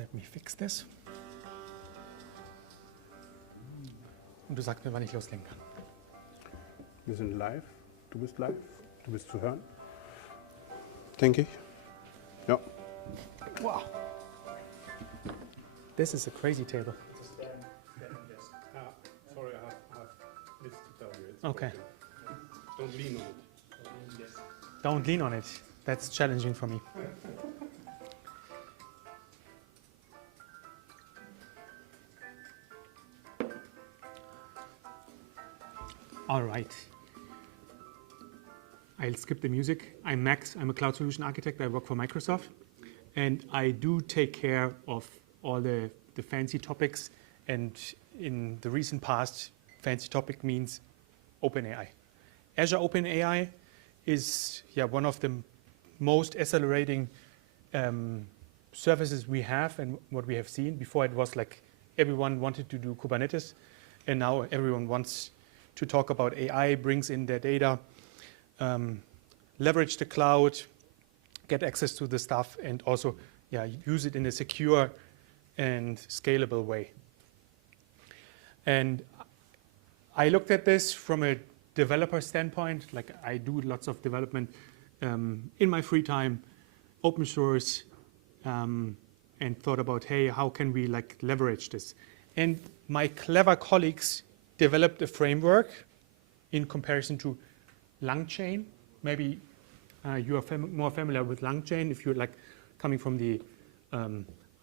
Let me fix this. Und du sagst mir, wann ich loslegen kann. Wir sind live. Du bist live. Du bist zu hören. Denke ich. Ja. Wow. This is a crazy table. Sorry, I have this to tell you. It's Okay. Don't lean on it. Don't lean on it. That's challenging for me. All right. I'll skip the music. I'm Max. I'm a cloud solution architect. I work for Microsoft. And I do take care of all the fancy topics. And in the recent past, fancy topic means OpenAI. Azure OpenAI is one of the most accelerating services we have and what we have seen. Before it was like everyone wanted to do Kubernetes. And now everyone wants to talk about AI, brings in their data, leverage the cloud, get access to the stuff, and also use it in a secure and scalable way. And I looked at this from a developer standpoint. Like, I do lots of development in my free time, open source, and thought about, hey, how can we like leverage this? And my clever colleagues developed a framework in comparison to LangChain. Maybe you are more familiar with LangChain if you're like coming from the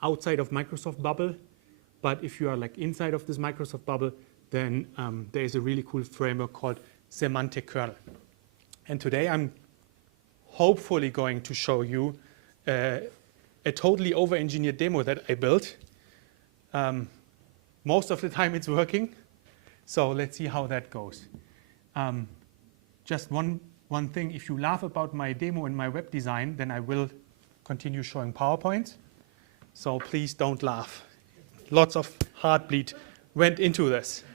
outside of Microsoft bubble. But if you are like inside of this Microsoft bubble, then there is a really cool framework called Semantic Kernel. And today I'm hopefully going to show you a totally over-engineered demo that I built. Most of the time it's working. So let's see how that goes. Just one thing, if you laugh about my demo and my web design, then I will continue showing PowerPoint. So please don't laugh. Lots of heartbleed went into this.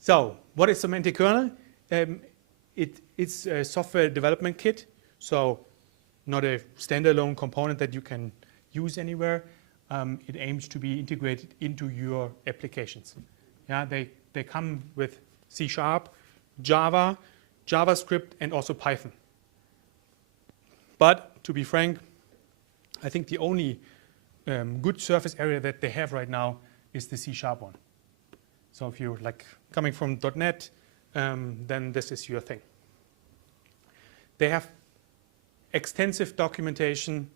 So what is Semantic Kernel? It's a software development kit. So not a standalone component that you can use anywhere. It aims to be integrated into your applications. Yeah, they come with C#, Java, JavaScript, and also Python. But to be frank, I think the only good surface area that they have right now is the C# one. So if you're like coming from .NET, then this is your thing. They have extensive documentation,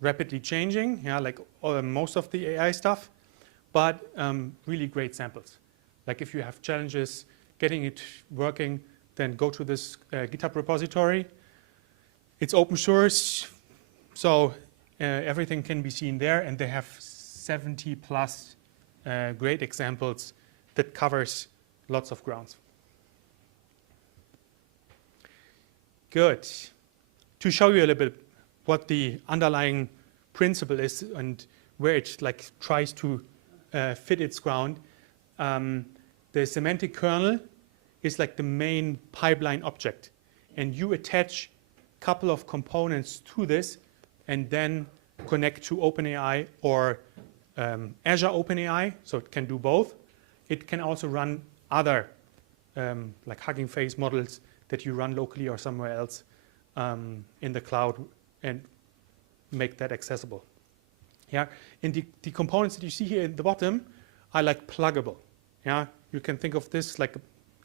rapidly changing, like most of the AI stuff, but really great samples. Like if you have challenges getting it working, then go to this GitHub repository. It's open source, so everything can be seen there, and they have 70 plus great examples that covers lots of grounds. Good. To show you a little bit what the underlying principle is and where it like tries to fit its ground, the semantic kernel is like the main pipeline object, and you attach a couple of components to this and then connect to OpenAI or Azure OpenAI, so it can do both. It can also run other like Hugging Face models that you run locally or somewhere else in the cloud and make that accessible. Yeah, and the components that you see here at the bottom are like pluggable. Yeah, you can think of this like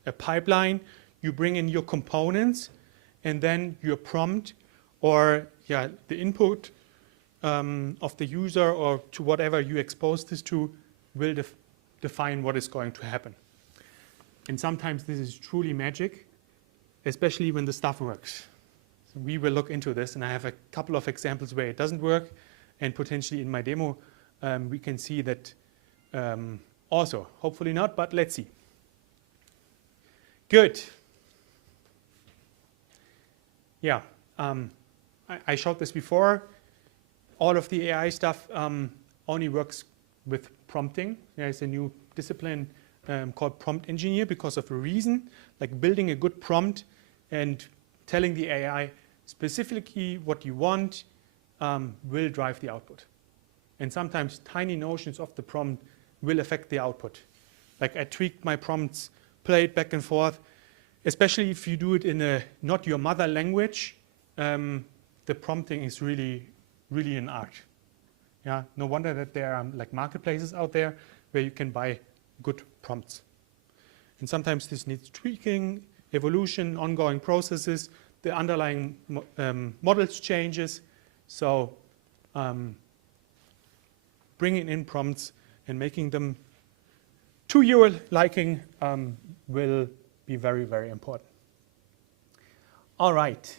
a pipeline. You bring in your components, and then your prompt or the input of the user or to whatever you expose this to will define what is going to happen. And sometimes this is truly magic, especially when the stuff works. So we will look into this, and I have a couple of examples where it doesn't work, and potentially in my demo we can see that also. Hopefully not, but let's see. Good. Yeah, I showed this before. All of the AI stuff only works with prompting. There's a new discipline called prompt engineer because of a reason, like building a good prompt and telling the AI specifically what you want, will drive the output. And sometimes tiny notions of the prompt will affect the output. Like I tweak my prompts, play it back and forth, especially if you do it in a not your mother language, the prompting is really, really an art. Yeah, no wonder that there are like marketplaces out there where you can buy good prompts. And sometimes this needs tweaking, evolution, ongoing processes, the underlying models changes. So bringing in prompts and making them to your liking will be very, very important. All right.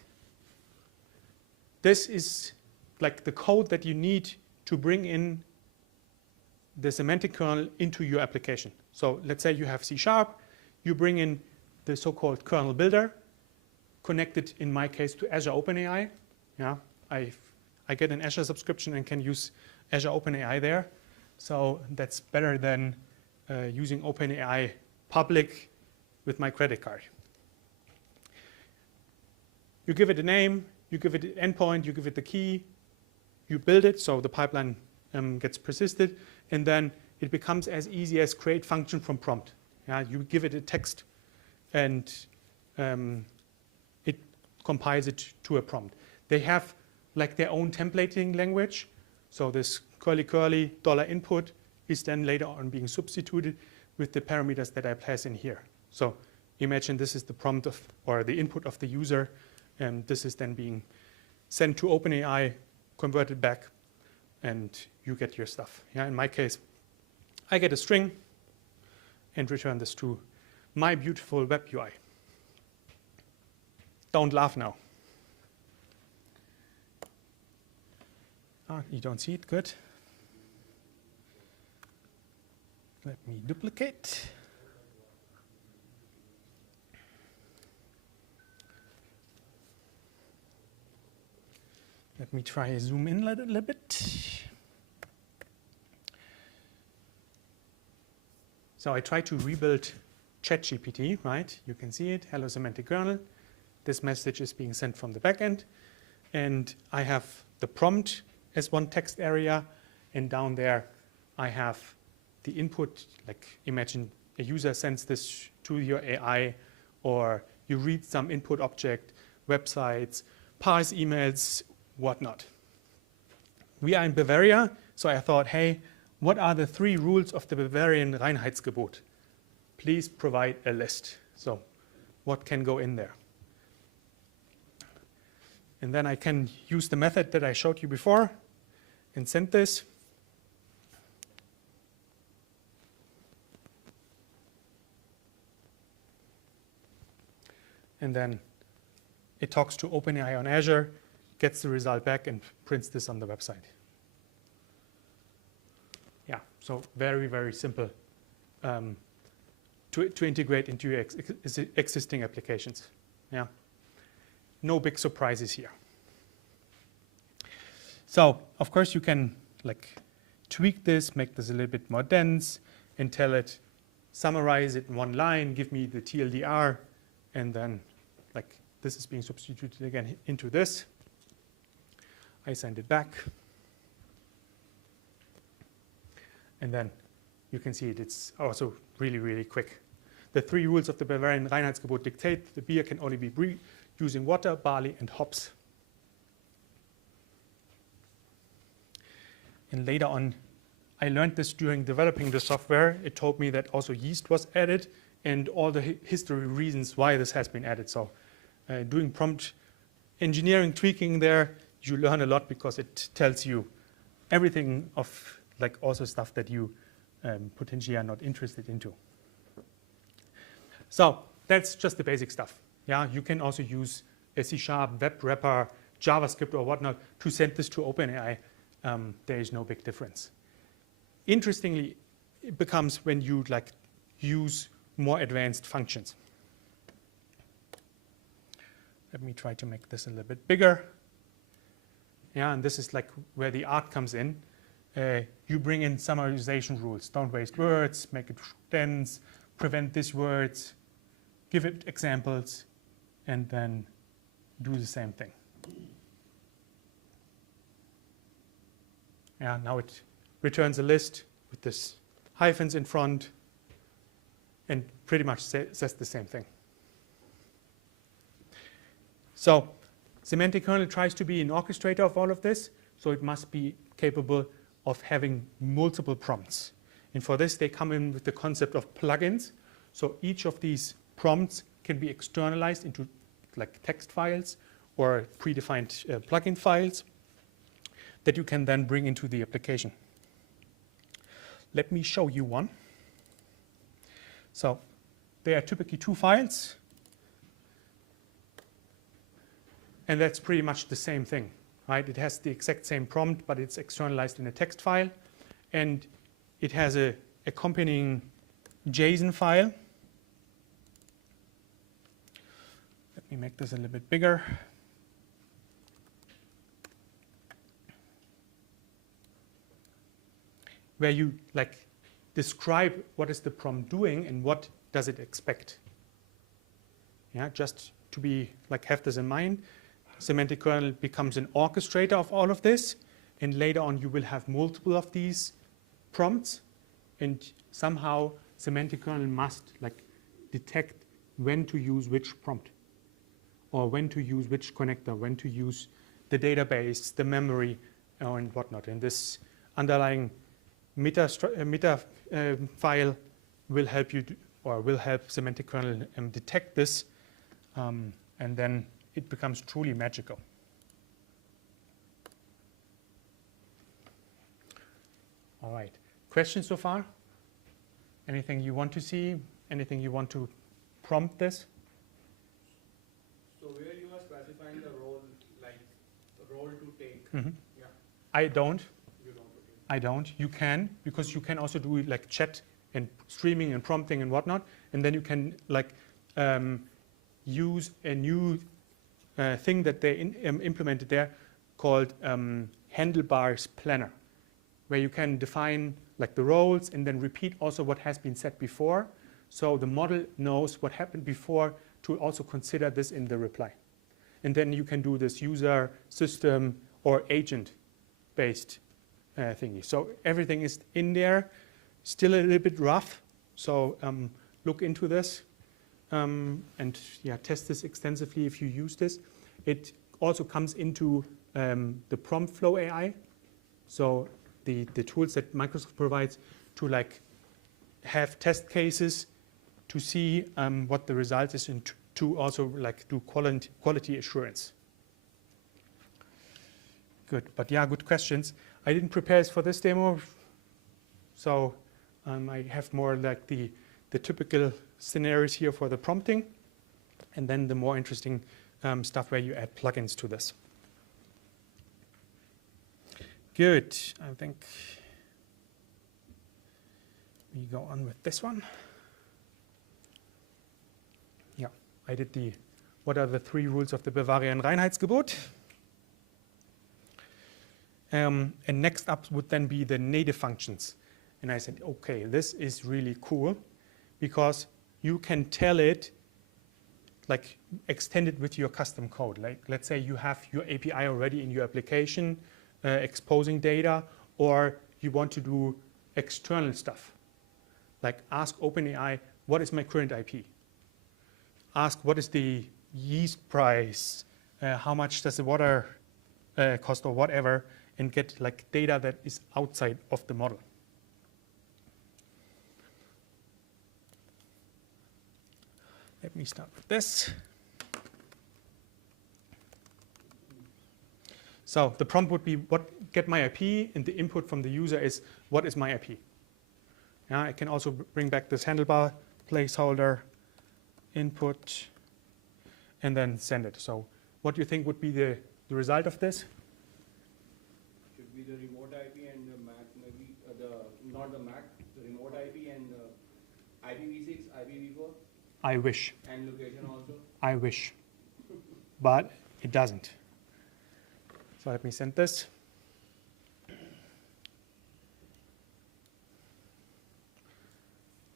This is like the code that you need to bring in the semantic kernel into your application. So let's say you have C#, you bring in the so-called kernel builder, connected in my case to Azure OpenAI. Yeah, I get an Azure subscription and can use Azure OpenAI there. So that's better than using OpenAI public with my credit card. You give it a name, you give it an endpoint, you give it the key, you build it so the pipeline gets persisted, and then it becomes as easy as create function from prompt. Yeah, you give it a text and it compiles it to a prompt. They have like their own templating language. So this curly curly $input is then later on being substituted with the parameters that I pass in here. So imagine this is the prompt of, or the input of the user, and this is then being sent to OpenAI, converted back, and you get your stuff. Yeah, in my case, I get a string and return this to my beautiful web UI. Don't laugh now. You don't see it, good. Let me duplicate. Let me try zoom in a little bit. So I try to rebuild ChatGPT, right? You can see it, hello semantic kernel. This message is being sent from the backend. And I have the prompt as one text area. And down there, I have the input, like imagine a user sends this to your AI, or you read some input object, websites, parse emails, whatnot. We are in Bavaria, so I thought, hey, what are the 3 rules of the Bavarian Reinheitsgebot? Please provide a list. So what can go in there? And then I can use the method that I showed you before and send this. And then it talks to OpenAI on Azure, gets the result back, and prints this on the website. Yeah, so very, very simple to integrate into your existing applications. Yeah, no big surprises here. So, of course, you can like tweak this, make this a little bit more dense, and tell it, summarize it in one line, give me the TLDR, and then like this is being substituted again into this. I send it back. And then you can see it's also really, really quick. The 3 rules of the Bavarian Reinheitsgebot dictate the beer can only be brewed using water, barley, and hops. And later on, I learned this during developing the software. It told me that also yeast was added and all the history reasons why this has been added. So doing prompt engineering tweaking there, you learn a lot because it tells you everything of like also stuff that you potentially are not interested into. So that's just the basic stuff. Yeah, you can also use a C# web wrapper, JavaScript or whatnot to send this to OpenAI. There is no big difference. Interestingly, it becomes when you like use more advanced functions. Let me try to make this a little bit bigger. Yeah, and this is like where the art comes in. You bring in summarization rules. Don't waste words, make it dense, prevent these words, give it examples, and then do the same thing. Yeah, now it returns a list with this hyphens in front and pretty much says the same thing. So semantic kernel tries to be an orchestrator of all of this, so it must be capable of having multiple prompts. And for this, they come in with the concept of plugins. So each of these prompts can be externalized into like text files or predefined plugin files that you can then bring into the application. Let me show you one. So there are typically 2 files, and that's pretty much the same thing, right? It has the exact same prompt, but it's externalized in a text file, and it has a accompanying JSON file. Let me make this a little bit bigger. Where you like describe what is the prompt doing and what does it expect. Yeah, just to be like have this in mind. Semantic kernel becomes an orchestrator of all of this, and later on you will have multiple of these prompts, and somehow semantic kernel must like detect when to use which prompt, or when to use which connector, when to use the database, the memory, and whatnot. And this underlying meta file will help you, or will help semantic kernel detect this, and then it becomes truly magical. All right. Questions so far? Anything you want to see? Anything you want to prompt this? So where you are specifying the role, like the role to take? Mm-hmm. Yeah. I don't. You don't. Okay. I don't. You can, because you can also do like chat and streaming and prompting and whatnot, and then you can like use a new thing that they implemented there called handlebars planner, where you can define like the roles and then repeat also what has been said before, so the model knows what happened before to also consider this in the reply. And then you can do this user, system, or agent-based thingy. So everything is in there, still a little bit rough, so look into this. And yeah, test this extensively if you use this. It also comes into the prompt flow AI, so the tools that Microsoft provides to like have test cases to see what the result is, and to also like do quality assurance. Good, but yeah, good questions. I didn't prepare for this demo, so I have more like the typical scenarios here for the prompting, and then the more interesting stuff where you add plugins to this. Good, I think we go on with this one. Yeah, I did what are the 3 rules of the Bavarian Reinheitsgebot? And next up would then be the native functions. And I said, okay, this is really cool, because you can tell it, like extend it with your custom code. Like let's say you have your API already in your application, exposing data, or you want to do external stuff. Like ask OpenAI, what is my current IP? Ask what is the yeast price, how much does the water cost, or whatever, and get like data that is outside of the model. Let me start with this. So the prompt would be get my IP, and the input from the user is what is my IP. Yeah, I can also bring back this handlebar placeholder, input, and then send it. So what do you think would be the result of this? Should be the remote IP and the MAC, maybe not the MAC, the remote IP and the IPv6, IPv4. I wish. And location also. I wish, but it doesn't. So let me send this.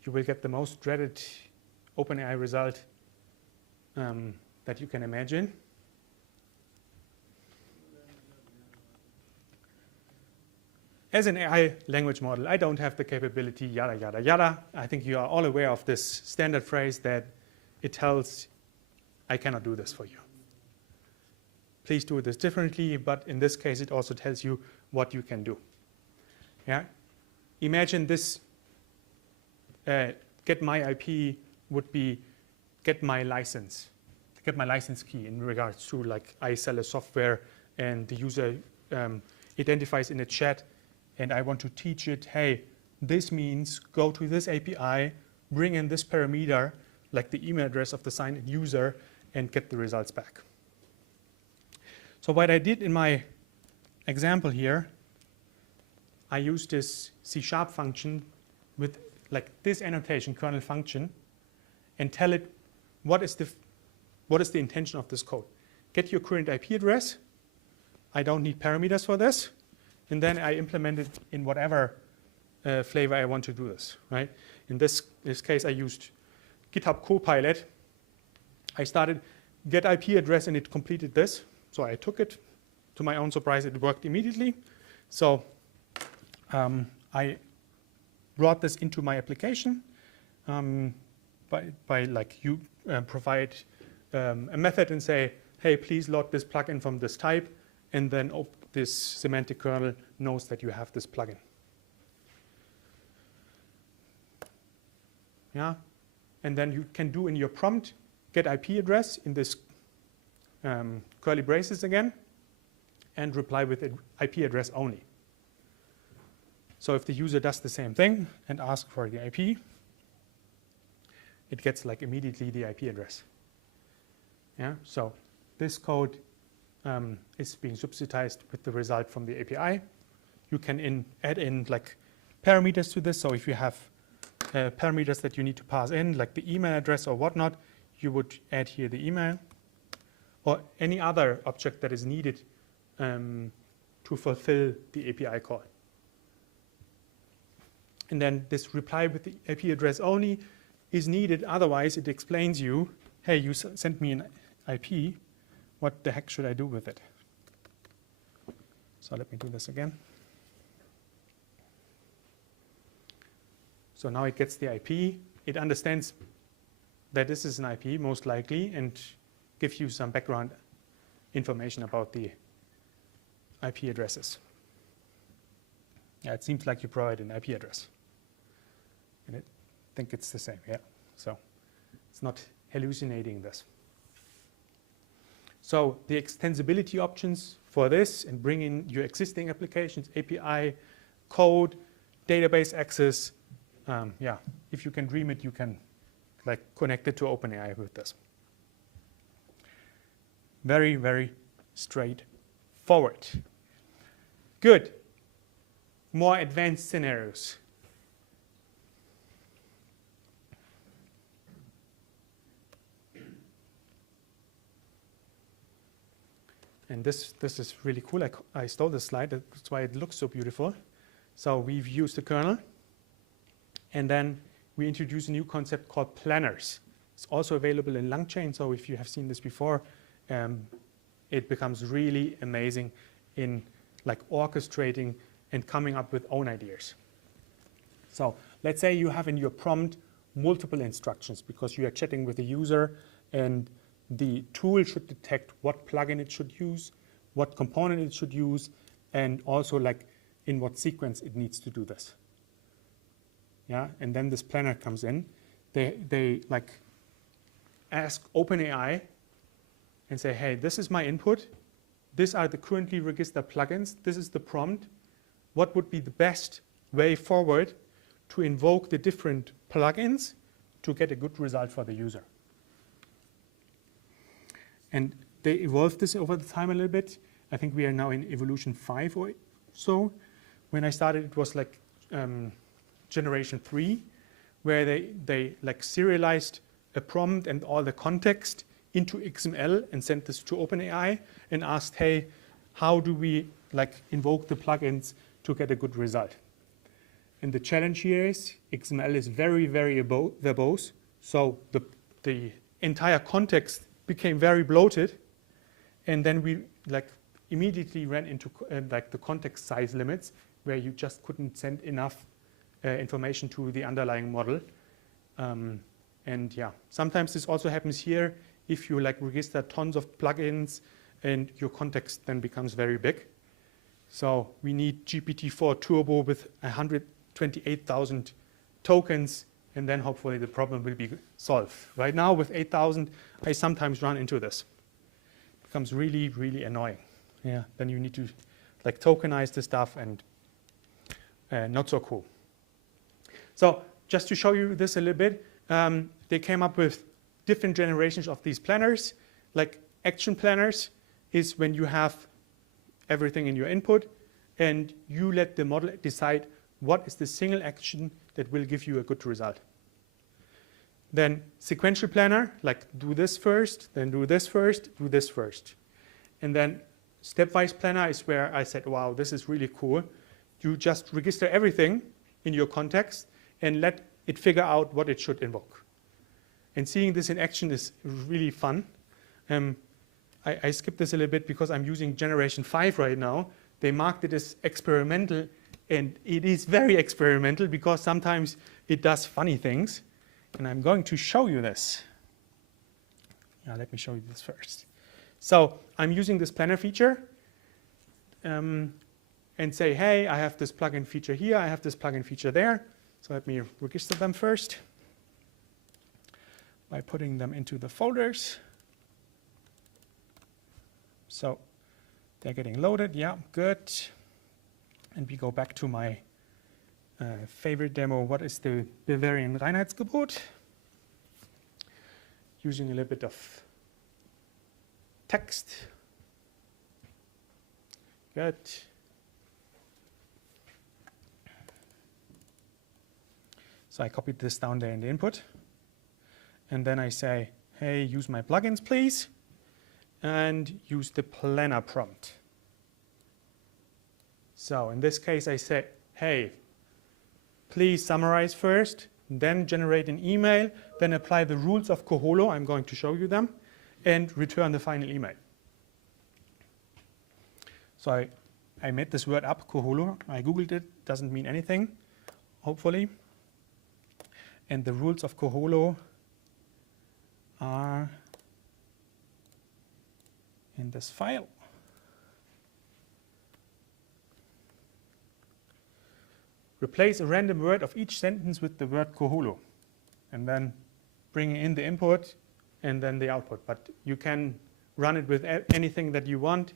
You will get the most dreaded OpenAI result that you can imagine. as an AI language model, I don't have the capability, yada, yada, yada. I think you are all aware of this standard phrase that it tells, I cannot do this for you. Please do this differently, but in this case, it also tells you what you can do. Yeah? Imagine this, get my IP would be get my license key in regards to, like, I sell a software and the user identifies in a chat and I want to teach it, hey, this means go to this API, bring in this parameter, like the email address of the signed user, and get the results back. So what I did in my example here, I used this C# function with like this annotation, kernel function, and tell it what is the intention of this code. Get your current IP address. I don't need parameters for this. And then I implement it in whatever flavor I want to do this, right? In this case, I used GitHub CoPilot. I started get IP address and it completed this. So I took it. To my own surprise, it worked immediately. So I brought this into my application by like you provide a method and say, hey, please load this plugin from this type, and then this semantic kernel knows that you have this plugin. Yeah, and then you can do in your prompt get IP address in this curly braces again, and reply with IP address only. So if the user does the same thing and asks for the IP, it gets like immediately the IP address. Yeah, so this code is being subsidized with the result from the API. You can add in like parameters to this. So if you have parameters that you need to pass in, like the email address or whatnot, you would add here the email or any other object that is needed to fulfill the API call. And then this reply with the IP address only is needed. Otherwise, it explains you, hey, you sent me an IP. What the heck should I do with it? So let me do this again. So now it gets the IP. It understands that this is an IP, most likely, and gives you some background information about the IP addresses. Yeah, it seems like you provide an IP address. And I think it's the same, yeah. So it's not hallucinating this. So the extensibility options for this and bring in your existing applications, API, code, database access. Yeah, if you can dream it, you can like connect it to OpenAI with this. Very, very straightforward. Good. More advanced scenarios. And this is really cool. I stole this slide. That's why it looks so beautiful. So we've used the kernel. And then we introduce a new concept called planners. It's also available in LangChain. So if you have seen this before, it becomes really amazing in like orchestrating and coming up with own ideas. So let's say you have in your prompt multiple instructions because you are chatting with the user and the tool should detect what plugin it should use, what component it should use, and also like in what sequence it needs to do this. Yeah, and then this planner comes in. They like ask OpenAI and say, hey, this is my input. These are the currently registered plugins. This is the prompt. What would be the best way forward to invoke the different plugins to get a good result for the user? And they evolved this over the time a little bit. I think we are now in evolution 5 or so. When I started, it was like generation 3, where they like serialized a prompt and all the context into XML and sent this to OpenAI and asked, hey, how do we like invoke the plugins to get a good result? And the challenge here is XML is very, very verbose. So the entire context became very bloated. And then we like immediately ran into like the context size limits, where you just couldn't send enough information to the underlying model. And yeah, sometimes this also happens here if you like register tons of plugins and your context then becomes very big. So we need GPT-4 Turbo with 128,000 tokens, and then hopefully the problem will be solved. Right now with 8,000, I sometimes run into this. It becomes really, really annoying. Yeah, then you need to like tokenize the stuff, and not so cool. So just to show you this a little bit, they came up with different generations of these planners. Like action planners is when you have everything in your input and you let the model decide what is the single action that will give you a good result. Then sequential planner, like do this first, then do this first, do this first. And then stepwise planner is where I said, wow, this is really cool. You just register everything in your context and let it figure out what it should invoke. And seeing this in action is really fun. I skipped this a little bit because I'm using generation 5 right now. They marked it as experimental, and it is very experimental because sometimes it does funny things. And I'm going to show you this. Yeah, let me show you this first. So I'm using this planner feature and say, hey, I have this plugin feature here, I have this plugin feature there. So let me register them first by putting them into the folders. So they're getting loaded. Yeah, good. And we go back to my favorite demo. What is the Bavarian Reinheitsgebot? Using a little bit of text. Good. So I copied this down there in the input. And then I say, hey, use my plugins, please. And use the planner prompt. So in this case, I say, hey, please summarize first, then generate an email, then apply the rules of CoPilot. I'm going to show you them, and return the final email. So I made this word up, CoPilot. I Googled it. Doesn't mean anything, hopefully. And the rules of CoPilot are in this file. Replace a random word of each sentence with the word CoPilot, and then bring in the input and then the output. But you can run it with anything that you want.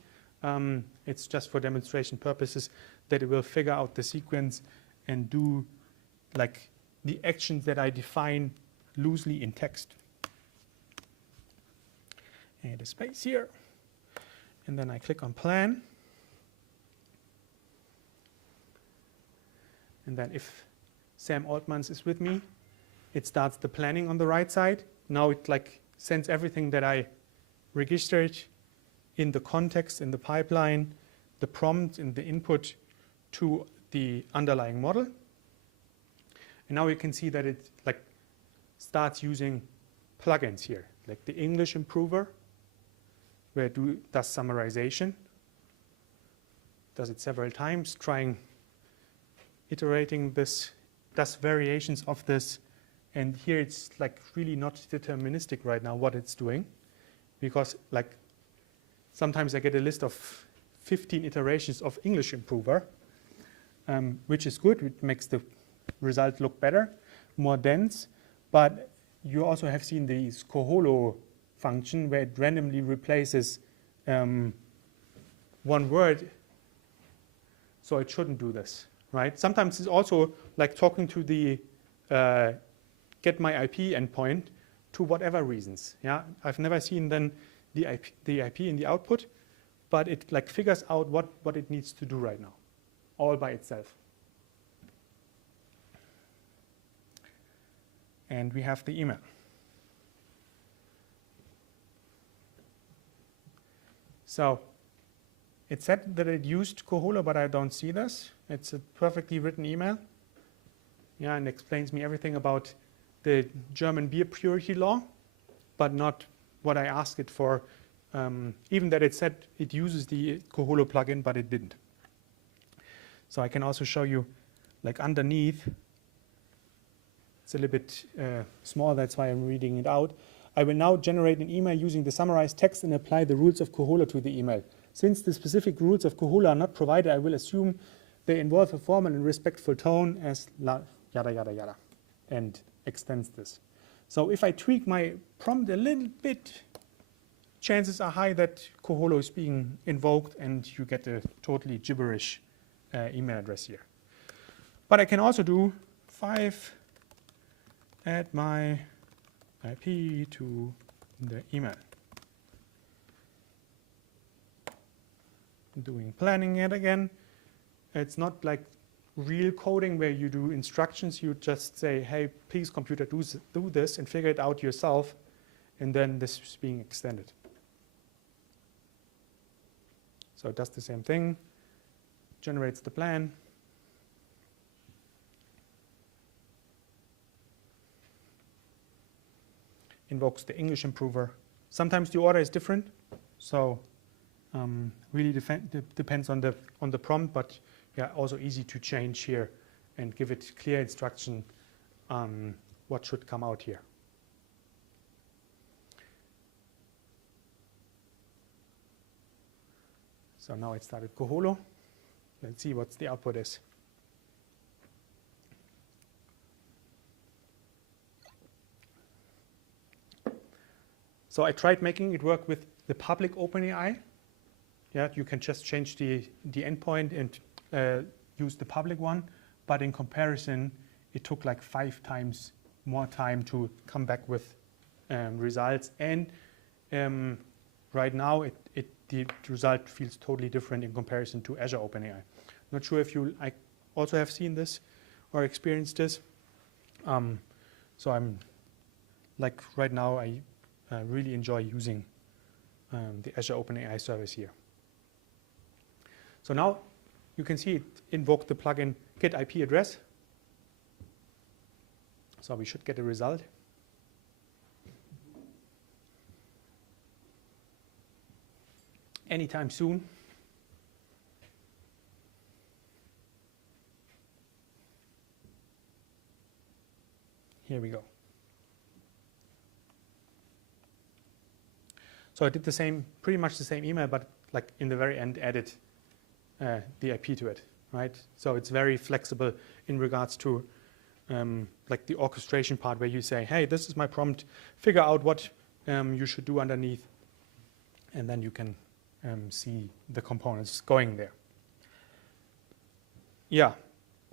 It's just for demonstration purposes that it will figure out the sequence and do like the actions that I define loosely in text. Add a space here. And then I click on plan. And then if Sam Altmans is with me, it starts the planning on the right side. Now it like sends everything that I registered in the context, in the pipeline, the prompt, in the input to the underlying model. And now you can see that it like starts using plugins here, like the English Improver, where it does summarization, does it several times, iterating this, does variations of this. And here it's like really not deterministic right now what it's doing, because like sometimes I get a list of 15 iterations of English Improver, which is good. It makes the result look better, more dense. But you also have seen this CoPilot function where it randomly replaces one word. So it shouldn't do this, right? Sometimes it's also like talking to the get my IP endpoint to whatever reasons. Yeah, I've never seen then the IP in the output, but it like figures out what it needs to do right now, all by itself. And we have the email. So it said that it used CoPilot, but I don't see this. It's a perfectly written email. Yeah, and explains me everything about the German beer purity law, but not what I asked it for even that it said it uses the CoPilot plugin, but it didn't. So I can also show you, like underneath, it's a little bit small, that's why I'm reading it out. I will now generate an email using the summarized text and apply the rules of CoPilot to the email. Since the specific rules of CoPilot are not provided, I will assume they involve a formal and respectful tone as yada, yada, yada, and extends this. So if I tweak my prompt a little bit, chances are high that CoPilot is being invoked and you get a totally gibberish email address here. But I can also do 5 add my IP to the email. Doing planning it again. It's not like real coding where you do instructions. You just say, hey, please computer do this and figure it out yourself. And then this is being extended. So it does the same thing, generates the plan. Invokes the English improver. Sometimes the order is different. So really depends on the prompt, but yeah, also easy to change here and give it clear instruction on what should come out here. So now it started CoPilot. Let's see what the output is. So I tried making it work with the public OpenAI. Yeah, you can just change the endpoint and use the public one. But in comparison, it took like 5 times more time to come back with results. And right now, the result feels totally different in comparison to Azure OpenAI. Not sure if you also have seen this or experienced this. So I'm like right now, I really enjoy using the Azure OpenAI service here. So now you can see it invoked the plugin get IP address. So we should get a result. Anytime soon. Here we go. So I did the same, pretty much the same email, but like in the very end added the IP to it, right? So it's very flexible in regards to like the orchestration part where you say, hey, this is my prompt, figure out what you should do underneath, and then you can see the components going there. Yeah,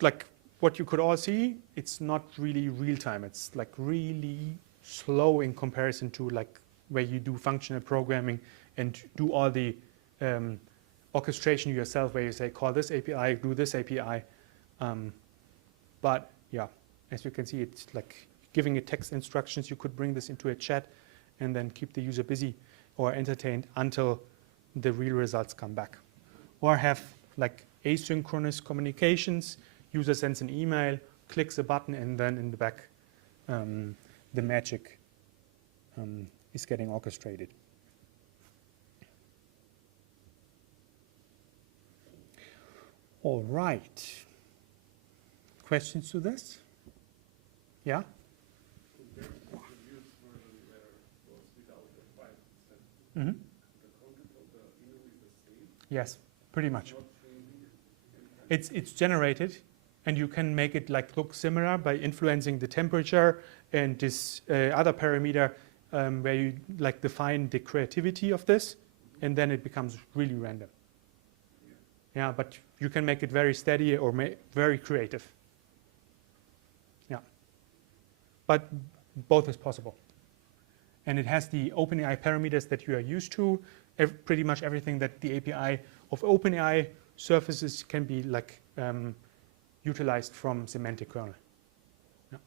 like what you could all see, it's not really real time. It's like really slow in comparison to like where you do functional programming and do all the orchestration yourself, where you say, call this API, do this API. But yeah, as you can see, it's like giving it text instructions. You could bring this into a chat and then keep the user busy or entertained until the real results come back. Or have like asynchronous communications. User sends an email, clicks a button, and then in the back, the magic is getting orchestrated. All right. Questions to this? Yeah? Mm-hmm. Yes, pretty much. It's generated, and you can make it like look similar by influencing the temperature and this other parameter where you like define the creativity of this, and then it becomes really random. Yeah, but you can make it very steady or very creative. Yeah, but both is possible. And it has the OpenAI parameters that you are used to. Pretty much everything that the API of OpenAI surfaces can be like utilized from Semantic kernel. Yeah.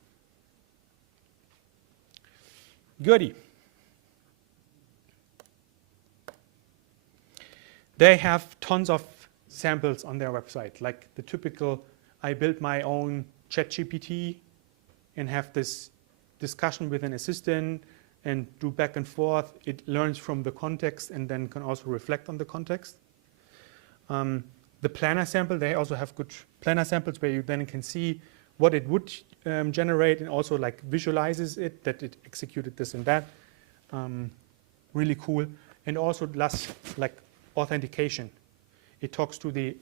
Goody. They have tons of samples on their website, like the typical, I built my own ChatGPT and have this discussion with an assistant and do back and forth. It learns from the context and then can also reflect on the context. The planner sample, they also have good planner samples where you then can see what it would generate, and also like visualizes it, that it executed this and that. Really cool. And also last, like authentication. It talks to the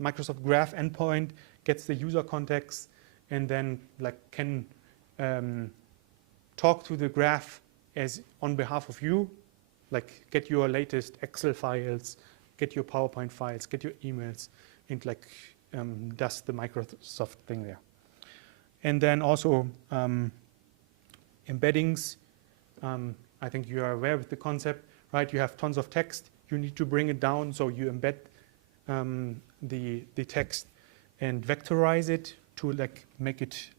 Microsoft Graph endpoint, gets the user context, and then like can talk to the graph as on behalf of you, like get your latest Excel files, get your PowerPoint files, get your emails, and like does the Microsoft thing there. And then also embeddings. I think you are aware with the concept, right? You have tons of text. You need to bring it down, so you embed the text and vectorize it to like make it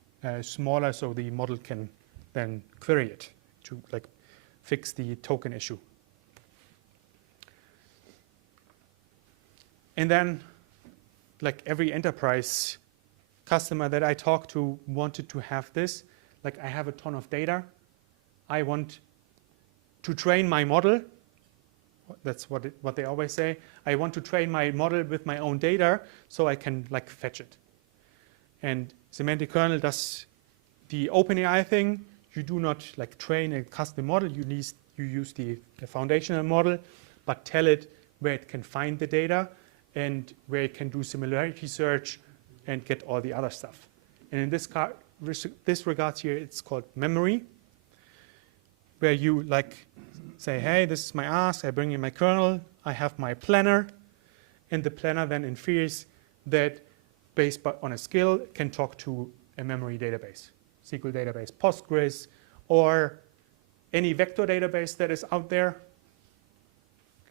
smaller, so the model can then query it to like fix the token issue. And then, like every enterprise customer that I talked to wanted to have this. Like I have a ton of data. I want to train my model. That's what they always say. I want to train my model with my own data so I can like fetch it. And Semantic Kernel does the OpenAI thing. You do not like train a custom model. You use the foundational model, but tell it where it can find the data and where it can do similarity search and get all the other stuff. And in this regards here, it's called memory, where you like say, hey, this is my ask, I bring in my kernel, I have my planner, and the planner then infers that based on a skill can talk to a memory database, SQL database, Postgres, or any vector database that is out there.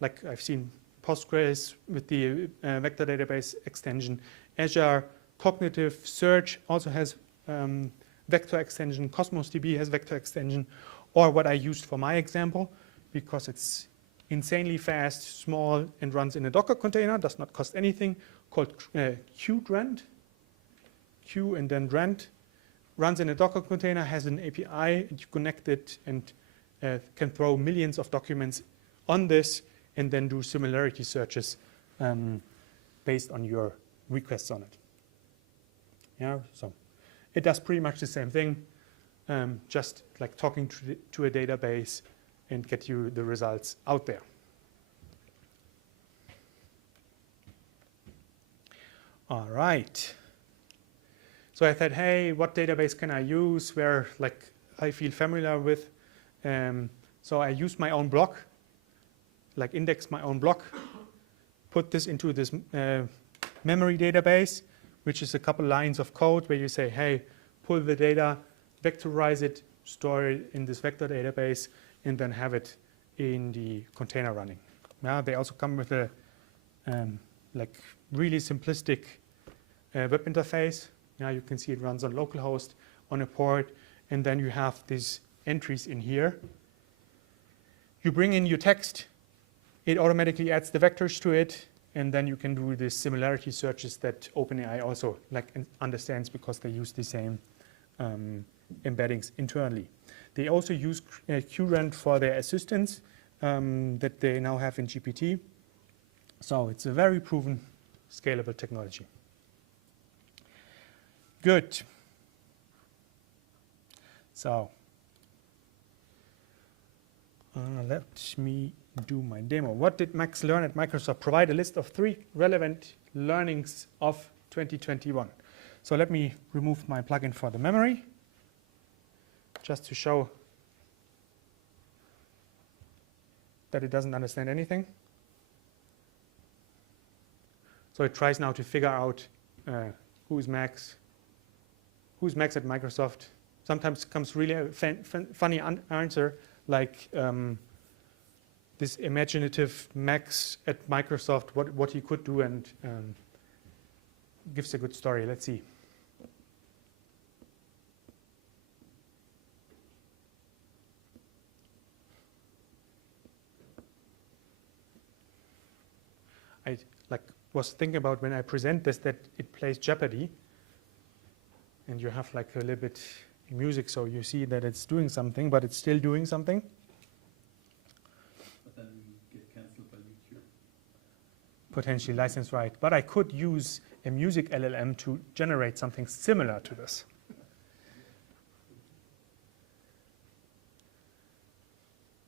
Like I've seen Postgres with the vector database extension. Azure Cognitive Search also has vector extension. Cosmos DB has vector extension. Or what I used for my example, because it's insanely fast, small, and runs in a Docker container, does not cost anything, called qgrand. Q and then grand. Runs in a Docker container, has an API, and you connect it and can throw millions of documents on this and then do similarity searches based on your requests on it. Yeah, so it does pretty much the same thing, just like talking to a database and get you the results out there. All right. So I thought, hey, what database can I use where like I feel familiar with? So I used my own block, like index my own block, put this into this memory database, which is a couple lines of code where you say, hey, pull the data, vectorize it, store it in this vector database, and then have it in the container running. Yeah, they also come with a like really simplistic web interface. Yeah, you can see it runs on localhost on a port, and then you have these entries in here. You bring in your text, it automatically adds the vectors to it, and then you can do the similarity searches that OpenAI also like understands because they use the same embeddings internally. They also use qgrand for their assistants that they now have in GPT. So it's a very proven, scalable technology. Good. So let me do my demo. What did Max learn at Microsoft? Provide a list of 3 relevant learnings of 2021. So let me remove my plugin for the memory, just to show that it doesn't understand anything. So it tries now to figure out who's Max at Microsoft. Sometimes comes really a funny answer, like this imaginative Max at Microsoft, what he could do, and gives a good story. Let's see. I was thinking about when I present this that it plays Jeopardy, and you have like a little bit music, so you see that it's doing something, but it's still doing something. But then we get cancelled by YouTube. Potentially license right. But I could use a music LLM to generate something similar to this.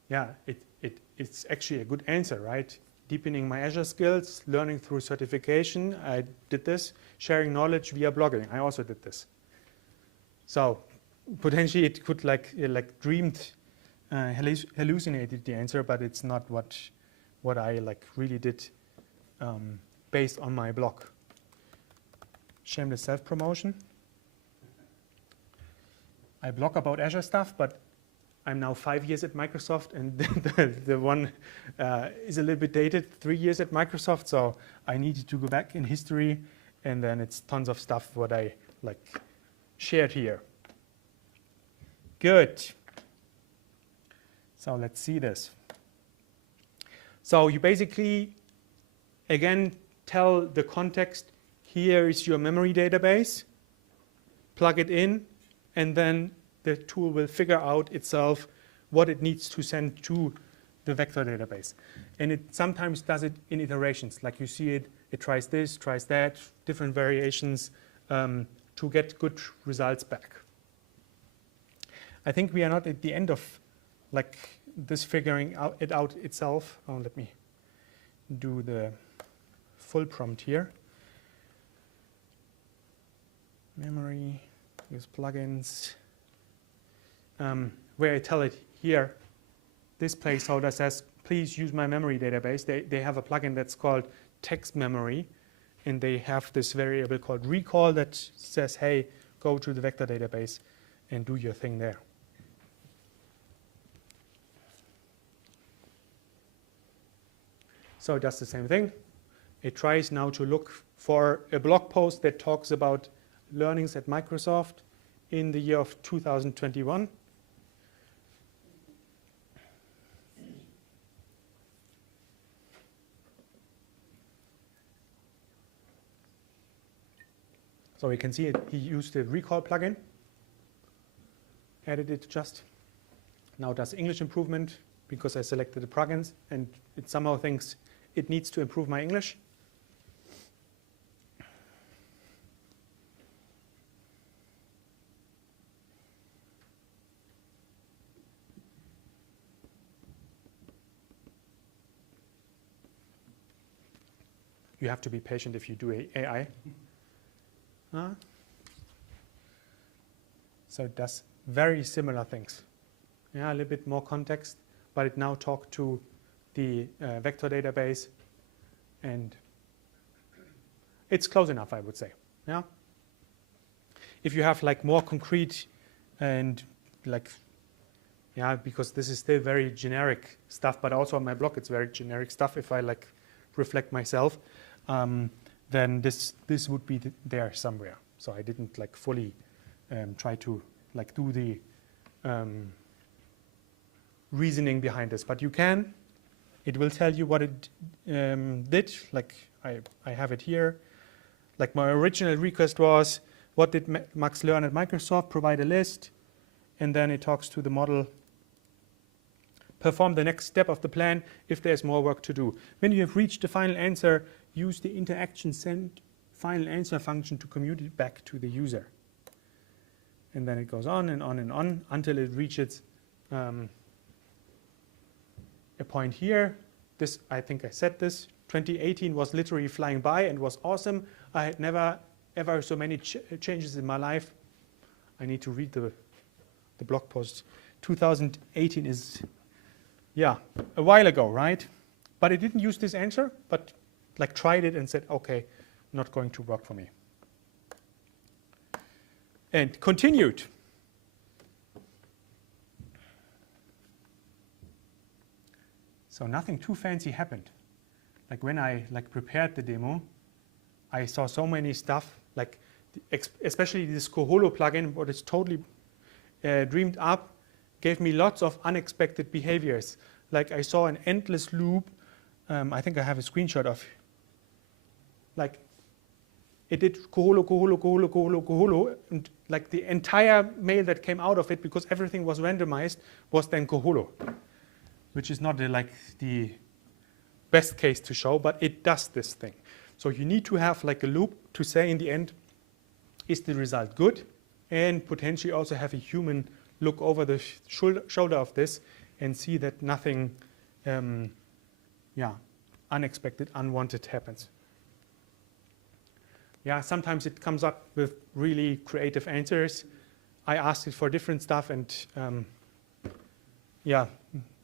Yeah, it's actually a good answer, right? Deepening my Azure skills, learning through certification. I did this. Sharing knowledge via blogging. I also did this. So potentially it could like dreamed, hallucinated the answer, but it's not what I like really did based on my blog. Shameless self-promotion. I blog about Azure stuff, but I'm now 5 years at Microsoft, and the one is a little bit dated, 3 years at Microsoft, so I needed to go back in history, and then it's tons of stuff what I like shared here. Good. So let's see this. So you basically, again, tell the context, here is your memory database, plug it in, and then the tool will figure out itself what it needs to send to the vector database. And it sometimes does it in iterations. Like you see it tries this, tries that, different variations to get good results back. I think we are not at the end of like this figuring it out itself. Oh, let me do the full prompt here. Memory, use plugins. Where I tell it here, this placeholder says, please use my memory database. They have a plugin that's called text memory, and they have this variable called recall that says, hey, go to the vector database and do your thing there. So it does the same thing. It tries now to look for a blog post that talks about learnings at Microsoft in the year of 2021. So we can see it, he used the recall plugin, added it just. Now it does English improvement because I selected the plugins, and it somehow thinks it needs to improve my English. You have to be patient if you do AI. So it does very similar things. Yeah, a little bit more context, but it now talks to the vector database, and it's close enough, I would say. Yeah. If you have like more concrete and like, yeah, because this is still very generic stuff, but also on my blog it's very generic stuff. If I like reflect myself, then this would be there somewhere. So I didn't like fully try to like do the reasoning behind this, but you can. It will tell you what it did. Like I have it here. Like my original request was, what did Max learn at Microsoft? Provide a list, and then it talks to the model. Perform the next step of the plan if there's more work to do. When you have reached the final answer, use the interaction send final answer function to commute it back to the user. And then it goes on and on and on until it reaches a point here. This, I think I said this, 2018 was literally flying by and was awesome. I had never ever so many changes in my life. I need to read the blog post. 2018 is, yeah, a while ago, right? But it didn't use this answer, but like tried it and said, okay, not going to work for me. And continued. So nothing too fancy happened. Like when I like prepared the demo, I saw so many stuff, like especially this CoPilot plugin, what is totally dreamed up, gave me lots of unexpected behaviors. Like I saw an endless loop. I think I have a screenshot of. Like it did Koholo, Koholo, Koholo, Koholo, Koholo, and like the entire mail that came out of it, because everything was randomized, was then Koholo, which is not like the best case to show, but it does this thing. So you need to have like a loop to say in the end, is the result good? And potentially also have a human look over the shoulder of this and see that nothing unexpected, unwanted happens. Yeah, sometimes it comes up with really creative answers. I asked it for different stuff and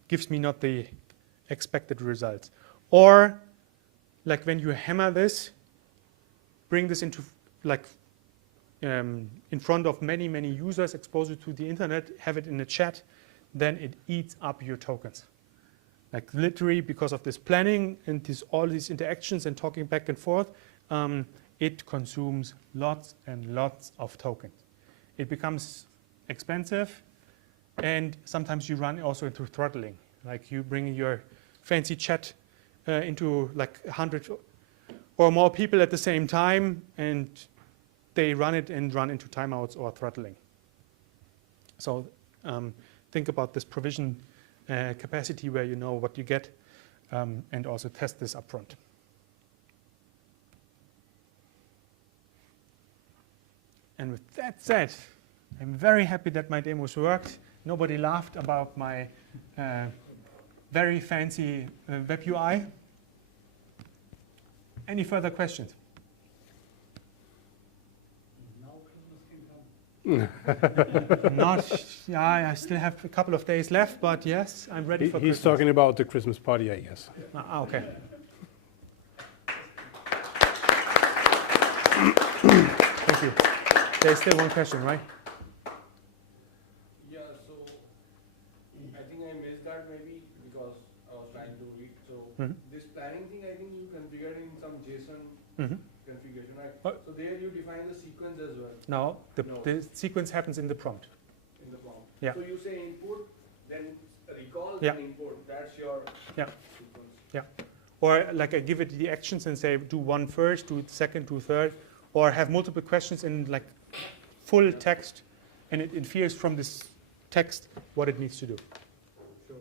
gives me not the expected results. Or like when you hammer this, bring this into like in front of many, many users, expose it to the internet, have it in a chat, then it eats up your tokens. Like literally because of this planning and all these interactions and talking back and forth, it consumes lots and lots of tokens. It becomes expensive, and sometimes you run also into throttling. Like you bring your fancy chat into like 100 or more people at the same time, and they run it and run into timeouts or throttling. So think about this provision capacity where you know what you get, and also test this upfront. And with that said, I'm very happy that my demos worked. Nobody laughed about my very fancy web UI. Any further questions? Not, I still have a couple of days left, but yes, I'm ready for Christmas. He's talking about the Christmas party, I guess. Okay. Thank you. There's still one question, right? Yeah, so I think I missed that maybe because I was trying to read. So this planning thing, I think you configured in some JSON configuration, right? So there you define the sequence as well. No, the sequence happens in the prompt. In the prompt. Yeah. So you say input, then recall, Yeah. then input. That's your sequence. Yeah. Or like I give it the actions and say do one first, do second, do third, or have multiple questions in like full text, and it infers from this text what it needs to do. Sure.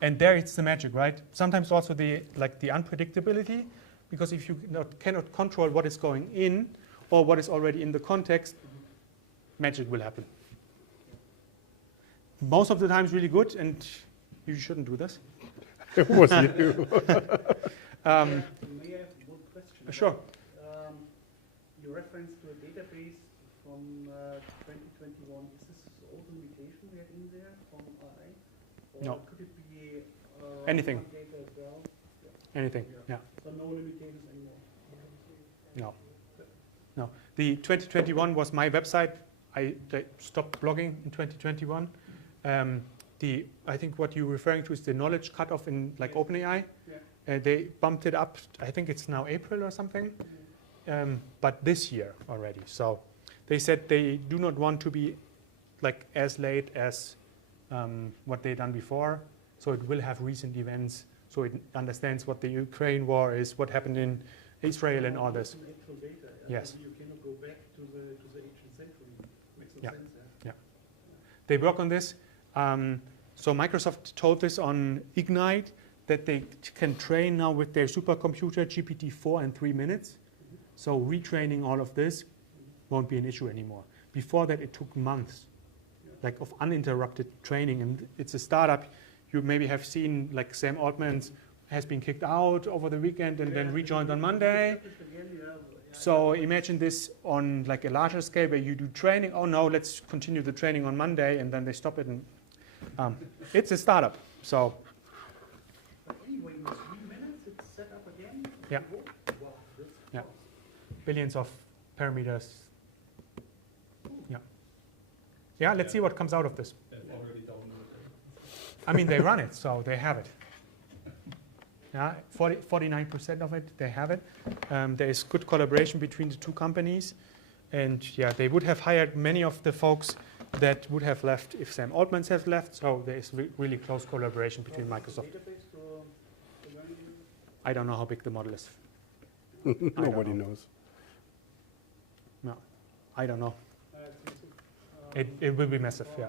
And there it's the magic, right? Sometimes also the unpredictability, because if you cannot control what is going in or what is already in the context, magic will happen. Most of the time it's really good, and you shouldn't do this. It was you. May I have one question? Sure. You reference to a database from 2021. Is this all the limitation we have in there from AI? Or No. could it be Anything. data as well? Anything, yeah. So no limitations anymore? No. No. The 2021 was my website. I stopped blogging in 2021. I think what you're referring to is the knowledge cutoff in like OpenAI. Yeah. They bumped it up. I think it's now April or something. But this year already. So they said they do not want to be like as late as what they've done before. So it will have recent events. So it understands what the Ukraine war is, what happened in Israel and all this. Actual data. Yes. You cannot go back to the ancient century. Makes no Yeah. sense. Yeah. They work on this. So Microsoft told this on Ignite that they can train now with their supercomputer GPT-4 in 3 minutes. So retraining all of this won't be an issue anymore. Before that, it took months, like of uninterrupted training. And it's a startup. You maybe have seen like Sam Altman has been kicked out over the weekend and then rejoined on Monday. So imagine this on like a larger scale where you do training. Oh no, let's continue the training on Monday, and then they stop it. And it's a startup. So But anyway, in 3 minutes, it's set up again? Yeah. Wow, that's Yeah. fast. billions of parameters. Yeah. Yeah, let's see what comes out of this. They've already downloaded. I mean, they run it, so they have it. Yeah, 49% of it, they have it. There is good collaboration between the two companies. And yeah, they would have hired many of the folks that would have left if Sam Altman has left. So there is really close collaboration between Microsoft. Database to learn? I don't know how big the model is. Nobody knows. I don't know. It's It will be massive, yeah.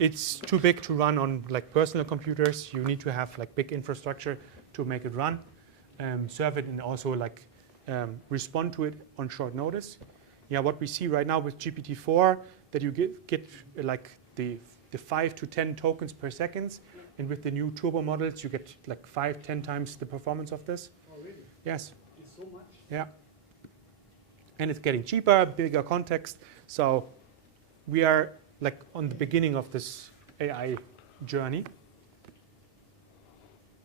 It's too big to run on like personal computers. You need to have like big infrastructure to make it run, serve it, and also like respond to it on short notice. Yeah, what we see right now with GPT-4 that you get like the 5 to 10 tokens per second, and with the new turbo models you get like 5-10 times the performance of this. Oh, really? Yes. It's so much? Yeah. And it's getting cheaper, bigger context. So we are like on the beginning of this AI journey.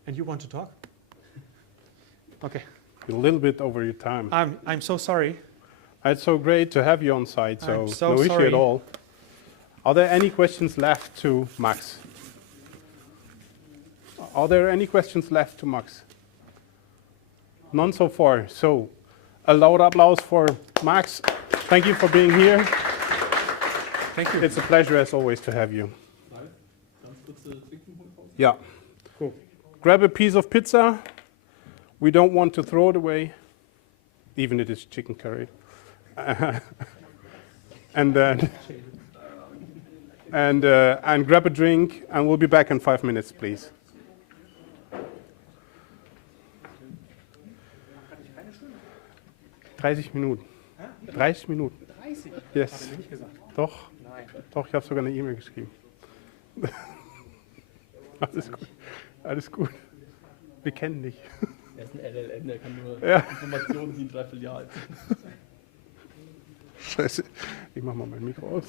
And you want to talk? Okay. A little bit over your time. I'm so sorry. It's so great to have you on site, so I'm so no issue sorry. at all. Are there any questions left to Max? Are there any questions left to Max? None so far. So a loud applause for Max. Thank you for being here. Thank you. It's a pleasure as always to have you. Yeah. Cool. Grab a piece of pizza. We don't want to throw it away, even if it's chicken curry. And then and grab a drink, and we'll be back in 5 minutes, please. Minuten. 30 Minuten. 30? Yes. Hat er nicht gesagt. Doch, Nein. doch, ich habe sogar eine E-Mail geschrieben. Alles gut. Alles gut. Wir kennen dich. Er ist ein LLM, der kann nur Ja. Informationen, die ein Dreivierteljahr alt sind. Scheiße. Ich mach mal mein Mikro aus.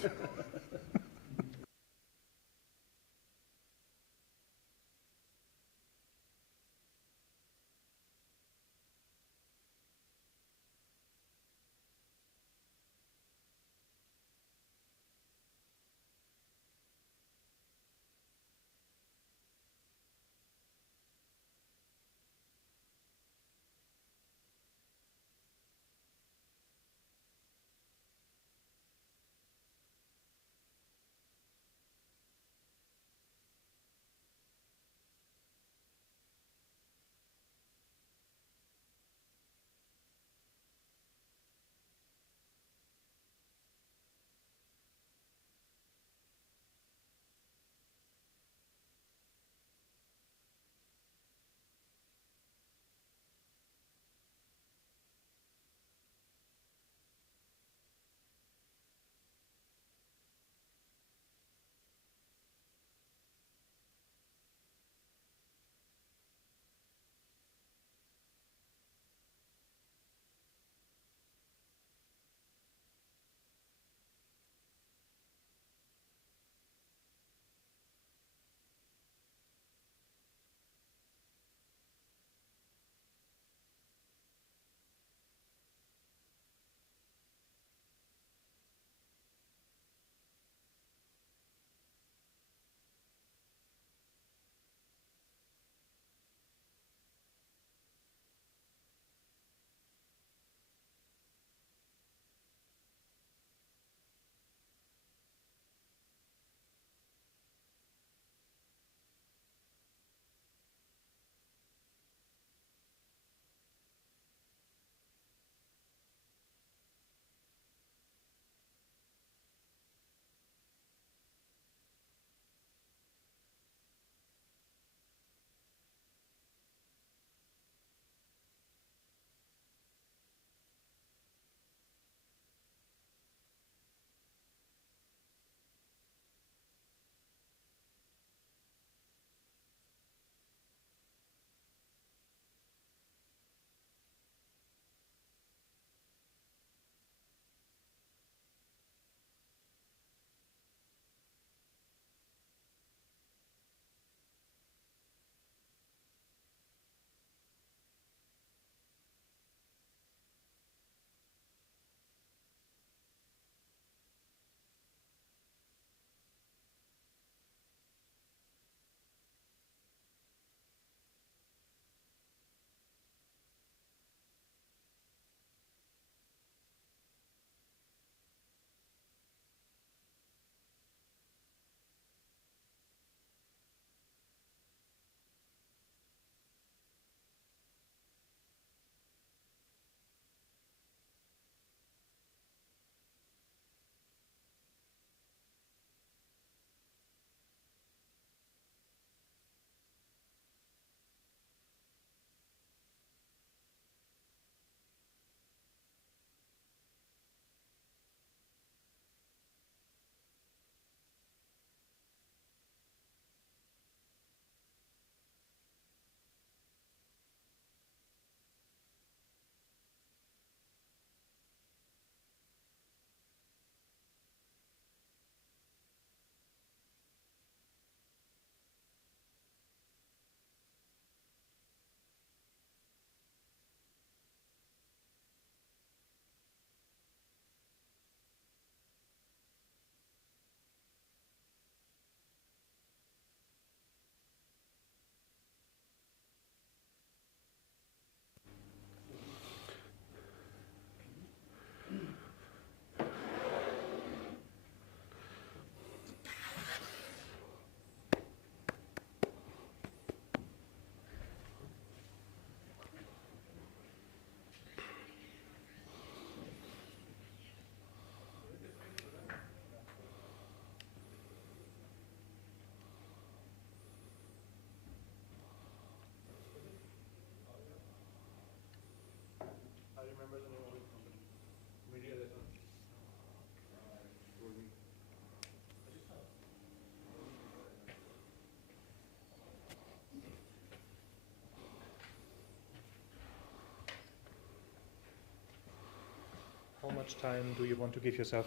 how much time do you want to give yourself?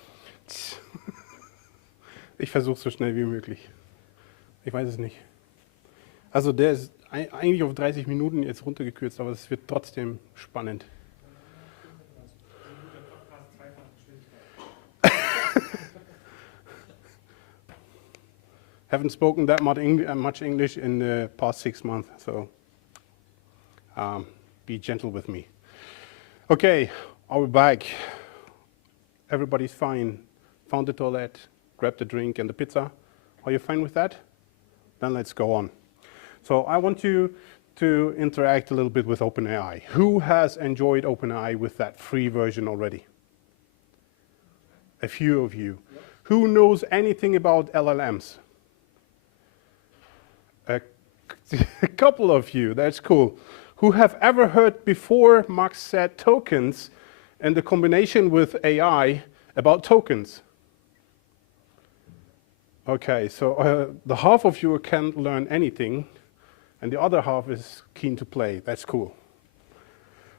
Ich versuche so schnell wie möglich. Ich weiß es nicht. Also der ist eigentlich auf 30 Minuten jetzt runtergekürzt, aber es wird trotzdem spannend. Haven't spoken that much English in the past 6 months, so be gentle with me. Okay, are we back? Everybody's fine. Found the toilet, grabbed the drink and the pizza. Are you fine with that? Then let's go on. So I want you to interact a little bit with OpenAI. Who has enjoyed OpenAI with that free version already? A few of you. Yep. Who knows anything about LLMs? A couple of you, that's cool. Who have ever heard before Max said tokens and the combination with AI about tokens? Okay, so the half of you can't learn anything, and the other half is keen to play. That's cool.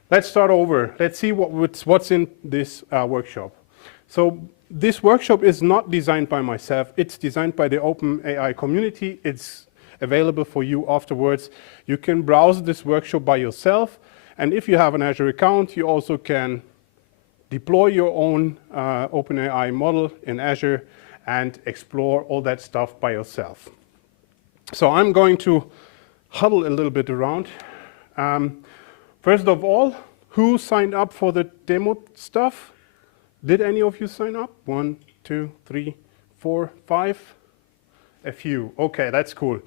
Let's start over. Let's see what's in this workshop. So this workshop is not designed by myself. It's designed by the OpenAI community. It's available for you afterwards. You can browse this workshop by yourself, and if you have an Azure account, you also can deploy your own OpenAI model in Azure and explore all that stuff by yourself. So I'm going to huddle a little bit around. First of all, who signed up for the demo stuff? Did any of you sign up? 1, 2, 3, 4, 5? A few. Okay, that's cool.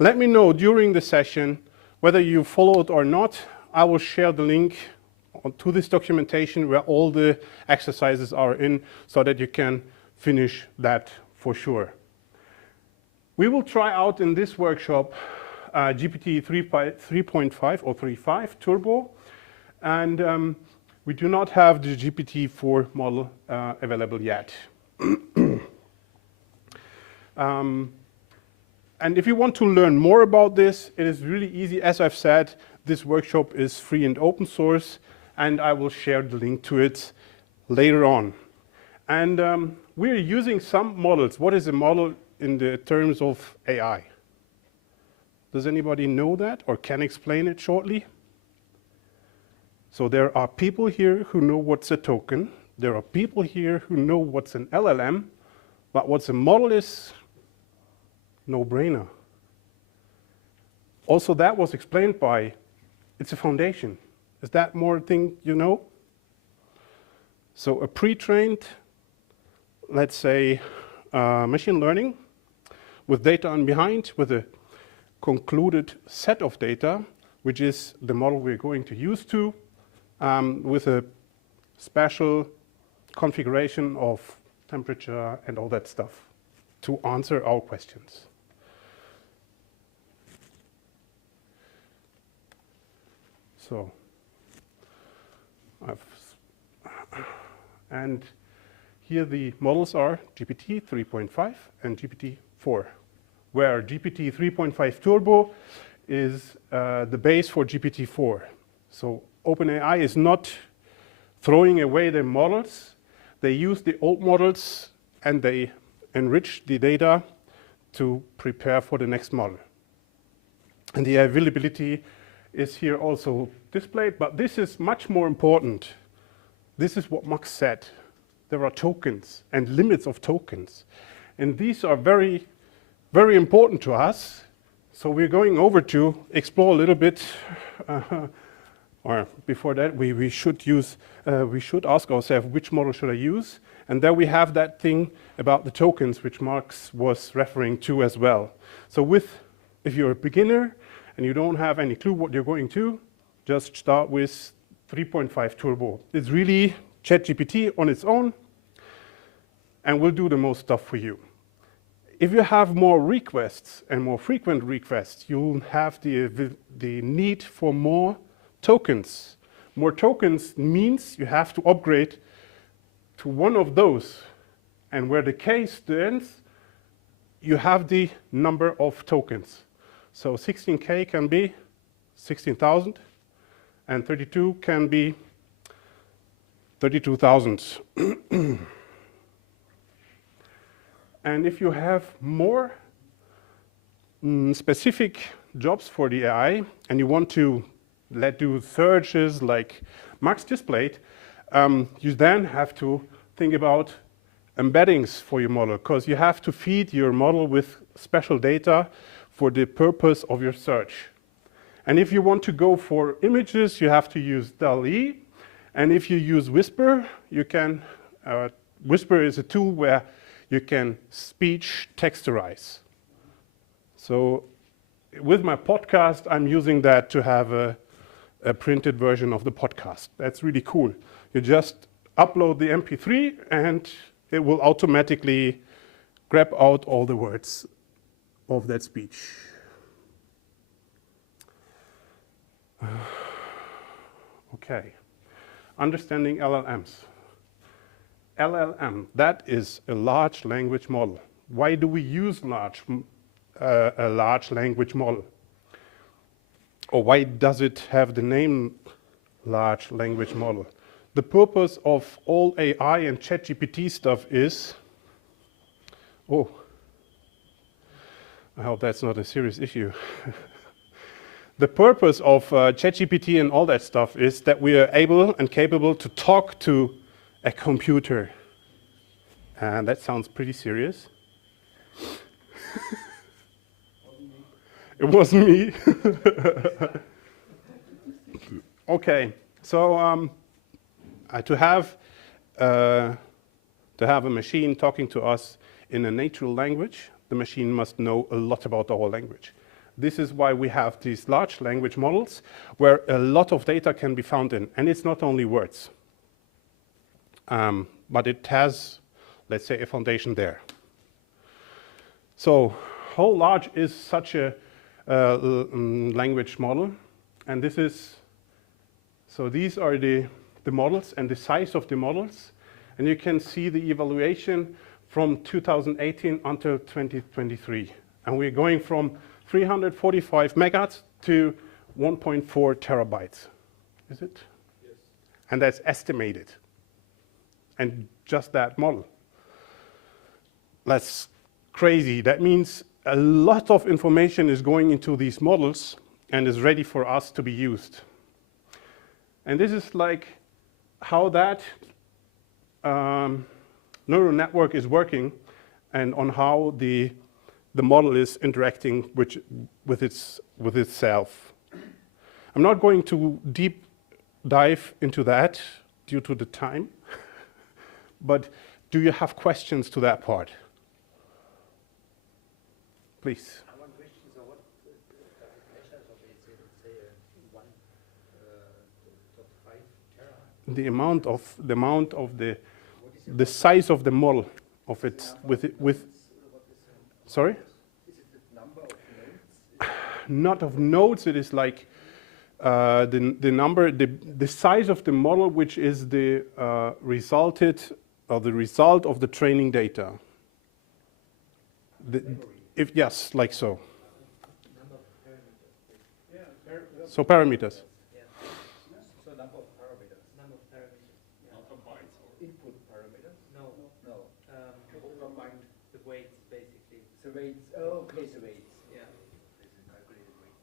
Let me know during the session whether you followed or not. I will share the link to this documentation where all the exercises are in so that you can finish that for sure. We will try out in this workshop GPT 3.5 or 3.5 Turbo, and we do not have the GPT-4 model available yet. And if you want to learn more about this, it is really easy. As I've said, this workshop is free and open source, and I will share the link to it later on. And we're using some models. What is a model in the terms of AI? Does anybody know that or can explain it shortly? So there are people here who know what's a token. There are people here who know what's an LLM, but what's a model is no-brainer. Also, that was explained by, it's a foundation. Is that more thing you know? So a pre-trained, let's say, machine learning with data on behind, with a concluded set of data, which is the model we're going to use with a special configuration of temperature and all that stuff to answer our questions. So, and here the models are GPT 3.5 and GPT-4, where GPT 3.5 Turbo is the base for GPT-4. So OpenAI is not throwing away their models. They use the old models and they enrich the data to prepare for the next model. And the availability is here also displayed, but this is much more important. This is what Max said. There are tokens and limits of tokens. And these are very, very important to us. So we're going over to explore a little bit, or before that, we should ask ourselves, which model should I use? And there we have that thing about the tokens, which Max was referring to as well. So if you're a beginner and you don't have any clue what you're going to, just start with 3.5 Turbo. It's really ChatGPT on its own, and will do the most stuff for you. If you have more requests and more frequent requests, you'll have the need for more tokens. More tokens means you have to upgrade to one of those. And where the K stands, you have the number of tokens. So 16K can be 16,000, and 32 can be 32,000. And if you have more specific jobs for the AI and you want to do searches like Max displayed, you then have to think about embeddings for your model, because you have to feed your model with special data for the purpose of your search. And if you want to go for images, you have to use DALL-E. And if you use Whisper, you can, Whisper is a tool where you can speech texturize. So with my podcast, I'm using that to have a printed version of the podcast. That's really cool. You just upload the MP3 and it will automatically grab out all the words of that speech. Okay, understanding LLMs. LLM, that is a large language model. Why do we use a large language model? Or why does it have the name large language model? The purpose of all AI and ChatGPT stuff is, oh, I hope that's not a serious issue. The purpose of ChatGPT and all that stuff is that we are able and capable to talk to a computer. And that sounds pretty serious. It wasn't me. Okay, so to have a machine talking to us in a natural language, the machine must know a lot about our language. This is why we have these large language models where a lot of data can be found in. And it's not only words, but it has, let's say, a foundation there. So how large is such a language model? And this is, so these are the models and the size of the models. And you can see the evaluation from 2018 until 2023. And we're going from 345 megahertz to 1.4 terabytes. Is it? Yes. And that's estimated. And just that model. That's crazy. That means a lot of information is going into these models and is ready for us to be used. And this is like how that neural network is working and on how the model is interacting with itself. I'm not going to deep dive into that due to the time, but do you have questions to that part? Please. One question, so what does it measure? So let's say 1.5 terabyte. The amount of the size of the model of it with sorry? Is it the number of nodes? Not of nodes, it is like the size of the model, which is the result of the training data. Yes, like so. Number of parameters. Yeah, So parameters. Yeah. So number of parameters. Number of parameters. Yeah. Not from bytes or Input parameters? No. No. combined. The weights, basically. The weights. Oh, okay, the weights. Yeah. This is calculated weights.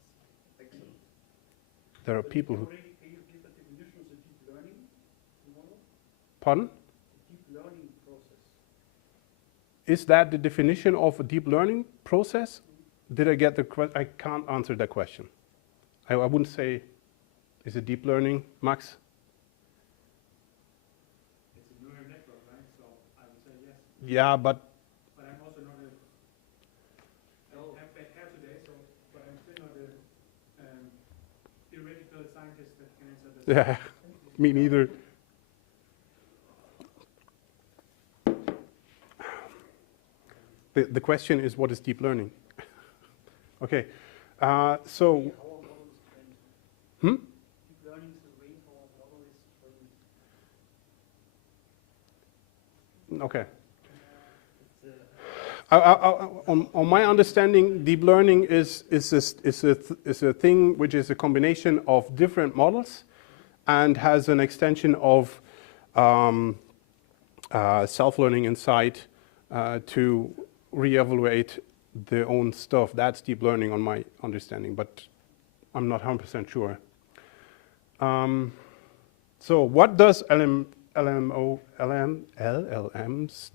Excellent. There are people who. Already, can you give a definition of the deep learning model? Pardon? The deep learning process. Is that the definition of a deep learning process? Did I get the question? I can't answer that question. I wouldn't say, is it deep learning, Max? It's a neural network, right? So I would say yes. Yeah, but But I'm also not a. I have bad hair today, so but I'm still not a theoretical scientist that can answer this. yeah, me neither. The question is, what is deep learning? Okay, so. Our model is trained. Hmm? Deep learning is the way our model is trained. Okay. On my understanding, deep learning is a thing which is a combination of different models and has an extension of self-learning inside to re-evaluate their own stuff. That's deep learning on my understanding, but I'm not 100% sure. So what does LLMs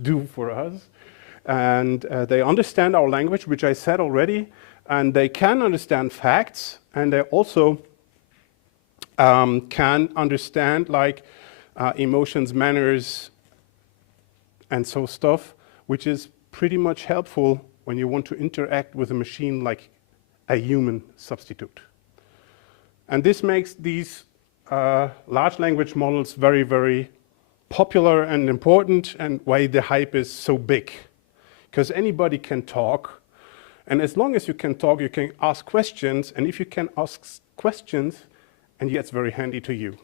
do for us? And they understand our language, which I said already, and they can understand facts, and they also can understand like emotions, manners, and so stuff, which is pretty much helpful when you want to interact with a machine like a human substitute. And this makes these large language models very, very popular and important, and why the hype is so big. Because anybody can talk, and as long as you can talk, you can ask questions, and if you can ask questions, and it's very handy to you.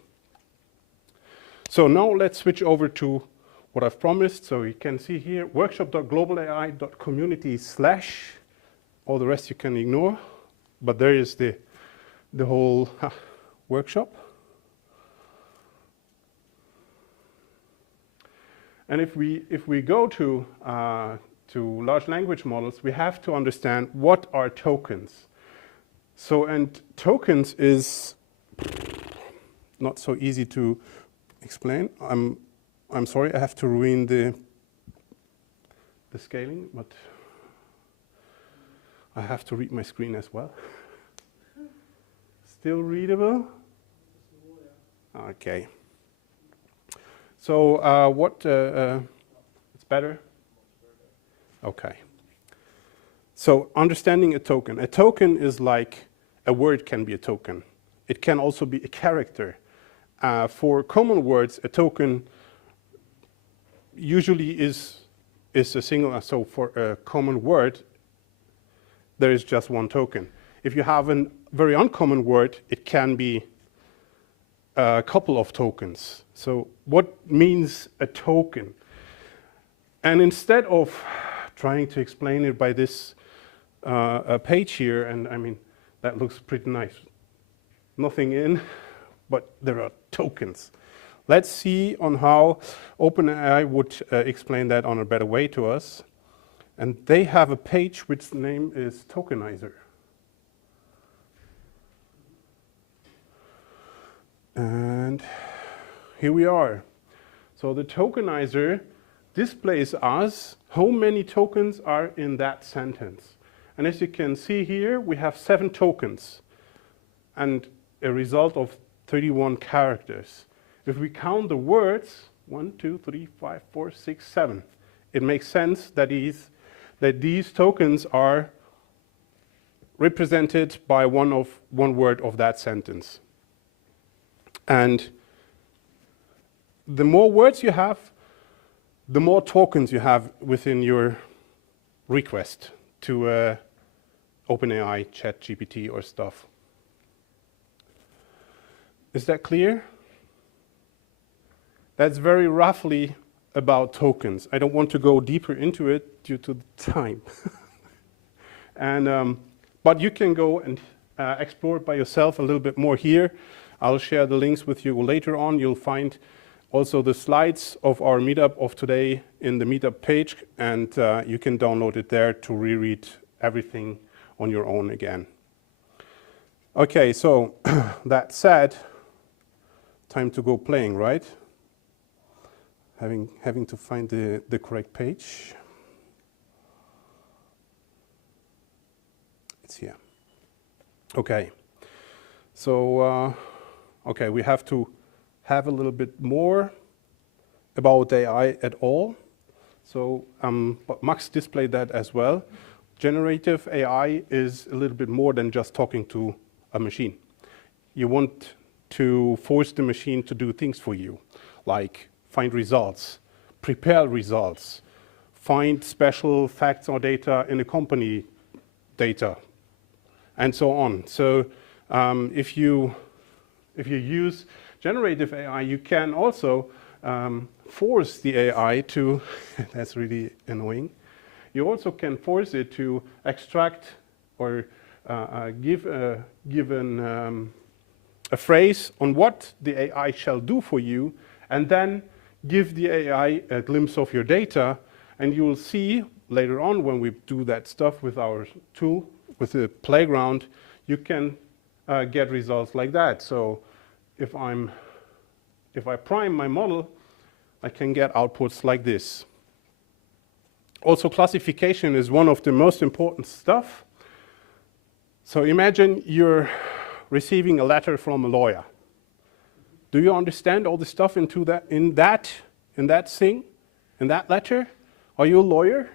So now let's switch over to what I've promised. So you can see here, workshop.globalai.community/ all the rest you can ignore, but there is the whole workshop. And if we go to large language models, we have to understand what are tokens. So, and tokens is not so easy to explain. I'm sorry, I have to ruin the scaling, but I have to read my screen as well. Still readable? Okay. So it's better? Okay. So understanding a token. A token is like a word can be a token. It can also be a character. For common words, a token usually is a single. So for a common word, there is just one token. If you have a very uncommon word, it can be a couple of tokens. So what means a token? And instead of trying to explain it by this page here, and I mean, that looks pretty nice. Nothing in, but there are tokens. Let's see on how OpenAI would explain that on a better way to us. And they have a page which name is Tokenizer. And here we are. So the tokenizer displays us how many tokens are in that sentence. And as you can see here, we have 7 tokens and a result of 31 characters. If we count the words, 1, 2, 3, 5, 4, 6, 7, it makes sense that these tokens are represented by one word of that sentence. And the more words you have, the more tokens you have within your request to OpenAI, ChatGPT, or stuff. Is that clear? That's very roughly about tokens. I don't want to go deeper into it due to the time. And, but you can go and explore it by yourself a little bit more here. I'll share the links with you later on. You'll find also the slides of our meetup of today in the meetup page, and you can download it there to reread everything on your own again. Okay, so that said, time to go playing, right? Having to find the correct page. It's here. Okay, so okay, we have to have a little bit more about AI at all. So, but Max displayed that as well. Generative AI is a little bit more than just talking to a machine. You want to force the machine to do things for you, like find results, prepare results, find special facts or data in a company data, and so on. So if you use generative AI, you can also force the AI to, that's really annoying, you also can force it to extract or give a phrase on what the AI shall do for you, and then give the AI a glimpse of your data, and you will see later on when we do that stuff with our tool, with the playground, you can get results like that. So if I prime my model, I can get outputs like this. Also, classification is one of the most important stuff. So imagine you're receiving a letter from a lawyer. Do you understand all the stuff in that letter? Are you a lawyer?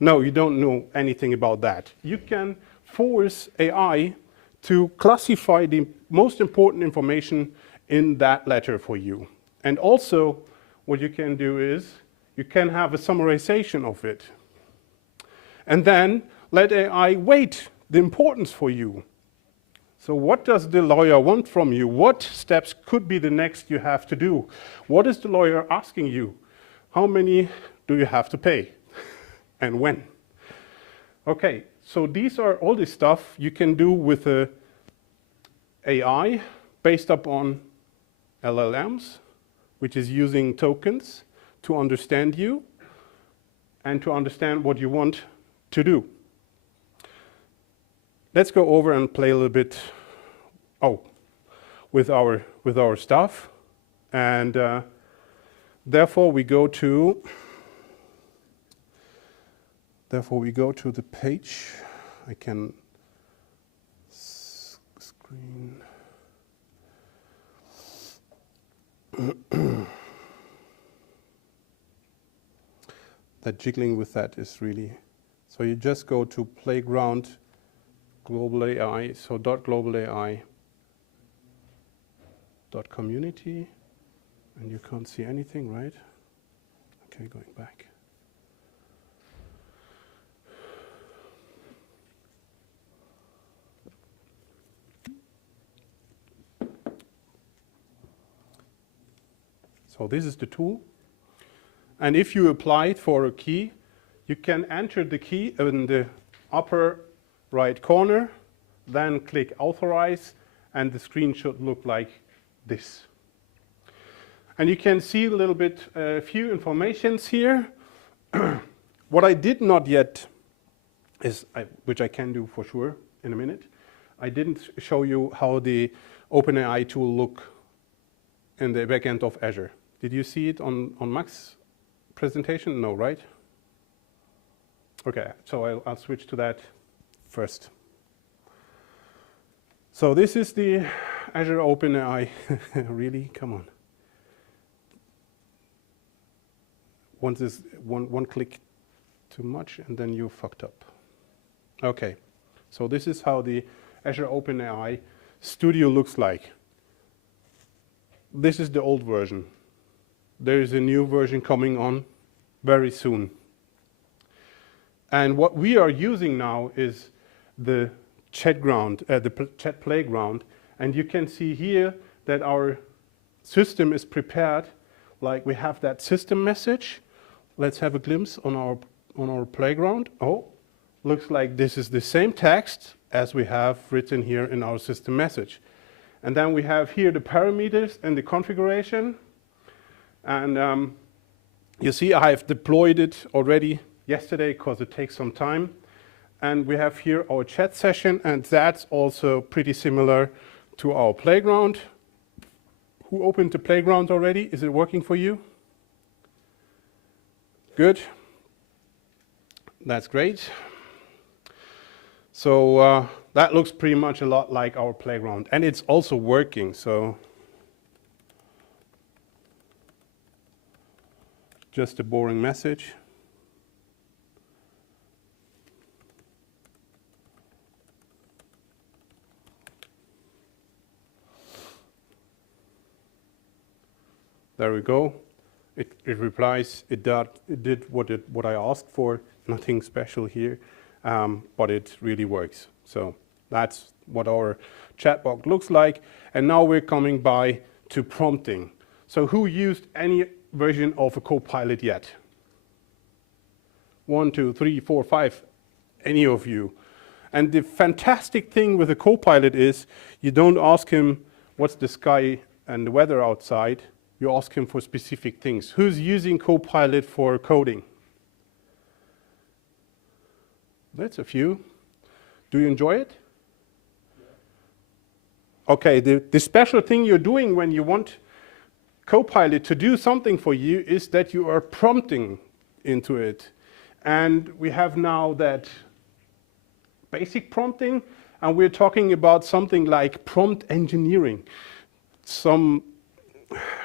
No, you don't know anything about that. You can force AI to classify the most important information in that letter for you. And also, what you can do is, you can have a summarization of it. And then let AI weight the importance for you. So what does the lawyer want from you? What steps could be the next you have to do? What is the lawyer asking you? How many do you have to pay? And when? Okay, so these are all the stuff you can do with a AI based upon LLMs, which is using tokens to understand you and to understand what you want to do. Let's go over and play a little bit with our stuff, and therefore we go to the page. I can screen. That jiggling with that is really, so you just go to playground global AI, so .global AI .community, and you can't see anything, right? Okay, going back. So this is the tool. And if you apply it for a key, you can enter the key in the upper right corner, then click authorize, and the screen should look like this. And you can see a little bit, a few informations here. What I did not yet is, which I can do for sure in a minute, I didn't show you how the OpenAI tool look in the backend of Azure. Did you see it on Max's presentation? No, right? Okay, so I'll switch to that first. So this is the Azure OpenAI. Really? Come on. One click too much, and then you fucked up. Okay, so this is how the Azure OpenAI Studio looks like. This is the old version. There is a new version coming on very soon. And what we are using now is the chat playground. And you can see here that our system is prepared. Like we have that system message. Let's have a glimpse on our playground. Oh, looks like this is the same text as we have written here in our system message. And then we have here the parameters and the configuration. And you see I have deployed it already yesterday because it takes some time. And we have here our chat session, and that's also pretty similar to our playground. Who opened the playground already? Is it working for you? Good. That's great. So that looks pretty much a lot like our playground, and it's also working. So just a boring message. There we go. It replies. It did what I asked for. Nothing special here, but it really works. So that's what our chatbot looks like. And now we're coming by to prompting. So who used any version of a CoPilot yet? 1, 2, 3, 4, 5. Any of you? And the fantastic thing with a CoPilot is you don't ask him what's the sky and the weather outside. You ask him for specific things. Who's using CoPilot for coding? That's a few. Do you enjoy it? Okay, the special thing you're doing when you want CoPilot to do something for you is that you are prompting into it. And we have now that basic prompting, and we're talking about something like prompt engineering. Some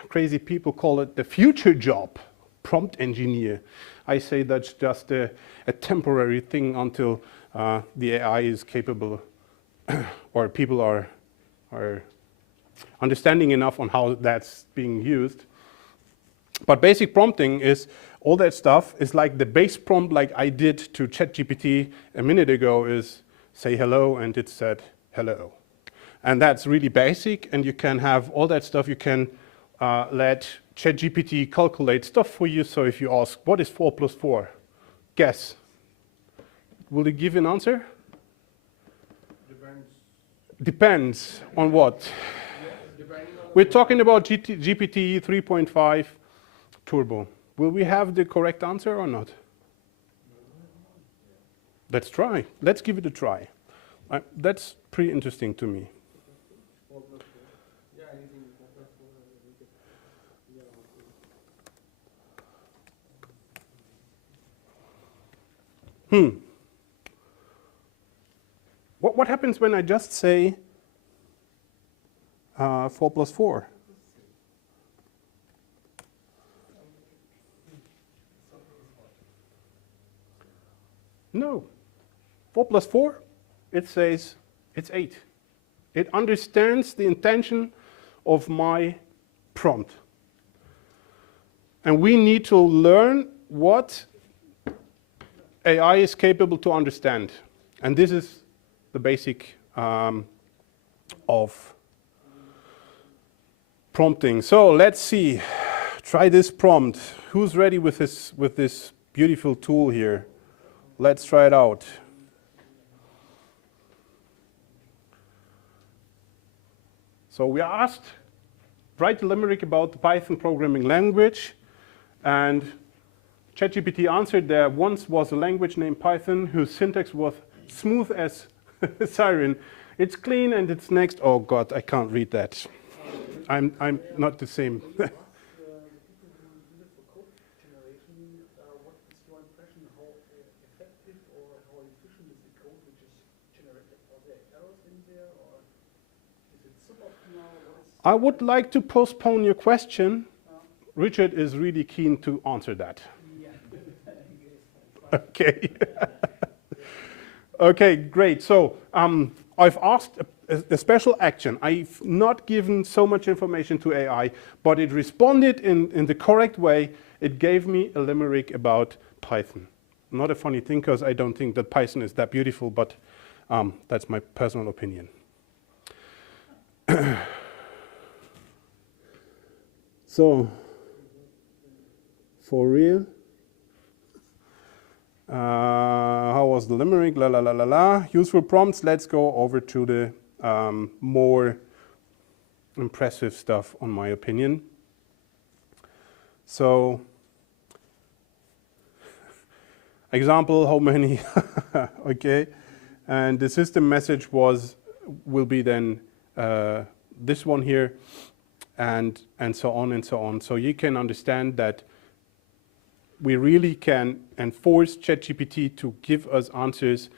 crazy people call it the future job, prompt engineer. I say that's just a temporary thing until the AI is capable or people are understanding enough on how that's being used. But basic prompting is all that stuff is like the base prompt like I did to ChatGPT a minute ago is say hello and it said hello. And that's really basic, and you can have all that stuff. You can let ChatGPT calculate stuff for you. So if you ask, what is 4 plus 4? Guess. Will it give you an answer? Depends. Depends on what? Depending on We're talking about GPT 3.5 Turbo. Will we have the correct answer or not? Let's try. Let's give it a try. That's pretty interesting to me. yeah, anything. What happens when I just say 4 plus 4? No. 4 plus 4, it says it's 8. It understands the intention of my prompt. And we need to learn what AI is capable to understand. And this is the basic of prompting. So let's see. Try this prompt. Who's ready with this beautiful tool here? Let's try it out. So we asked, write a limerick about the Python programming language, and ChatGPT answered there once was a language named Python whose syntax was smooth as siren. It's clean and it's next. Oh God, I can't read that. I'm not the same. I would like to postpone your question. Richard is really keen to answer that. Okay. Okay, great. So I've asked a special action. I've not given so much information to AI, but it responded in the correct way. It gave me a limerick about Python. Not a funny thing, because I don't think that Python is that beautiful, but that's my personal opinion. So, for real, how was the limerick? La la la la la. Useful prompts. Let's go over to the more impressive stuff, on my opinion. So, example, how many? Okay, and the system message will be then this one here. And so on and so on. So you can understand that we really can enforce ChatGPT to give us answers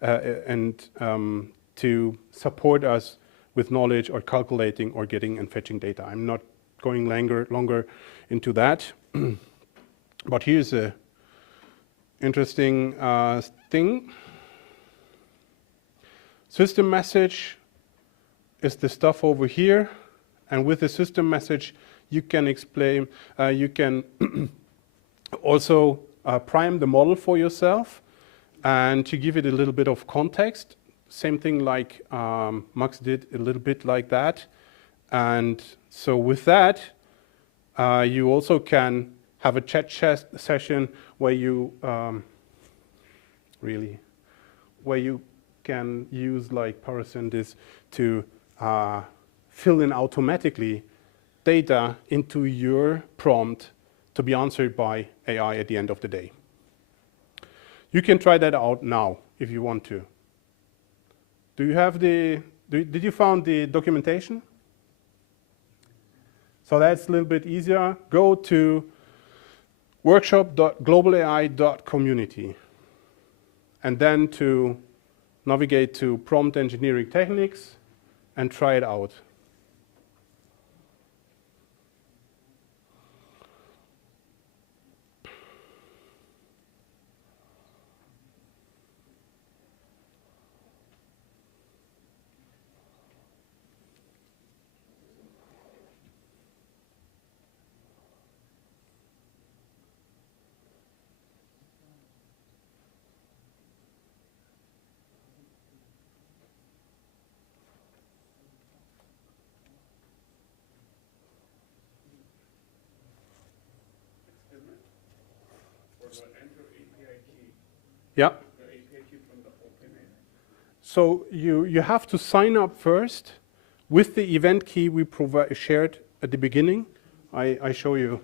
and to support us with knowledge or calculating or getting and fetching data. I'm not going longer into that. But here's a interesting thing. System message is the stuff over here. And with the system message, you can explain, you can also prime the model for yourself and to give it a little bit of context. Same thing like Max did, a little bit like that. And so with that, you also can have a chat session where you where you can use like Parasynthesis to fill in automatically data into your prompt to be answered by AI at the end of the day. You can try that out now if you want to. Do you have did you found the documentation? So that's a little bit easier. Go to workshop.globalai.community and then to navigate to prompt engineering techniques and try it out. Yeah. So you have to sign up first with the event key we shared at the beginning. I show you.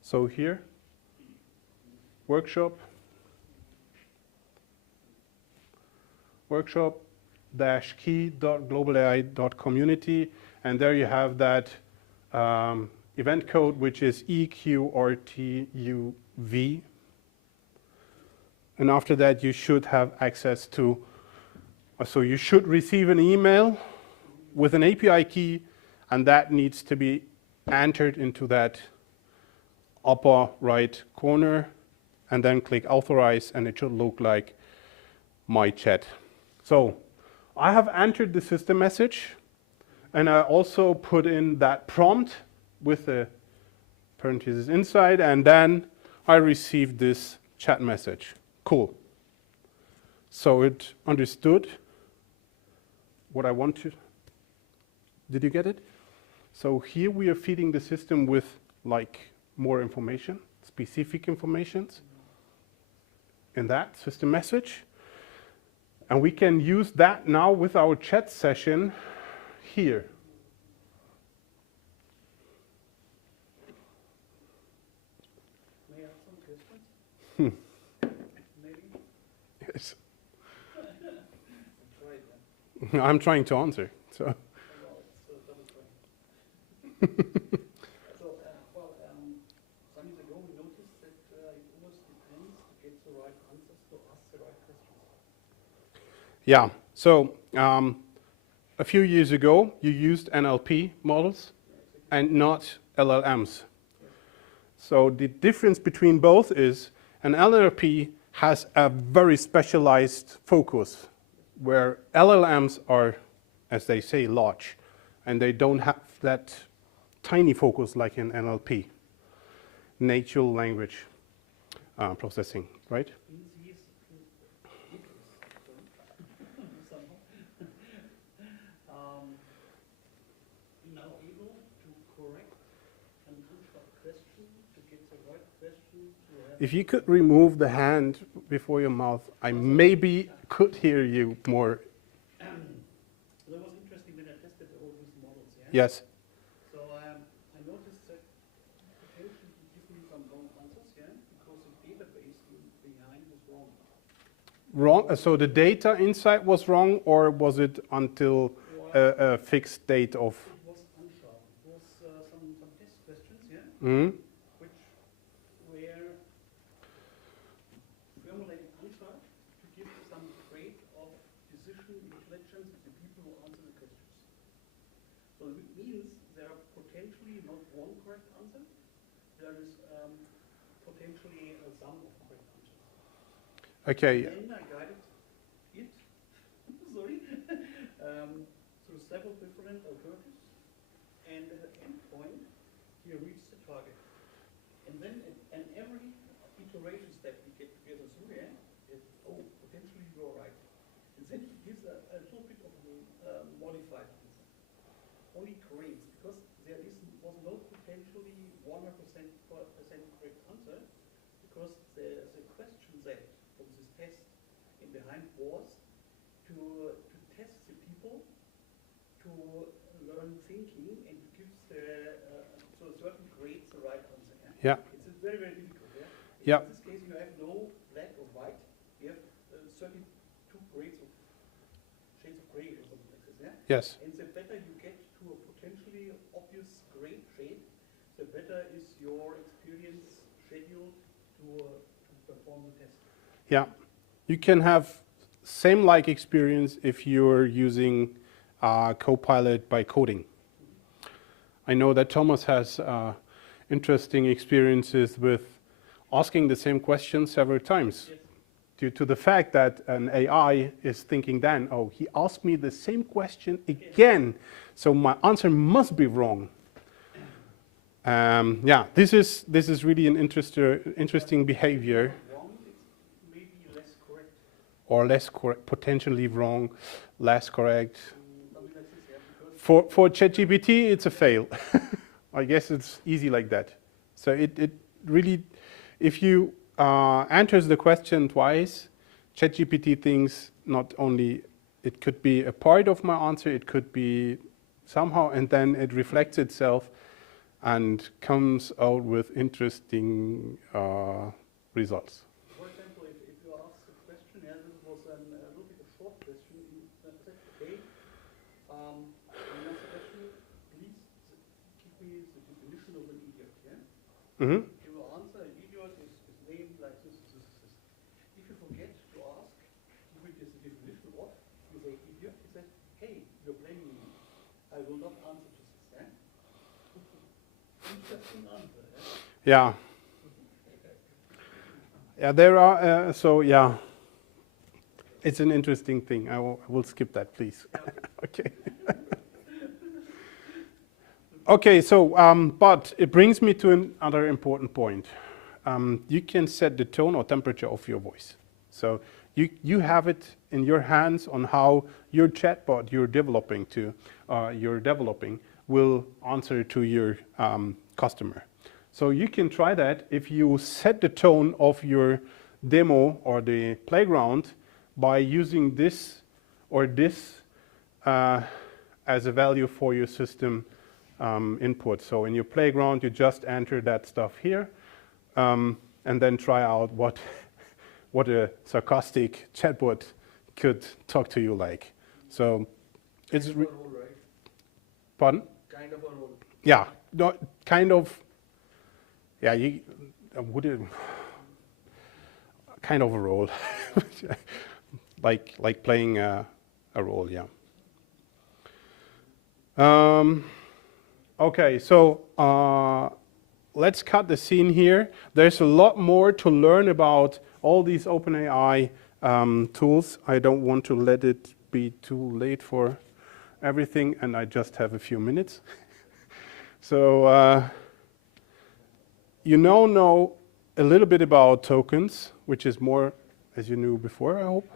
So here, workshop-key.globalai.community, and there you have that event code, which is EQRTUV. And after that, you should have access to, so you should receive an email with an API key, and that needs to be entered into that upper right corner, and then click authorize, and it should look like my chat. So I have entered the system message, and I also put in that prompt with the parentheses inside, and then I received this chat message. Cool. So it understood what I want to. Did you get it? So here we are feeding the system with like more information, specific informations in that system message. And we can use that now with our chat session here. May I have some questions? Maybe? Yes. Try it then. I'm trying to answer. So. Well, it's a double try. Some years ago we noticed that it almost depends to get the right answers to ask the right questions. Yeah. So a few years ago, you used NLP models and not LLMs. So the difference between both is an NLP has a very specialized focus, where LLMs are, as they say, large, and they don't have that tiny focus like in NLP, natural language processing, right? In these somehow, now able to correct and answer a question, to get the right question, to have If you could remove the hand before your mouth, I maybe could hear you more. that was interesting when I tested all these models, yeah? Yes. So I noticed that potentially it gives me some wrong answers, yeah? Because the database behind is wrong. Wrong. So the data inside was wrong, or was it until a fixed date of? It was unsure. It was some test questions, yeah? Mm? Which were formulated unsure to give some trait of decision intelligence of the people who answer the questions. So it means there are potentially not one correct answer. There is potentially a sum of correct answers. Okay. Then I guided it, sorry, through several different alternatives, and at the end point, he reached the target. And then at every iteration step we get together through here, oh, potentially you're right. And then he gives a little bit of a modified answer. Only grades, because there was no potentially 100% correct answer, because the question said, from designed was to test the people, to learn thinking, and to give so a certain grade the right answer. Yeah. It's very, very difficult. Yeah. In this case, you have no black or white. You have 32 grades of shades of gray or something like this. Yes. And the better you get to a potentially obvious gray shade, the better is your experience scheduled to perform the test. Yeah. You can have same like experience if you're using CoPilot by coding. I know that Thomas has interesting experiences with asking the same question several times. Yes. Due to the fact that an AI is thinking then, oh, he asked me the same question again, so my answer must be wrong. Yeah, this is really an interesting behavior. Wrong, it's maybe less correct. Or less correct, potentially wrong, less correct. Something like this, because For ChatGPT, it's a fail. I guess it's easy like that. So it really, if you answers the question twice, ChatGPT thinks not only it could be a part of my answer, it could be somehow, and then it reflects itself and comes out with interesting results. for example, if you ask a question, this was a little bit of short question, you said, okay, another question, please give me the definition of an idiot, Mm-hmm. You will answer, an idiot is named like this, this, this. If you forget to ask, give me the definition of, you say idiot, he says, hey, you're blaming me. I will not answer to this, Interesting answer, Yeah. Yeah, there are, so yeah. It's an interesting thing. I will skip that, please. Okay. Okay, so, but it brings me to another important point. You can set the tone or temperature of your voice. So you have it in your hands on how your chatbot you're developing will answer to your customer. So you can try that if you set the tone of your demo or the playground by using this or this as a value for your system input. So in your playground, you just enter that stuff here and then try out what a sarcastic chatbot could talk to you like. So it's Kind of a role, right? pardon? Kind of a role. Yeah, no, kind of. Yeah, you would it, kind of a role, like playing a role. Yeah. Okay, so let's cut the scene here. There's a lot more to learn about all these OpenAI tools. I don't want to let it be too late for everything, and I just have a few minutes. So you now know a little bit about tokens, which is more as you knew before, I hope.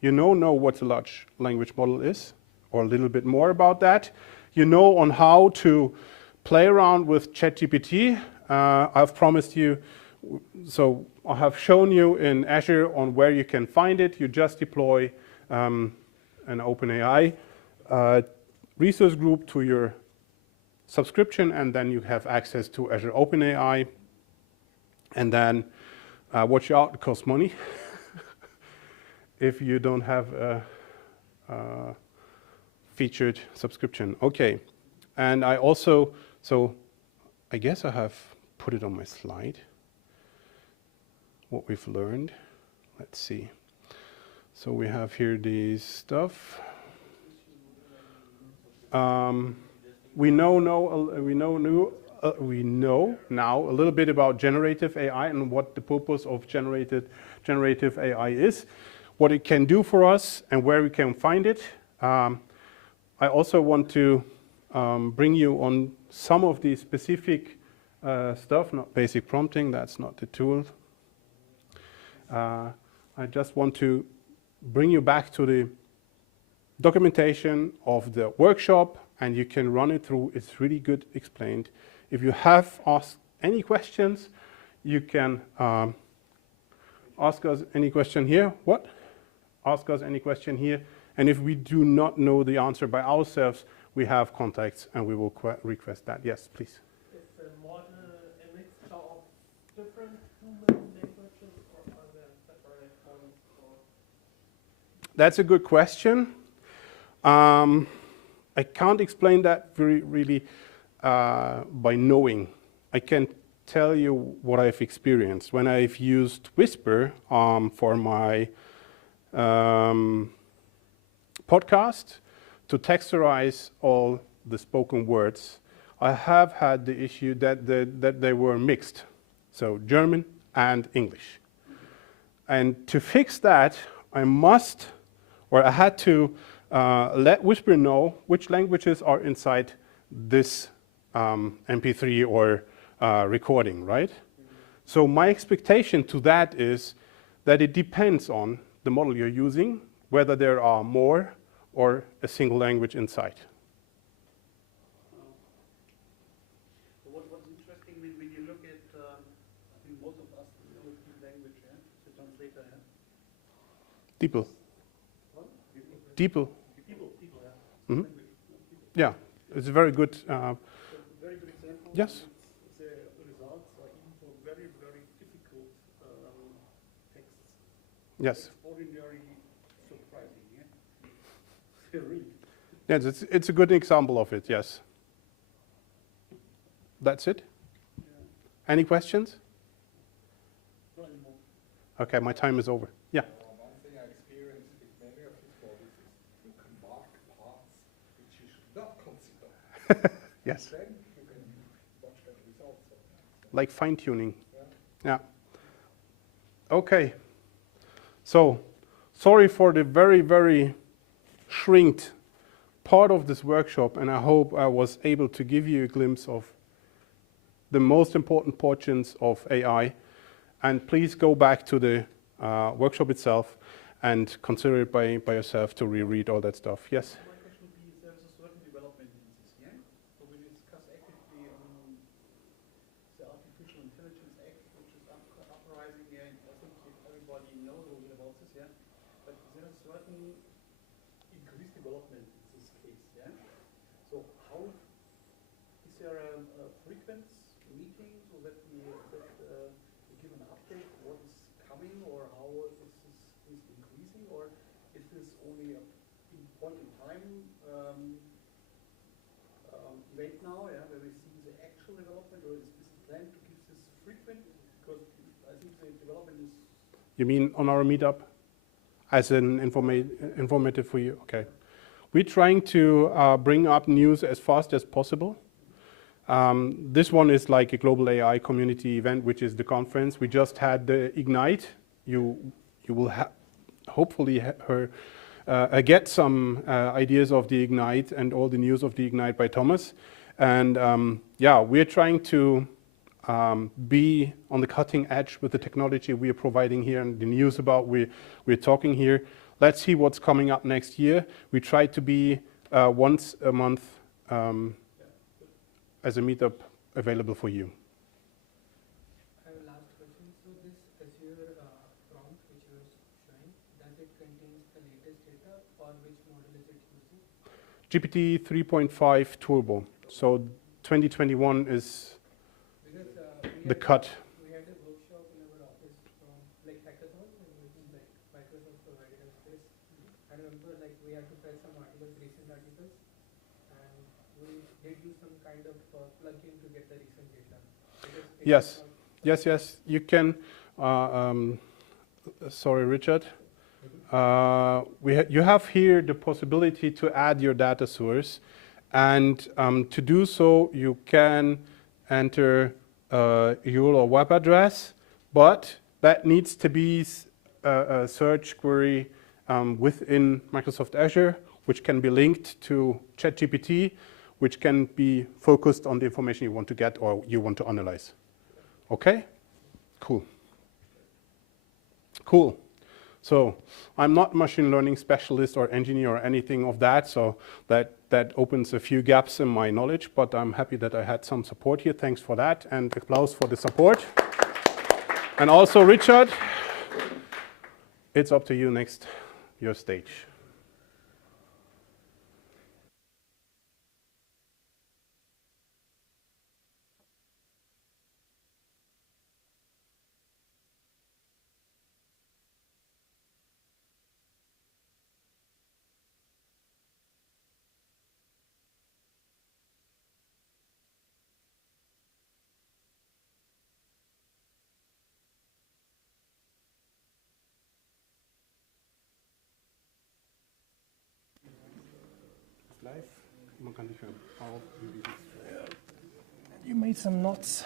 You now know what a large language model is, or a little bit more about that. You know on how to play around with ChatGPT. I've promised you, so I have shown you in Azure on where you can find it. You just deploy an OpenAI resource group to your subscription, and then you have access to Azure OpenAI. And then watch out, it costs money if you don't have a featured subscription. Okay, and I also, so I guess I have put it on my slide, what we've learned. Let's see. So we have here these stuff. We know now a little bit about generative AI and what the purpose of generative AI is, what it can do for us, and where we can find it. I also want to bring you on some of the specific stuff, not basic prompting, that's not the tool. I just want to bring you back to the documentation of the workshop, and you can run it through. It's really good explained. If you have asked any questions, you can ask us any question here. What? ask us any question here. And if we do not know the answer by ourselves, we have contacts and we will request that. Yes, please. Is the model a mixture of different human languages, or are there separate points? That's a good question. I can't explain that really by knowing. I can tell you what I've experienced. When I've used Whisper for my podcast to texturize all the spoken words, I have had the issue that they were mixed, so German and English. And to fix that, I had to let Whisper know which languages are inside this MP3 or recording, right? So my expectation to that is that it depends on the model you're using, whether there are more or a single language inside. What's interesting when you look at, I think most of us know the language, yeah? The translator, yeah? DeepL. What? DeepL. People, yeah. Mhm. Yeah, it's a very good. Very good example. Yes. The results are even for very, very difficult texts. Yes. Extraordinary surprising, yeah? Really. Yes, it's a good example of it. Yes. That's it. Yeah. Any questions? Not anymore. Okay, my time is over. Yeah. One thing I experienced with many of these models is you can mark parts which you should not consider. Yes. Then you can watch the results of that. Like fine tuning. Yeah. Okay. So, sorry for the very, very shrinked part of this workshop, and I hope I was able to give you a glimpse of the most important portions of AI. And please go back to the workshop itself and consider it by yourself to reread all that stuff. Yes? My question would be, there is a certain development in this, yeah? So we discuss actively on the Artificial Intelligence Act, which is uprising, and I think everybody knows a little bit about this, yeah? But there is certain increased development in this case, yeah? So how, is there a frequent meeting so that we give an update what is coming, or how is this increasing, or is this only a point in time event now, yeah, where we see the actual development, or is this planned to give this frequent? Because I think the development is. You mean on our meetup? As an informative for you? Okay. We're trying to bring up news as fast as possible. This one is like a global AI community event, which is the conference. We just had the Ignite. You will hopefully get some ideas of the Ignite and all the news of the Ignite by Thomas. And yeah, we're trying to be on the cutting edge with the technology we are providing here and the news about we're talking here. Let's see what's coming up next year. We try to be once a month as a meetup available for you. I have a last question. So this Azure prompt which you were showing, does it contain the latest data, or which model is it using? GPT 3.5 Turbo. So 2021 is Because the cut. we had a workshop in our office from like hackathon, and which is like Microsoft provided us this. I remember like we had to fetch some articles, recent articles, and we did use some kind of plugin to get the recent data. Yes. Yes. You can. Sorry, Richard. You have here the possibility to add your data source, and to do so, you can enter your web address, but that needs to be a search query within Microsoft Azure, which can be linked to ChatGPT, which can be focused on the information you want to get or you want to analyze. Okay? Cool. So I'm not a machine learning specialist or engineer or anything of that, so that opens a few gaps in my knowledge, but I'm happy that I had some support here. Thanks for that, and applause for the support. And also, Richard, it's up to you next your stage. Live? Man kann nicht hören. Auf. You made some notes.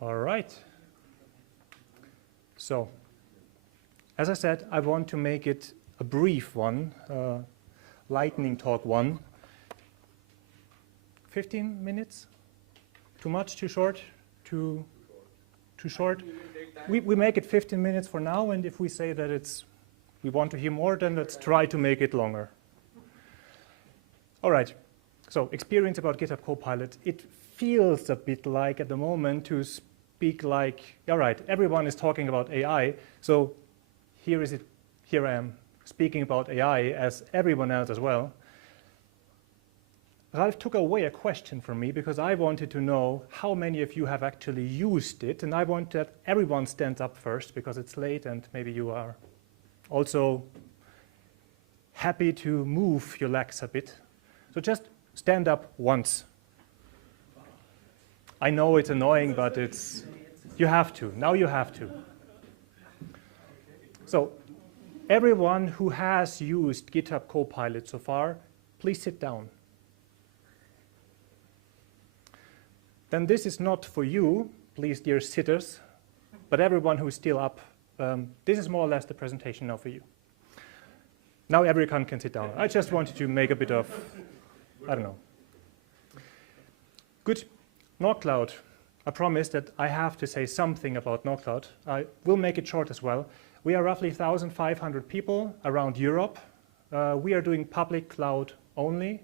All right. So, as I said, I want to make it a brief one, lightning talk one. 15 minutes? Too much? Too short? Too short? We make it 15 minutes for now, and if we say that we want to hear more, then let's try to make it longer. All right. So, experience about GitHub Copilot. It feels a bit like, at the moment, to speak like, all right, everyone is talking about AI, so here I am speaking about AI as everyone else as well. Ralf took away a question from me because I wanted to know how many of you have actually used it, and I want that everyone stands up first because it's late and maybe you are also happy to move your legs a bit. So just stand up once. I know it's annoying, but you have to. Now you have to. So everyone who has used GitHub Copilot so far, please sit down. Then this is not for you, please, dear sitters, but everyone who is still up. This is more or less the presentation now for you. Now everyone can sit down. I just wanted to make a bit of, I don't know. Good. NordCloud. I promised that I have to say something about NordCloud. I will make it short as well. We are roughly 1,500 people around Europe. We are doing public cloud only.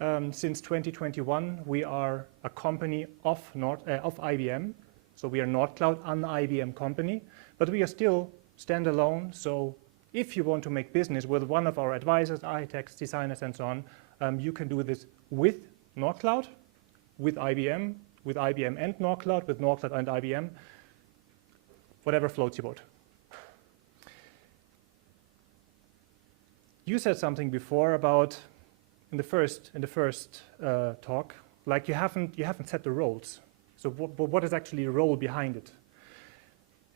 Since 2021, we are a company of IBM. So we are NordCloud, an IBM company, but we are still standalone. So if you want to make business with one of our advisors, architects, designers, and so on, you can do this with NordCloud, with IBM and NordCloud, with NordCloud and IBM, whatever floats your boat. You said something before about in the first talk, like you haven't set the roles. So what is actually the role behind it?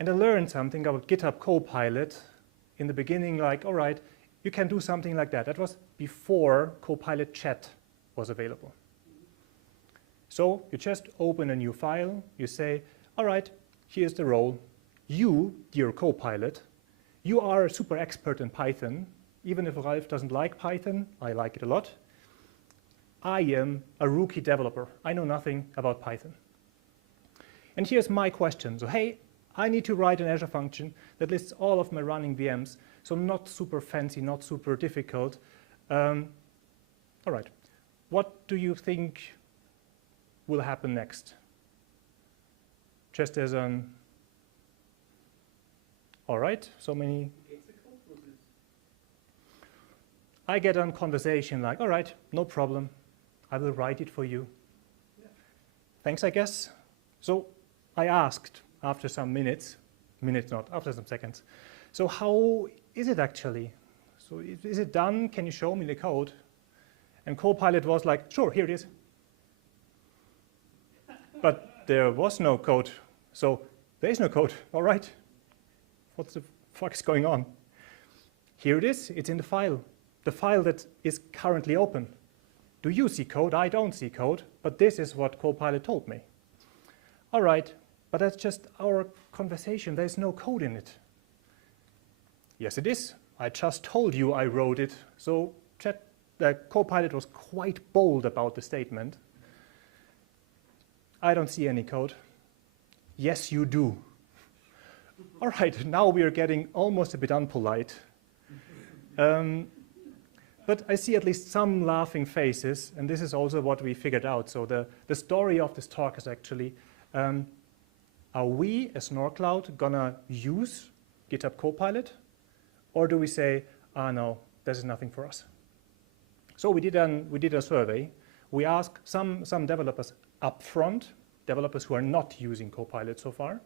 And I learned something about GitHub Copilot in the beginning, like, all right, you can do something like that. That was before Copilot Chat was available. So you just open a new file, you say, all right, here's the role. You, dear Copilot, you are a super expert in Python. Even if Ralf doesn't like Python, I like it a lot. I am a rookie developer. I know nothing about Python. And here's my question. So, hey, I need to write an Azure function that lists all of my running VMs, so not super fancy, not super difficult. All right, what do you think will happen next? Just as an, all right, so many. I get a conversation like, all right, no problem. I will write it for you. Yeah. Thanks, I guess. So I asked after some after some seconds. So how is it actually? So is it done? Can you show me the code? And Copilot was like, sure, here it is. But there was no code. So there is no code, all right. What the fuck is going on? Here it is, it's in the file that is currently open. Do you see code? I don't see code, but this is what Copilot told me. All right, but that's just our conversation. There's no code in it. Yes, it is. I just told you I wrote it. So Copilot was quite bold about the statement. I don't see any code. Yes, you do. All right, now we are getting almost a bit unpolite. But I see at least some laughing faces, and this is also what we figured out. So the story of this talk is actually, are we as Snorcloud gonna use GitHub Copilot, or do we say, no, this is nothing for us? So we did a survey. We asked some developers upfront, developers who are not using Copilot so far,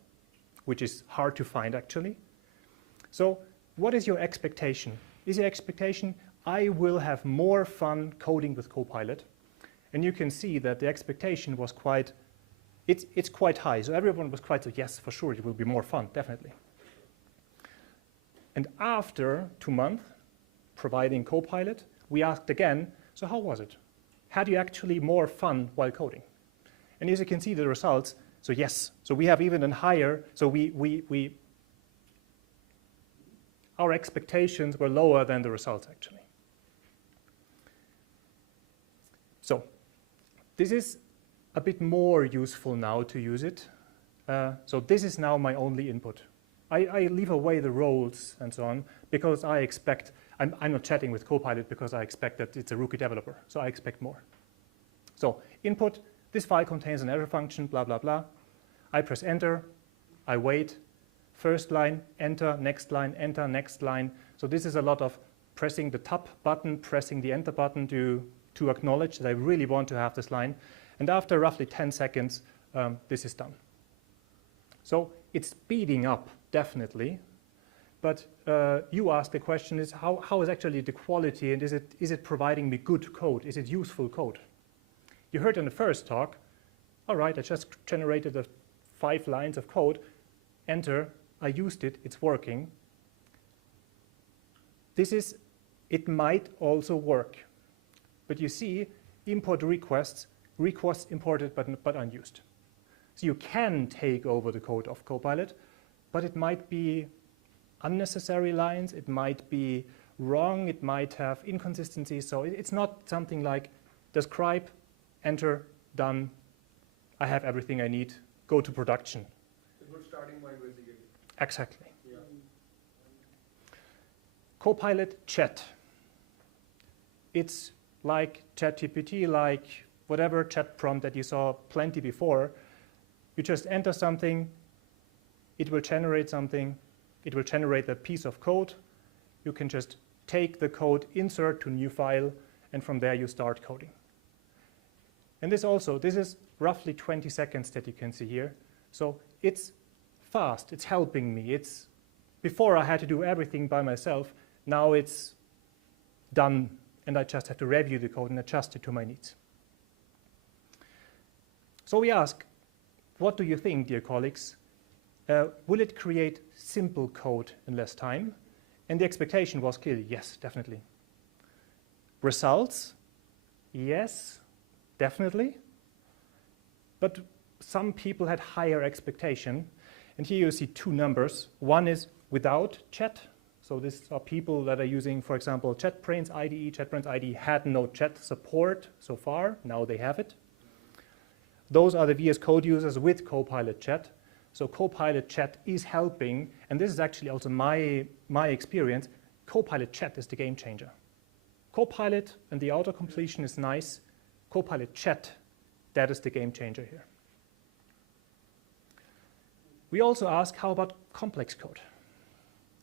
which is hard to find actually. So what is your expectation? Is your expectation, I will have more fun coding with Copilot? And you can see that the expectation was it's quite high. So everyone was quite, yes, for sure, it will be more fun, definitely. And after 2 months, providing Copilot, we asked again, so how was it? Had you actually more fun while coding? And as you can see the results, so yes, so we have even a higher, so our expectations were lower than the results actually. So this is a bit more useful now to use it. So this is now my only input. I leave away the roles and so on because I expect, I'm not chatting with Copilot because I expect that it's a rookie developer, so I expect more. So input, this file contains an error function, blah, blah, blah. I press enter, I wait, first line, enter, enter, next line. So this is a lot of pressing the tab button, pressing the enter button to acknowledge that I really want to have this line. And after roughly 10 seconds, this is done. So it's speeding up, definitely. But you asked the question is, how is actually the quality, and is it providing me good code? Is it useful code? You heard in the first talk, all right, I just generated 5 lines of code, enter, I used it, it's working. It might also work. But you see, import requests imported but unused. So you can take over the code of Copilot, but it might be unnecessary lines, it might be wrong, it might have inconsistencies. So it's not something like describe, enter, done, I have everything I need, go to production. A good starting point basically. Exactly. Yeah. Copilot chat. It's like ChatGPT, like whatever chat prompt that you saw plenty before. You just enter something, it will generate something, it will generate a piece of code. You can just take the code, insert to new file, and from there you start coding. And this is roughly 20 seconds that you can see here. So it's fast, it's helping me. Before I had to do everything by myself, now it's done, and I just have to review the code and adjust it to my needs. So we ask, what do you think, dear colleagues? Will it create simple code in less time? And the expectation was clearly, yes, definitely. Results? Yes, definitely. But some people had higher expectation. And here you see 2 numbers. One is without chat. So these are people that are using, for example, JetBrains IDE. JetBrains IDE had no chat support so far. Now they have it. Those are the VS Code users with Copilot chat. So Copilot chat is helping, and this is actually also my experience. Copilot chat is the game changer. Copilot and the auto-completion is nice. Copilot chat, that is the game changer here. We also ask, how about complex code?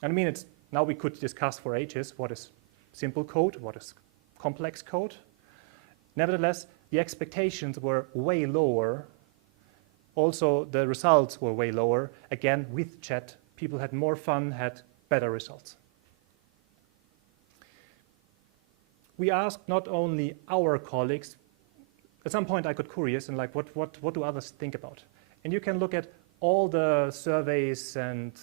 And I mean, now we could discuss for ages what is simple code, what is complex code. Nevertheless, the expectations were way lower. Also, the results were way lower. Again, with chat, people had more fun, had better results. We asked not only our colleagues, at some point I got curious and like, what do others think about? And you can look at all the surveys and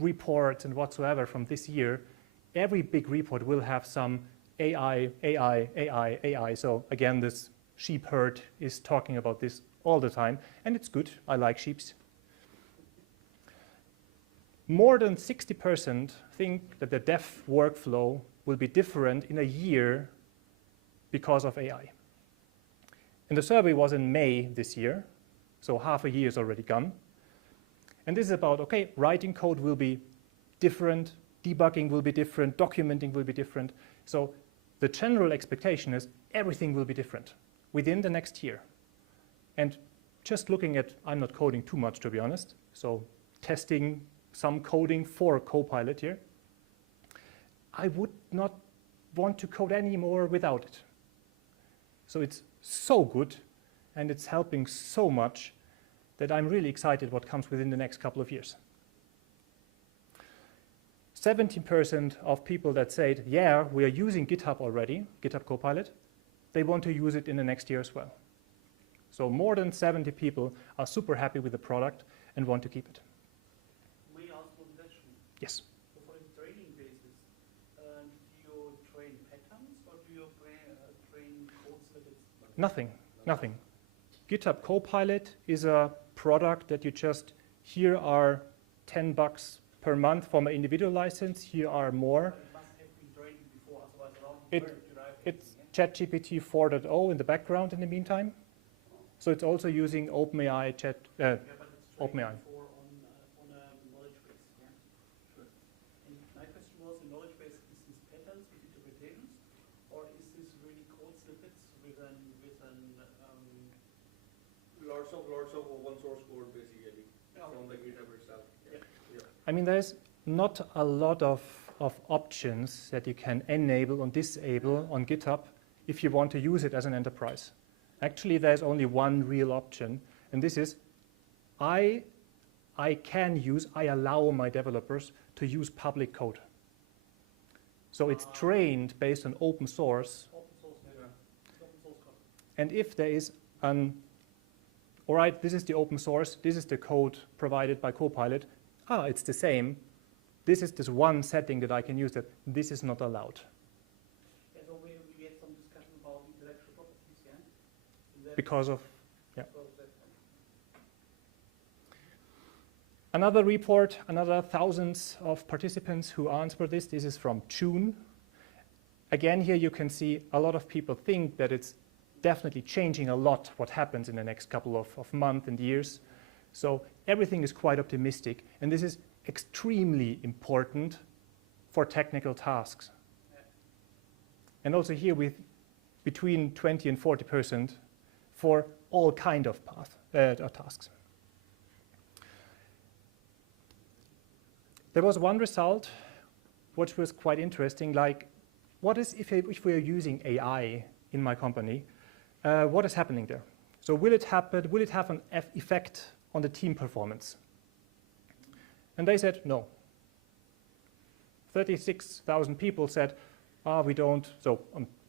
reports and whatsoever from this year. Every big report will have some AI. So again, this sheep herd is talking about this all the time, and it's good. I like sheeps. More than 60% think that the dev workflow will be different in a year because of AI. And the survey was in May this year, so half a year is already gone. And this is about, okay, writing code will be different, debugging will be different, documenting will be different. So the general expectation is everything will be different within the next year. And just looking at, I'm not coding too much to be honest, so testing some coding for CoPilot here, I would not want to code anymore without it. So it's so good and it's helping so much that I'm really excited what comes within the next couple of years. 17% of people that said, yeah, we are using GitHub already, GitHub Copilot, they want to use it in the next year as well. So more than 70 people are super happy with the product and want to keep it. May I ask one question? Yes. So for the training basis, do you train patterns or do you train code snippets? Nothing, nothing. GitHub Copilot is a product that you just, here are $10 per month for my individual license, here are more. It must have been trained before, otherwise how do you derive It's ChatGPT 4.0 in the background in the meantime. So it's also using OpenAI yeah, but it's trained OpenAI. before on a knowledge base, yeah? Sure. And my question was, the knowledge base, is this patterns with interpretations, or is this really code snippets with an lots of open source code basically from the GitHub itself. Yeah. I mean, there's not a lot of options that you can enable or disable on GitHub if you want to use it as an enterprise. Actually, there's only one real option, and this is I allow my developers to use public code. So it's trained based on open source. open source code. And if there is all right, this is the open source, this is the code provided by CoPilot, it's the same. This is this one setting that I can use that this is not allowed. Yeah, so we had some discussion about intellectual properties, yeah? Because of, yeah. Because of that. Another report, another thousands of participants who answered this. This is from June. Again, here you can see a lot of people think that it's definitely changing a lot what happens in the next couple of months and years. So everything is quite optimistic, and this is extremely important for technical tasks. Yeah. And also here with between 20 and 40% for all kind of tasks. There was one result which was quite interesting, like what is if we are using AI in my company, what is happening there? So will it have an effect on the team performance? And they said no. 36,000 people said, we don't, so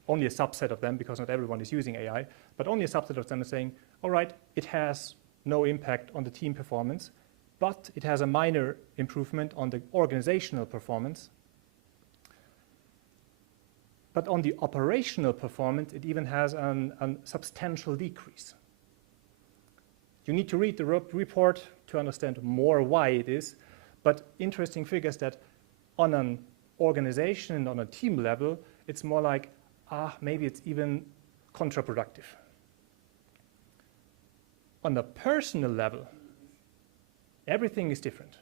only a subset of them, because not everyone is using AI, but only a subset of them are saying, all right, it has no impact on the team performance, but it has a minor improvement on the organizational performance. But on the operational performance, it even has a substantial decrease. You need to read the report to understand more why it is, but interesting figures that on an organization and on a team level, it's more like, maybe it's even counterproductive. On a personal level, everything is different.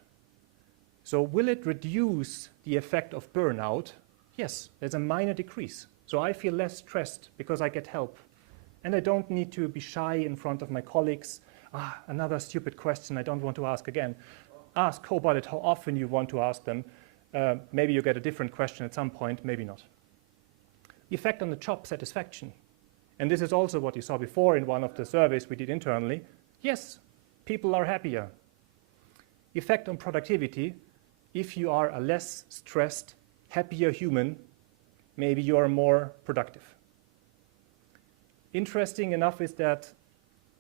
So will it reduce the effect of burnout? Yes, there's a minor decrease. So I feel less stressed because I get help. And I don't need to be shy in front of my colleagues. Another stupid question I don't want to ask again. Ask CoPilot how often you want to ask them. Maybe you get a different question at some point, maybe not. The effect on the job satisfaction. And this is also what you saw before in one of the surveys we did internally. Yes, people are happier. Effect on productivity. If you are a less stressed, happier human, maybe you are more productive. Interesting enough is that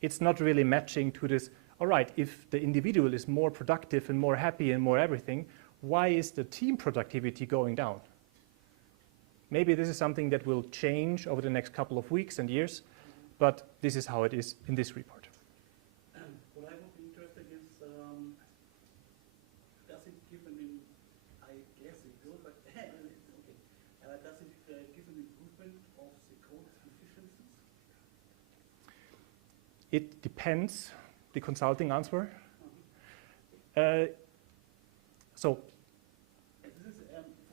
it's not really matching to this, all right, if the individual is more productive and more happy and more everything, why is the team productivity going down? Maybe this is something that will change over the next couple of weeks and years, but this is how it is in this report. What I would be interested is, does it give I guess it will, but okay. Does it give an improvement of the code efficiencies? It depends, the consulting answer. So this is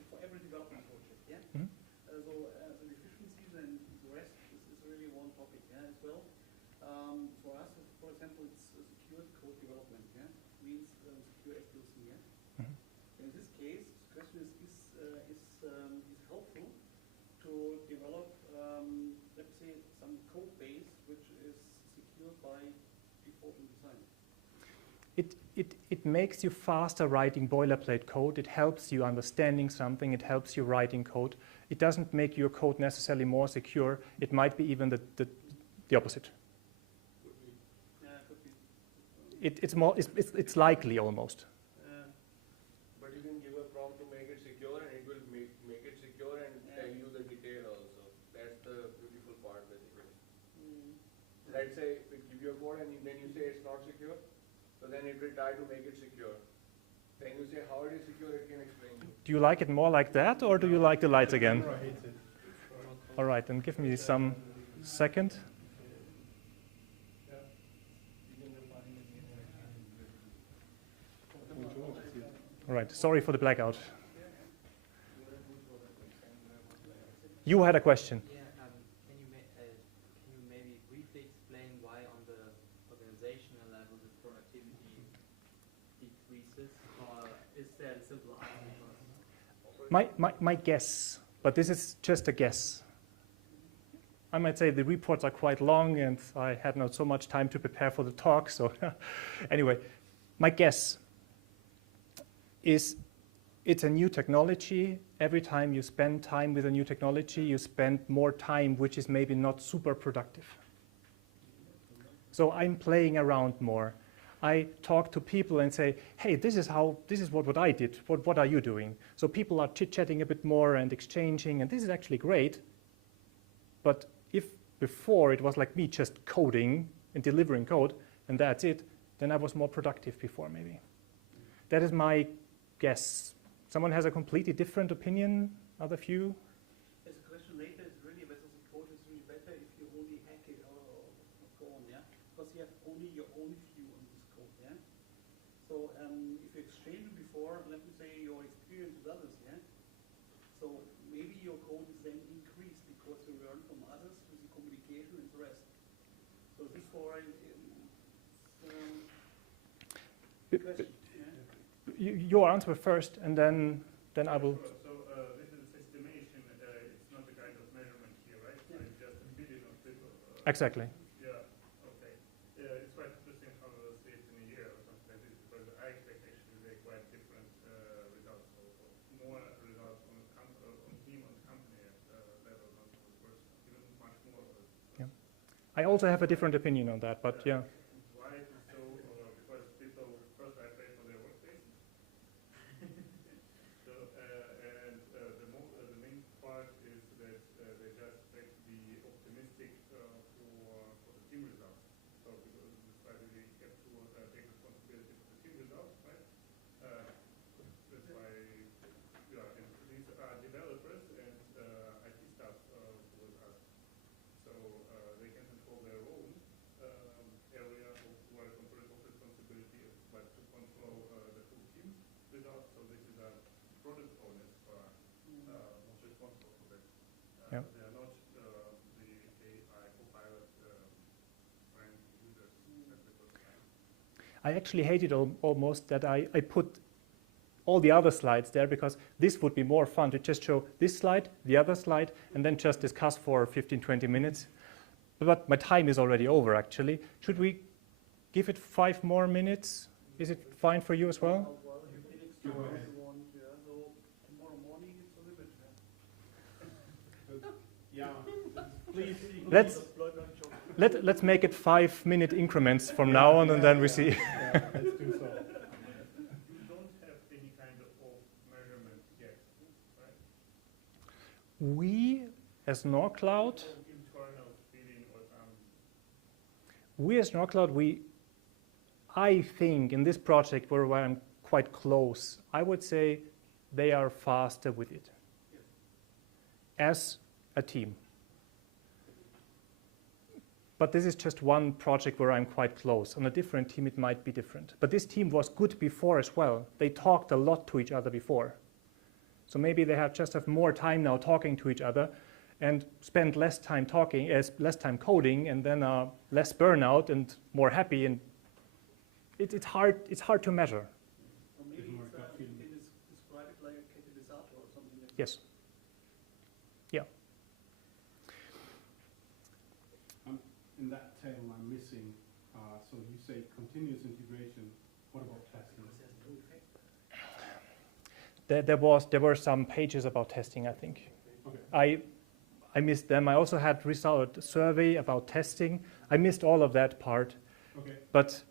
for every development project, yeah? Mhm. So the efficiency well. For us, for example, it's secure code development. Yeah, means secure SDLC. Yeah. In this case, the question is helpful to develop, let's say, some code base which is secured by default design. It makes you faster writing boilerplate code. It helps you understanding something. It helps you writing code. It doesn't make your code necessarily more secure. It might be even the opposite. Yeah, could be. It's likely almost. But you can give a prompt to make it secure, and it will make it secure and tell you the detail also. That's the beautiful part, basically. Let's say we give you a code, and then you say it's not secure. So then it will try to make it secure. Then you say how it is secure, it can explain you. Do you like it more like that, or do you like the lights again? All right, then give me some second. All right, sorry for the blackout. You had a question. Yeah, can you maybe briefly explain why on the organizational level the productivity decreases, or is there a simple answer? My guess, but this is just a guess. I might say the reports are quite long and I had not so much time to prepare for the talk, so anyway, my guess is it's a new technology. Every time you spend time with a new technology, you spend more time, which is maybe not super productive. So I'm playing around more. I talk to people and say, hey, this is what I did. What are you doing? So people are chit-chatting a bit more and exchanging, and this is actually great. But if before it was like me just coding and delivering code, and that's it, then I was more productive before maybe. That is my guess. Someone has a completely different opinion, other few? As a question later is really whether the code is really better if you only hack it or go on, yeah? Because you have only your own view on this code, yeah? So if you exchange it before, let me say your experience with others, yeah? So maybe your code is then increased because you learn from others with the communication and the rest. So this for question. Your answer first, and then I will. So this is estimation. It's not a kind of measurement here, right? So it's just a billion of people. Exactly. Yeah. Okay. It's quite interesting how we'll see it in a year or something like this, because I expect actually quite different results. Also, more results on team on company level, not on the person. Even much more. Yeah. I also have a different opinion on that, but yeah. Why is it so? Because people first I pay for their workspace. So the main part is that they just try to be optimistic for the team results. So because this why they have to take responsibility for the team results, right? That's why and these are developers and IT staff with us. So they can control their own area of work of responsibility, but to control the whole team's results. So this is a product owners most responsible for that. Yeah. They are not the AI CoPilot friend users at the first time. I actually hated almost that I put all the other slides there, because this would be more fun to just show this slide, the other slide, and then just discuss for 15, 20 minutes. But my time is already over, actually. Should we give it 5 more minutes? Is it fine for you as well? Well, you can explore if you want, yeah. So tomorrow morning it's a little bit. Yeah. Let's make it 5-minute increments from now on, and then we see. Yeah, let's do so. You don't have any kind of measurement yet, right? We, as NorCloud, Internal feeling or we as NorCloud, I think in this project where I'm quite close, I would say they are faster with it as a team. But this is just one project where I'm quite close. On a different team, it might be different. But this team was good before as well. They talked a lot to each other before. So maybe they just have more time now talking to each other. and spend less time talking, less time coding, and then less burnout and more happy. And it's hard to measure. Or maybe you can describe it like a catalysator or something like that. Yes. Yeah. In that table, I'm missing. So you say continuous integration. What about testing? There were some pages about testing, I think. Okay. I missed them. I also had a survey about testing. I missed all of that part. Okay. But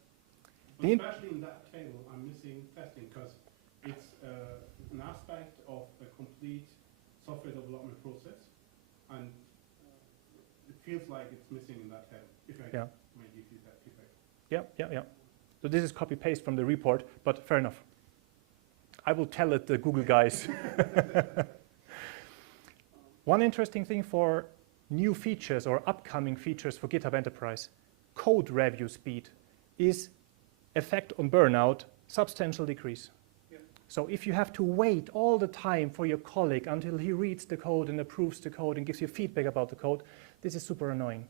especially in that table, I'm missing testing because it's an aspect of a complete software development process, and it feels like it's missing in that table. If I may give you that feedback. yeah. So this is copy-paste from the report, but fair enough. I will tell it the Google guys. One interesting thing for new features or upcoming features for GitHub Enterprise, code review speed is effect on burnout, substantial decrease. Yeah. So if you have to wait all the time for your colleague until he reads the code and approves the code and gives you feedback about the code, this is super annoying.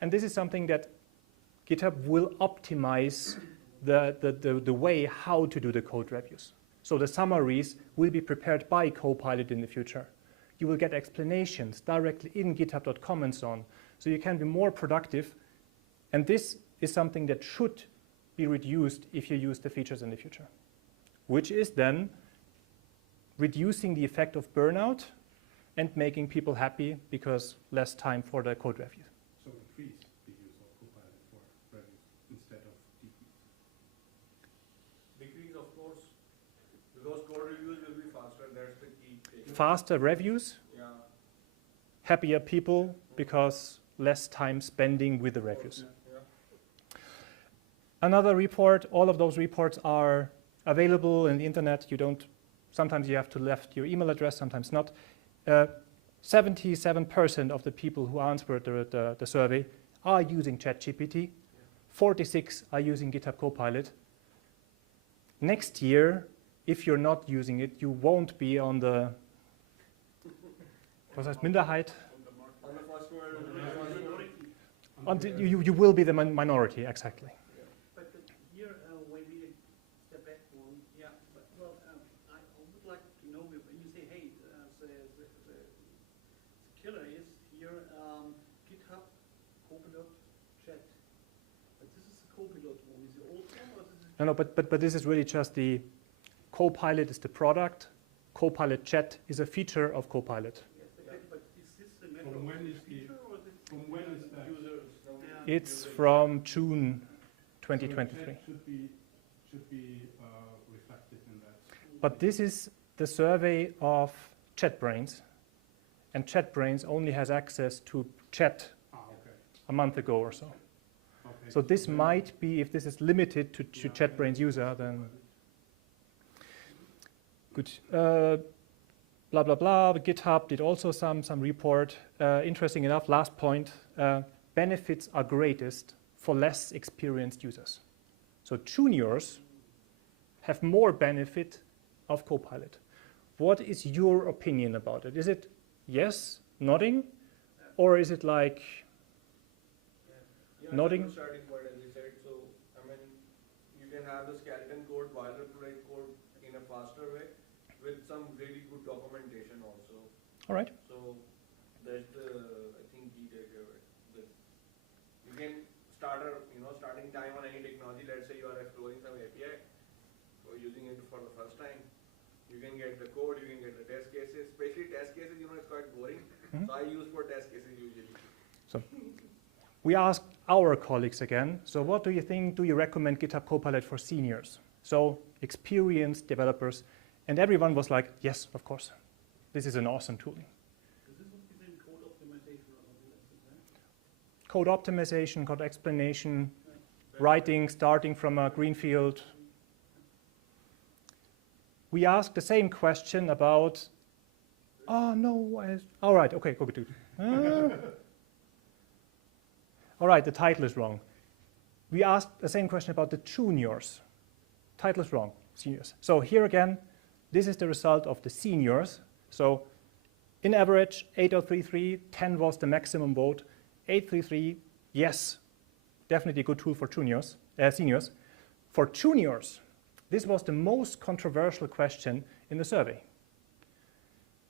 And this is something that GitHub will optimize the way how to do the code reviews. So the summaries will be prepared by CoPilot in the future. You will get explanations directly in github.com and so on. So you can be more productive. And this is something that should be reduced if you use the features in the future, which is then reducing the effect of burnout and making people happy because less time for the code review. So increase the use of CoPilot for reviews instead of decrease. Decrease, of course, because code reviews will be faster. That's the key thing. Faster reviews, Yeah. happier people because less time spending with the reviews. Yeah. Another report, all of those reports are available in the internet. Sometimes you have to left your email address, sometimes not. 77% of the people who answered the survey are using ChatGPT. 46 are using GitHub Copilot. Next year, if you're not using it, you won't be on the, was heißt Minderheit? On the first word, You will be the minority, exactly. But here, when we step back one, I would like to know when you say, hey, the killer is here, GitHub, CoPilot, Chat. But this is the CoPilot one. Is the old one, or this is? No, but this is really just the CoPilot is the product. CoPilot Chat is a feature of CoPilot. Yes, but is this the matter From of when the is the- feature, or is it? From when is that? It's from June 2023. So should be reflected in that. But this is the survey of JetBrains, and JetBrains only has access to Chat Okay. a month ago or so. Okay. So this might be, if this is limited to JetBrains user, then good. Blah, blah, blah. GitHub did also some report. Interesting enough, last point, benefits are greatest for less experienced users. So juniors have more benefit of Copilot. What is your opinion about it? Is it yes, nodding, or is it like nodding? Starting point, as you said, so I mean, you can have the skeleton code, boilerplate code in a faster way with some really good documentation also. All right. So that's the, I think, key takeaway. You can starting time on any technology. Let's say you are exploring some API or using it for the first time. You can get the code, you can get the test cases. Especially test cases, it's quite boring. Mm-hmm. So I use for test cases usually. So we asked our colleagues again, so what do you think, do you recommend GitHub Copilot for seniors? So experienced developers, and everyone was like, yes, of course. This is an awesome tooling. This would be then code optimization or something like that. Code optimization, code explanation, writing, starting from a greenfield. We asked the same question about, all right, okay, go do. All right, the title is wrong. We asked the same question about the juniors. Title is wrong, seniors. So here again, this is the result of the seniors. So In average, 8033, 10 was the maximum vote. 833, yes, definitely a good tool for seniors. For juniors, this was the most controversial question in the survey.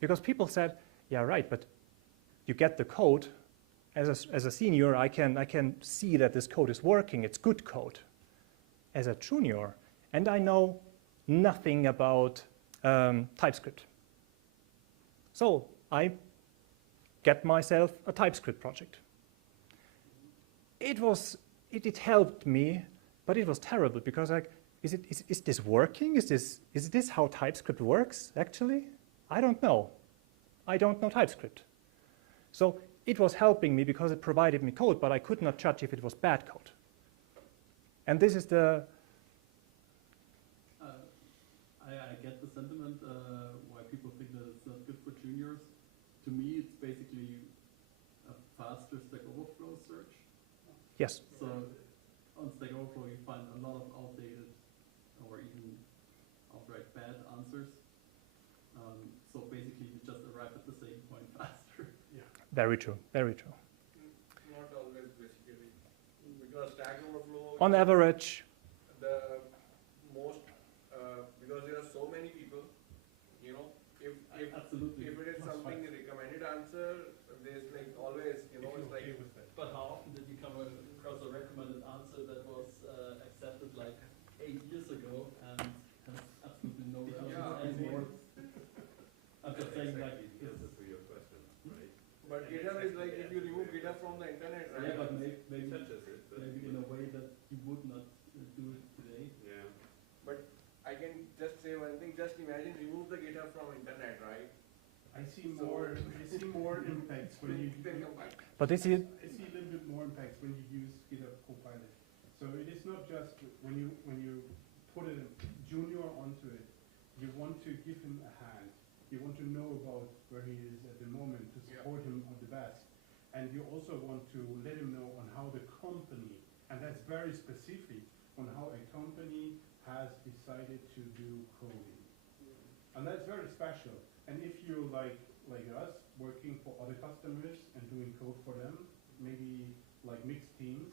Because people said, yeah, right, but you get the code. As a senior, I can see that this code is working. It's good code. As a junior, and I know nothing about TypeScript. So I get myself a TypeScript project. It helped me, but it was terrible because is this working? Is this how TypeScript works actually? I don't know. I don't know TypeScript. So it was helping me because it provided me code, but I could not judge if it was bad code. And this is the... I get the sentiment why people think that it's not good for juniors. To me, it's basically a faster Stack Overflow search. Yes. So on Stack Overflow, you find a lot of outdated or even outright bad answers. So basically, you just arrive at the same point faster. Yeah. Very true, very true. Not always, basically. Because Stack Overflow... On average... The most, because there are so many people, you know, if Absolutely. it is something a recommended answer, there's like always, you know, it's like... But how often did you come across a recommended answer that was accepted like 8 years ago and has absolutely no relevance anymore? I'm just saying like... But GitHub is like, if you remove GitHub from the internet, right? Yeah, but maybe in a way that you would not do it today. Yeah. But I can just say one thing, just imagine remove the GitHub from internet, right? I see more impacts when you... But this is... I see a little bit more impacts when you use GitHub Copilot. So it is not just when you put a junior onto it, you want to give him a hand. You want to know about where he is at the moment to support him on the best. And you also want to let him know on how the company, and that's very specific, on how a company has decided to do coding. And that's very special. And if you're like us, working for other customers and doing code for them, maybe like mixed teams,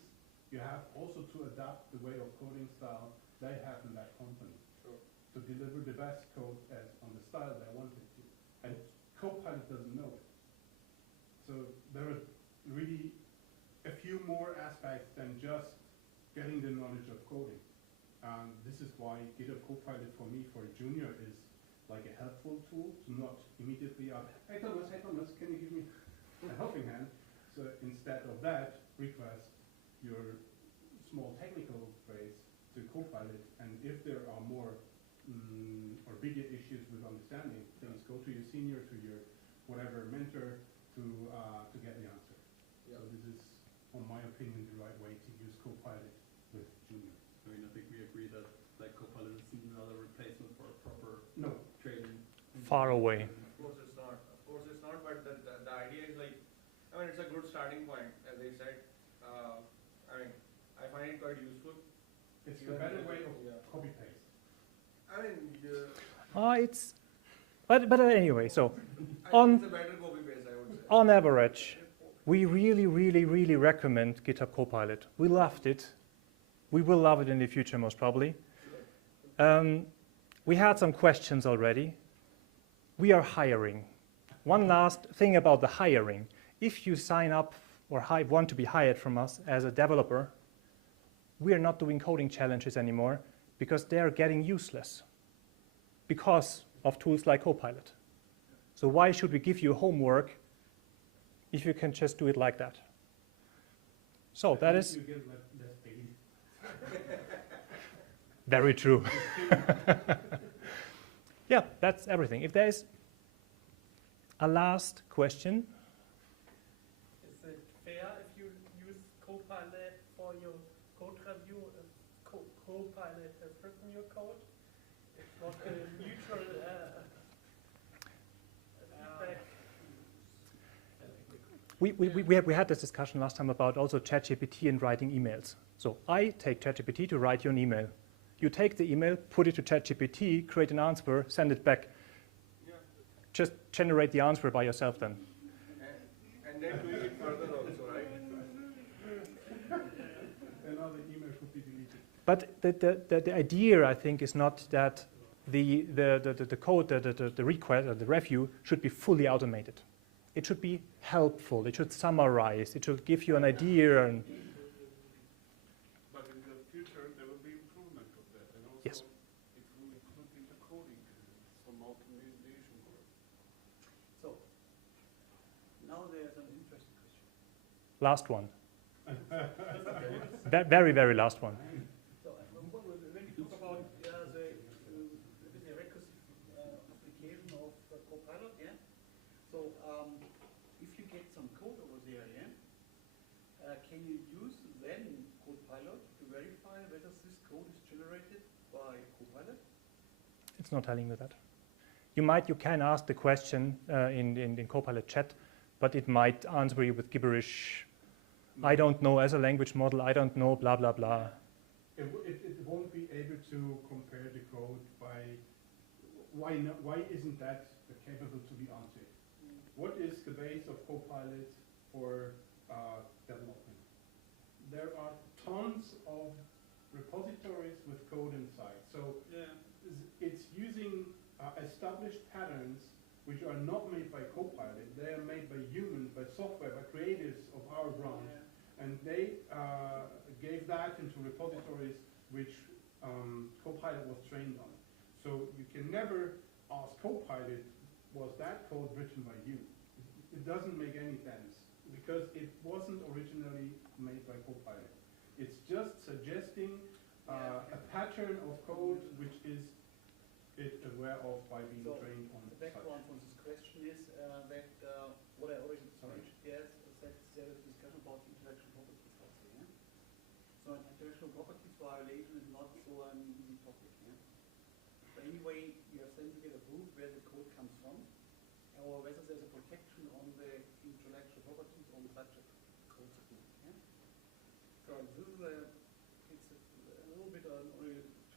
you have also to adapt the way of coding style they have in that company. Sure. To deliver the best code as on the style they want it to. And CoPilot doesn't know it. So there are really a few more aspects than just getting the knowledge of coding. This is why GitHub Copilot for me, for a junior, is like a helpful tool to not immediately ask, hey Thomas, can you give me a helping hand? So instead of that, request your small technical phrase to Copilot, and if there are more or bigger issues with understanding things, go to your senior, to your whatever mentor to get the answer. Yeah. So this is, in my opinion, the right way to use Copilot with junior. I mean, I think we agree that Copilot is another replacement for a proper training. Far away. Of course it's not. Of course it's not. But the idea is like, I mean, it's a good starting point, as I said. I mean, I find it quite useful. It's a better way of copy paste. I mean, it's, but anyway, so it's a better copy paste, I would say. On average, we really recommend GitHub Copilot. We loved it. We will love it in the future, most probably. We had some questions already. We are hiring. One last thing about the hiring. If you sign up or want to be hired from us as a developer, we are not doing coding challenges anymore because they are getting useless because of tools like Copilot. So why should we give you homework if you can just do it like that? So that is very true. Yeah, that's everything. If there is a last question. Is it fair if you use Copilot for your code review if Copilot has written your code? It's not a neutral feedback. We had this discussion last time about also ChatGPT and writing emails. So I take ChatGPT to write you an email. You take the email, put it to ChatGPT, create an answer, send it back. just generate the answer by yourself then. And then doing it further also, right? Another email should be deleted. But the idea, I think, is not that the code, the request, or the review should be fully automated. It should be helpful. It should summarize. It should give you an idea. And But in the future, there will be improvement of that, and also yes. it will include in the coding some automation work. So, now there's an interesting question. Last one. Very, very last one. So, when you talk about the recursive application of CoPilot, yeah? So, if you get some code over there, yeah? Can you use then CoPilot to verify whether this code is generated by CoPilot? It's not telling you that. You can ask the question in CoPilot chat, but it might answer you with gibberish. I don't know as a language model. I don't know blah blah blah. It won't be able to compare the code by why isn't that capable to be answered? What is the base of CoPilot for development? There are tons of repositories with code inside. So it's using established patterns which are not made by CoPilot. They are made by humans, by software, by creators of our branch. And they gave that into repositories which CoPilot was trained on. So you can never ask CoPilot, was that code written by you? It doesn't make any sense because it wasn't originally made by CoPilot. It's just suggesting a pattern of code which is it aware of by being trained on the background for this question is that what I already mentioned, yes, that there is discussion about intellectual properties also, yeah? So an intellectual properties violation is not so an easy topic, yeah? So anyway, you have then to get a proof where the code comes from, or whether there's a protection on the intellectual properties on such a code segment, yeah? So this is it's a little bit an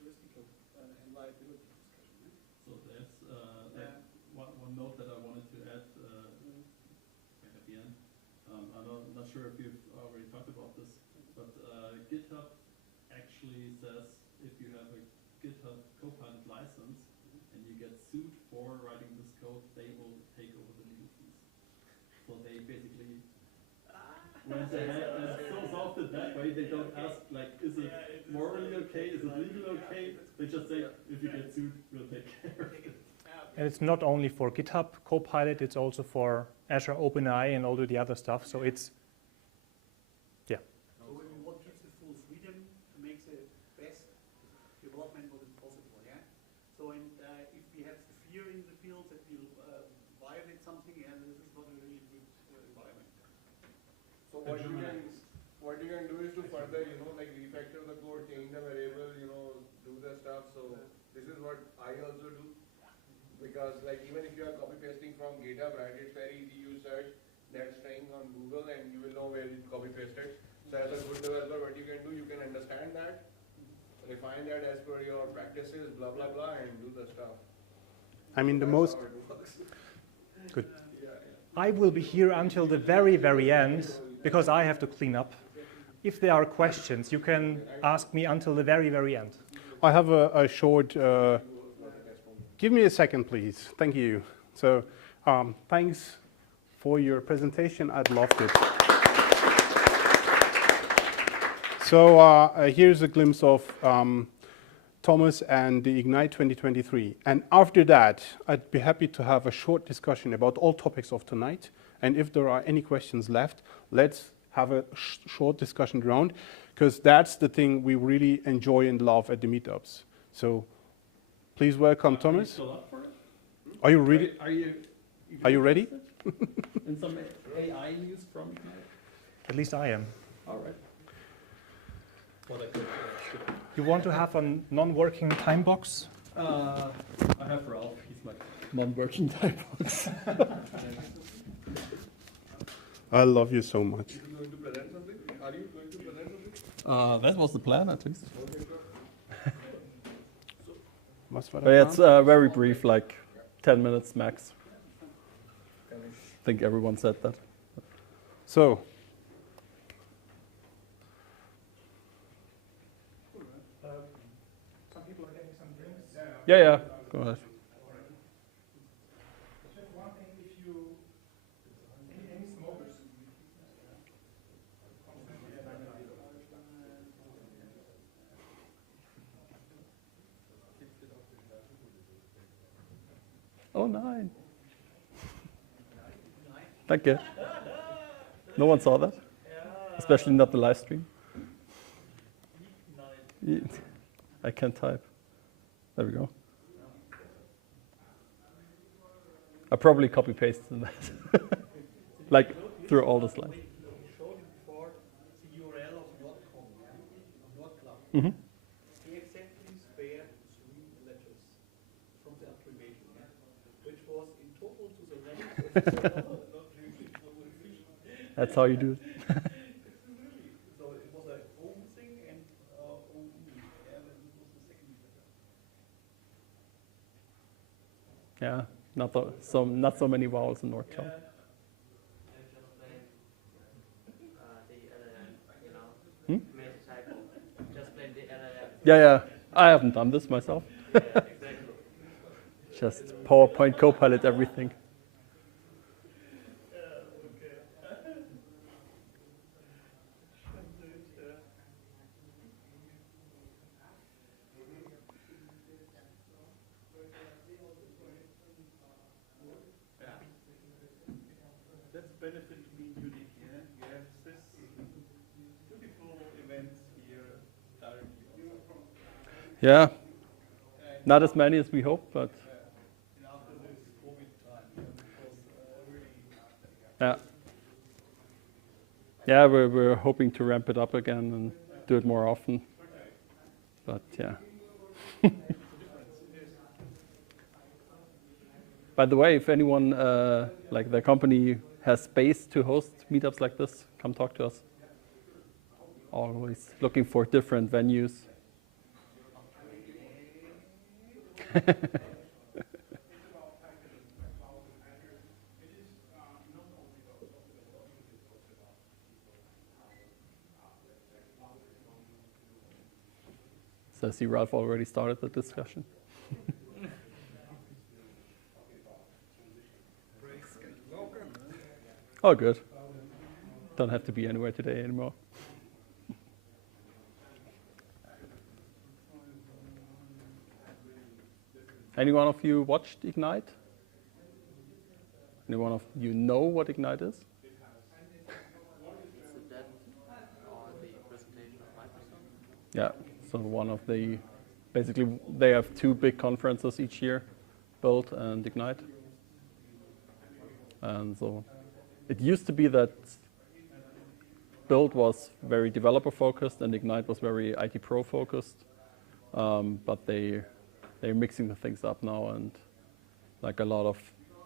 juristical and liability discussion, yeah? So there's one note that I wanted to add at the end. I'm not sure if you've already talked about this, but GitHub actually says if you have a GitHub Copilot license and you get sued for writing this code, they will take over the legal fees. So they basically, when they have solved it that way, they don't ask like, is it morally okay, is it legally okay? They just say, if you get sued, we'll take care of it. And it's not only for GitHub Copilot, it's also for Azure OpenAI and all the other stuff. So it's, yeah. So when we want to give the full freedom to make the best development what is possible, yeah? So and if we have the fear in the field that we'll violate something, and this is not a really good environment. So what you can do is to further, like refactor the code, change the variable, do the stuff. So this is what I also do. Because like even if you are copy pasting from GitHub, right, it's very easy. You search that string on Google and you will know where it's copy pasted. So as a good developer, what you can do, you can understand that, refine that as per your practices, blah blah blah, and do the stuff. I mean the most good. I will be here until the very, very end because I have to clean up. If there are questions, you can ask me until the very, very end. I have a short. Give me a second, please. Thank you. So, thanks for your presentation. I'd loved it. So here's a glimpse of Thomas and the Ignite 2023. And after that, I'd be happy to have a short discussion about all topics of tonight. And if there are any questions left, let's have a short discussion round, because that's the thing we really enjoy and love at the meetups. So please welcome Thomas. Are you still up for it? Are you ready? Are you ready? And some AI news from Ignite? At least I am. All right. What I could skip. You want to have a non-working time box? I have Ralf. He's my non-working time box. I love you so much. Are you going to present something? Are you going to present something? That was the plan, at least. Was war But der yeah, it's Plan? very brief, like 10 minutes max. think everyone said that. So, Some people are getting some drinks. Yeah, go ahead. Just one thing, if you, any smokers? Oh, 9. Thank you. No one saw that? Especially not the live stream. I can't type. There we go. I probably copy-pasted that. Like, through all the slides. We showed you before the URL of .com, .club. Mm-hmm. He exactly spared 3 letters from the abbreviation, which was in total to the length of That's how you do it. So it was a own thing and own, and this was the second letter. Yeah, not so many vowels in Nord Cloud. Hmm? Just blame the LLM. Yeah, I haven't done this myself. Yeah, exactly. Just PowerPoint, CoPilot, everything. That's the benefit of being Munich, yeah? You have this beautiful events here directly. Yeah, not as many as we hoped, but And after this COVID time, it was really yeah, we're hoping to ramp it up again and do it more often. But yeah. By the way, if anyone like the company has space to host meetups like this, come talk to us. Always looking for different venues. So I see Ralf already started the discussion. Oh, good. Don't have to be anywhere today anymore. Any one of you watched Ignite? Any one of you know what Ignite is? Is it that or the presentation of Microsoft? Yeah, so one of the, basically they have 2 big conferences each year, Build and Ignite. And so it used to be that Build was very developer focused and Ignite was very IT Pro focused, but they're mixing the things up now, and like a lot of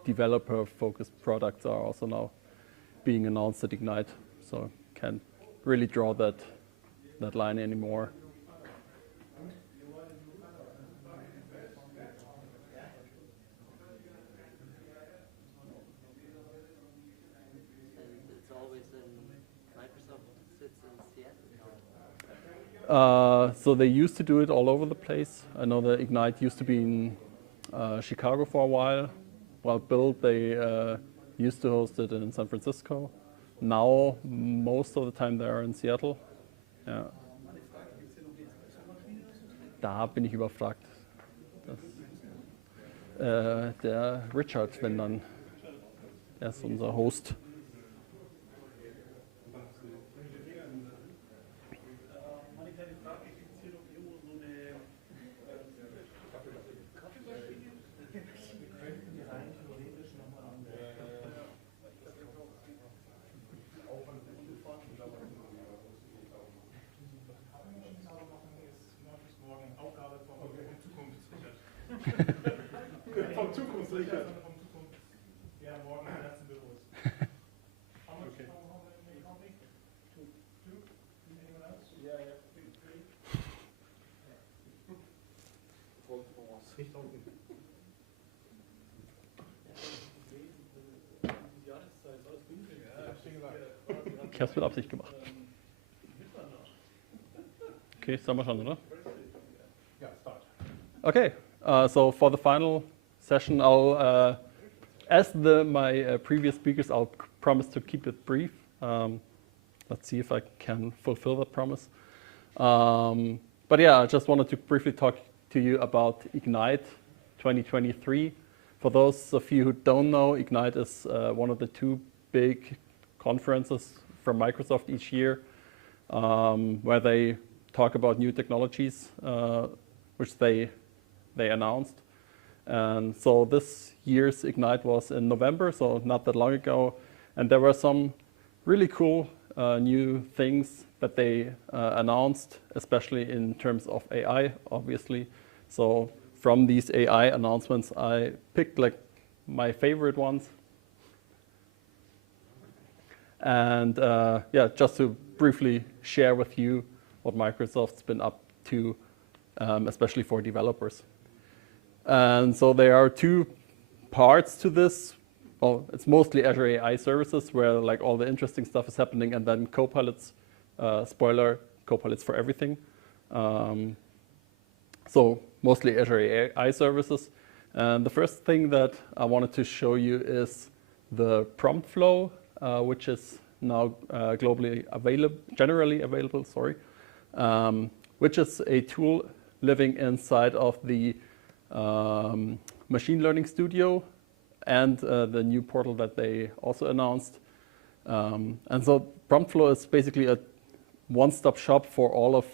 developer focused products are also now being announced at Ignite, so can't really draw that line anymore. It's always in Microsoft sits in Seattle. So they used to do it all over the place. I know that Ignite used to be in Chicago for a while. While Build, they used to host it in San Francisco. Now, most of the time they are in Seattle. Ja. Da bin ich überfragt. Der Richard, wenn dann. Er ist unser Host. Vom Zukunftsrichter. Ja, morgen in den ganzen Büros. How much? Okay. How many? Two? Anyone else? Yeah, yeah. Three? To be honest, Ich habe es mit Absicht gemacht. Okay, sollen wir schon, oder? Yeah, start. Okay, so for the final session, I'll, as my previous speakers, I'll promise to keep it brief. Let's see if I can fulfill that promise. But yeah, I just wanted to briefly talk to you about Ignite 2023. For those of you who don't know, Ignite is one of the two big conferences from Microsoft each year, where they talk about new technologies, which they announced. And so this year's Ignite was in November, so not that long ago. And there were some really cool new things that they announced, especially in terms of AI, obviously. So from these AI announcements, I picked like my favorite ones. And yeah, just to briefly share with you what Microsoft's been up to, especially for developers. And so there are two parts to this. Well, it's mostly Azure AI services where like all the interesting stuff is happening, and then CoPilot's, spoiler, CoPilot's for everything. So mostly Azure AI services. And the first thing that I wanted to show you is the prompt flow, which is now globally available, generally available, sorry, which is a tool living inside of the Machine Learning Studio and the new portal that they also announced. And so prompt flow is basically a one-stop shop for all of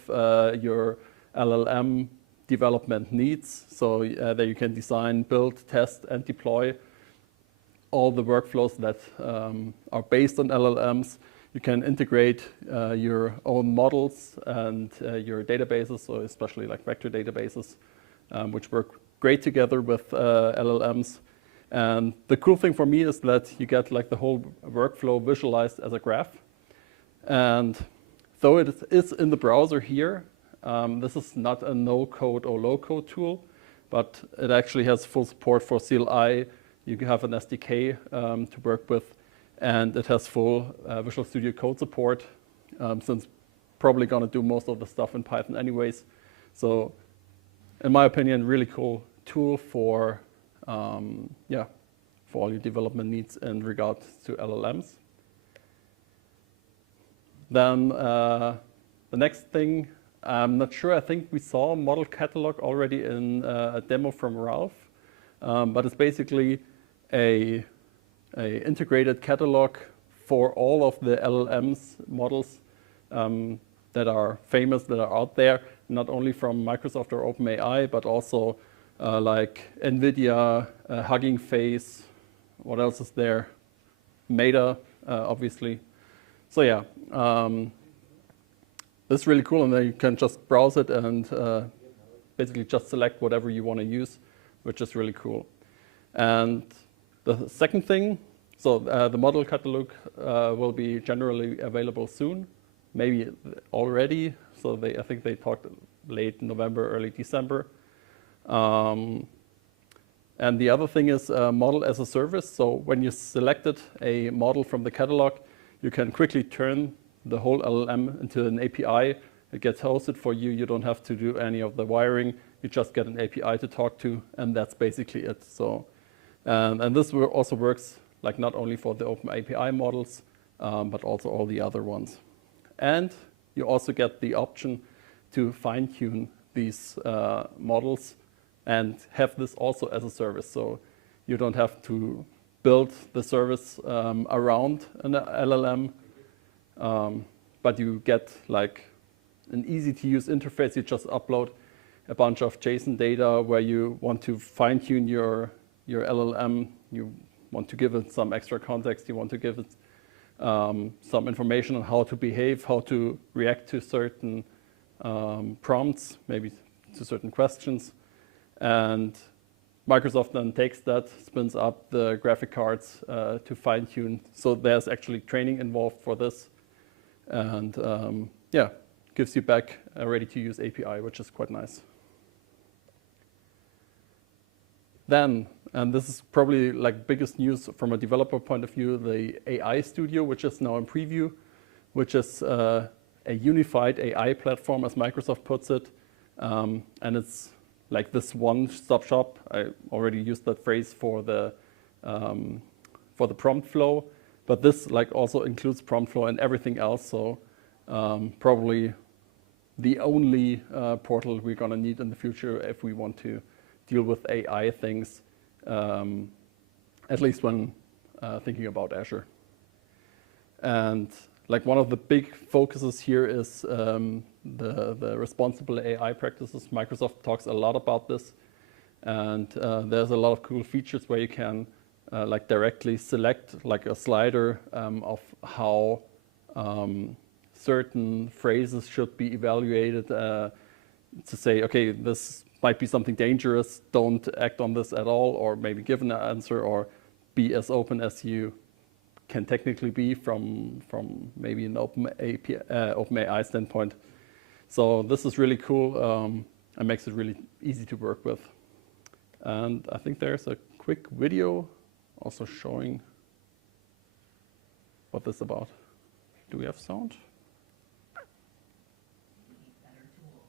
your LLM development needs. So that you can design, build, test, and deploy all the workflows that are based on LLMs. You can integrate your own models and your databases, so especially like vector databases, which work great together with LLMs. And the cool thing for me is that you get like the whole workflow visualized as a graph. And though it is in the browser here, this is not a no-code or low-code tool, but it actually has full support for CLI. You can have an SDK to work with, and it has full Visual Studio Code support, since probably going to do most of the stuff in Python anyways. So in my opinion, really cool tool for, yeah, for all your development needs in regard to LLMs. Then the next thing, I'm not sure, I think we saw a model catalog already in a demo from Ralf, but it's basically a integrated catalog for all of the LLMs models that are famous, that are out there, not only from Microsoft or OpenAI, but also like NVIDIA, Hugging Face, what else is there? Meta, obviously. So yeah, this is really cool, and then you can just browse it and basically just select whatever you want to use, which is really cool. And the second thing, so the model catalog will be generally available soon, maybe already. So I think they talked late November, early December. And the other thing is model as a service. So when you selected a model from the catalog, you can quickly turn the whole LLM into an API. It gets hosted for you. You don't have to do any of the wiring. You just get an API to talk to, and that's basically it. So, and this also works like not only for the open API models, but also all the other ones. And you also get the option to fine-tune these models and have this also as a service. So you don't have to build the service around an LLM, but you get like an easy-to-use interface. You just upload a bunch of JSON data where you want to fine-tune your LLM. You want to give it some extra context. You want to give it some information on how to behave, how to react to certain prompts, maybe to certain questions. And Microsoft then takes that, spins up the graphic cards to fine-tune. So there's actually training involved for this. And yeah, gives you back a ready-to-use API, which is quite nice. Then, and this is probably like biggest news from a developer point of view, the AI Studio, which is now in preview. which is a unified AI platform, as Microsoft puts it. And it's like this one-stop shop. I already used that phrase for the prompt flow, but this like also includes prompt flow and everything else. So probably the only portal we're going to need in the future if we want to deal with AI things, at least when thinking about Azure. And like one of the big focuses here is the responsible AI practices. Microsoft talks a lot about this, and there's a lot of cool features where you can like directly select like a slider of how certain phrases should be evaluated to say, okay, this might be something dangerous, don't act on this at all, or maybe give an answer, or be as open as you can technically be from maybe an OpenAI standpoint. So this is really cool and makes it really easy to work with. And I think there's a quick video also showing what this is about. Do we have sound? Better tools.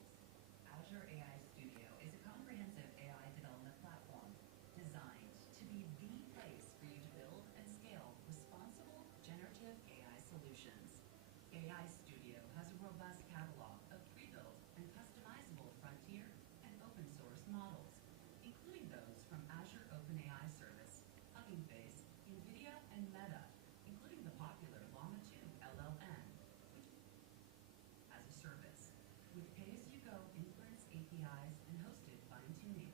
Azure AI Studio is a comprehensive AI development platform designed to be the place for you to build and scale responsible generative AI solutions. AI Studio has a robust catalog of pre-built and customizable frontier and open source models, including those from Azure OpenAI Service, Hugging Face, NVIDIA, and Meta, including the popular Llama 2 LLM, which as a service, with pay-as-you-go inference APIs and hosted fine-tuning.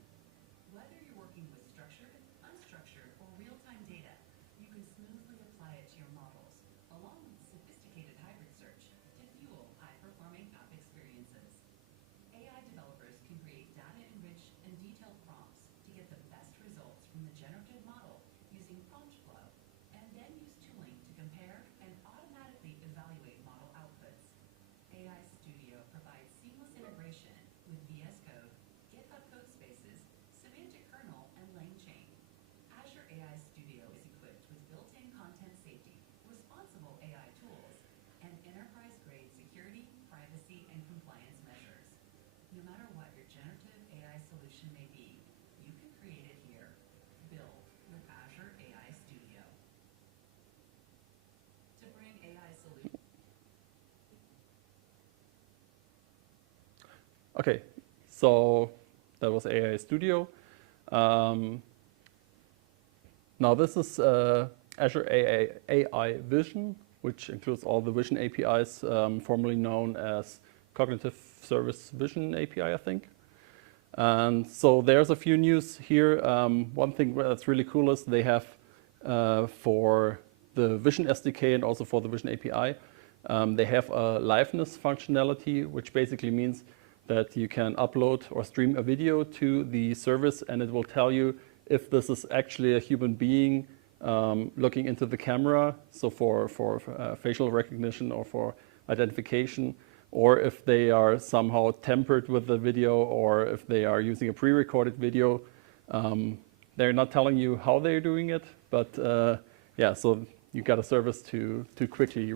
Whether you're working with structured, unstructured, or real-time data, you can smoothly apply it to your models, along with sophisticated hybrid search to fuel high-performing app experiences. AI developers can create data-enriched and detailed prompts to get the best results from the generative model using prompt flow, and then use tooling to compare and automatically evaluate model outputs. AI Studio provides seamless integration with VS Code, GitHub Codespaces, Semantic Kernel, and LangChain. Azure AI Studio is equipped with built-in content safety, responsible AI tools, and enterprise-grade security, privacy, and compliance measures. No matter what your generative AI solution may be, you can create it here. Build with Azure AI Studio. To bring AI solutions. Okay, so that was AI Studio. Now this is Azure AI Vision, which includes all the Vision APIs, formerly known as Cognitive Service Vision API, I think. And so there's a few news here. One thing that's really cool is they have for the Vision SDK and also for the Vision API, they have a liveness functionality, which basically means that you can upload or stream a video to the service, and it will tell you if this is actually a human being looking into the camera, so for facial recognition or for identification, or if they are somehow tempered with the video, or if they are using a pre-recorded video. They're not telling you how they're doing it, but yeah, so you got a service to quickly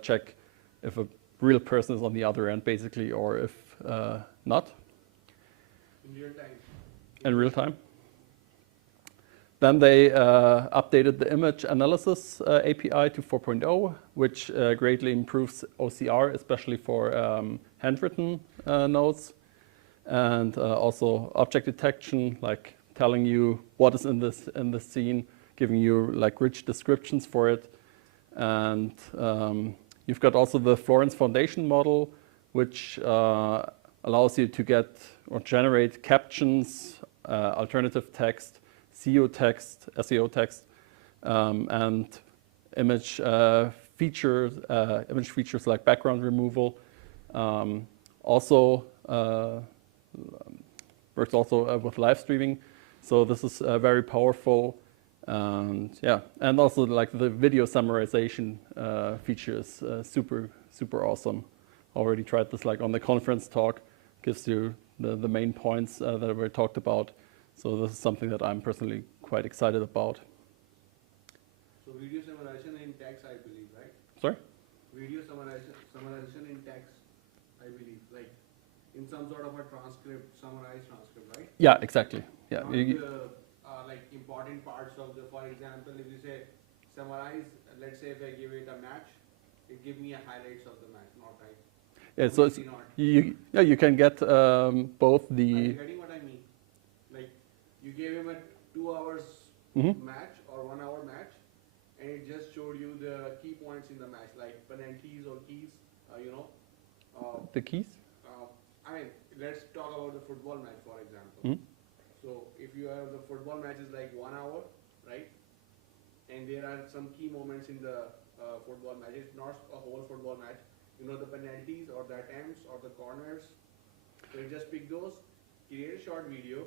check if a real person is on the other end, basically, or if not. In real time. In real time. Then they updated the image analysis API to 4.0, which greatly improves OCR, especially for handwritten notes, and also object detection, like telling you what is in this scene, giving you like rich descriptions for it. And you've got also the Florence Foundation model, which allows you to get or generate captions, alternative text, SEO text, and image features like background removal. Also works also with live streaming. So this is very powerful, and yeah, and also like the video summarization feature is super awesome. Already tried this like on the conference talk, gives you the main points that were talked about. So this is something that I'm personally quite excited about. So video summarization in text, I believe, right? Sorry? video summarization in text, I believe, like in some sort of a transcript, summarized transcript, right? Yeah, exactly. Yeah. Not the like important parts of the, for example, if you say summarize, let's say if I give it a match, it give me a highlights of the match, not right. Yeah, so it's, you can get both Are the. you getting what I mean? Like you gave him a 2 hours match or 1 hour match, and it just showed you the key points in the match, like penalties or keys, you know. The keys? I mean, let's talk about the football match, for example. So if you have the football match is like 1 hour, right? And there are some key moments in the football match. It's not a whole football match. You know, the penalties or the attempts or the corners. So you just pick those, create a short video,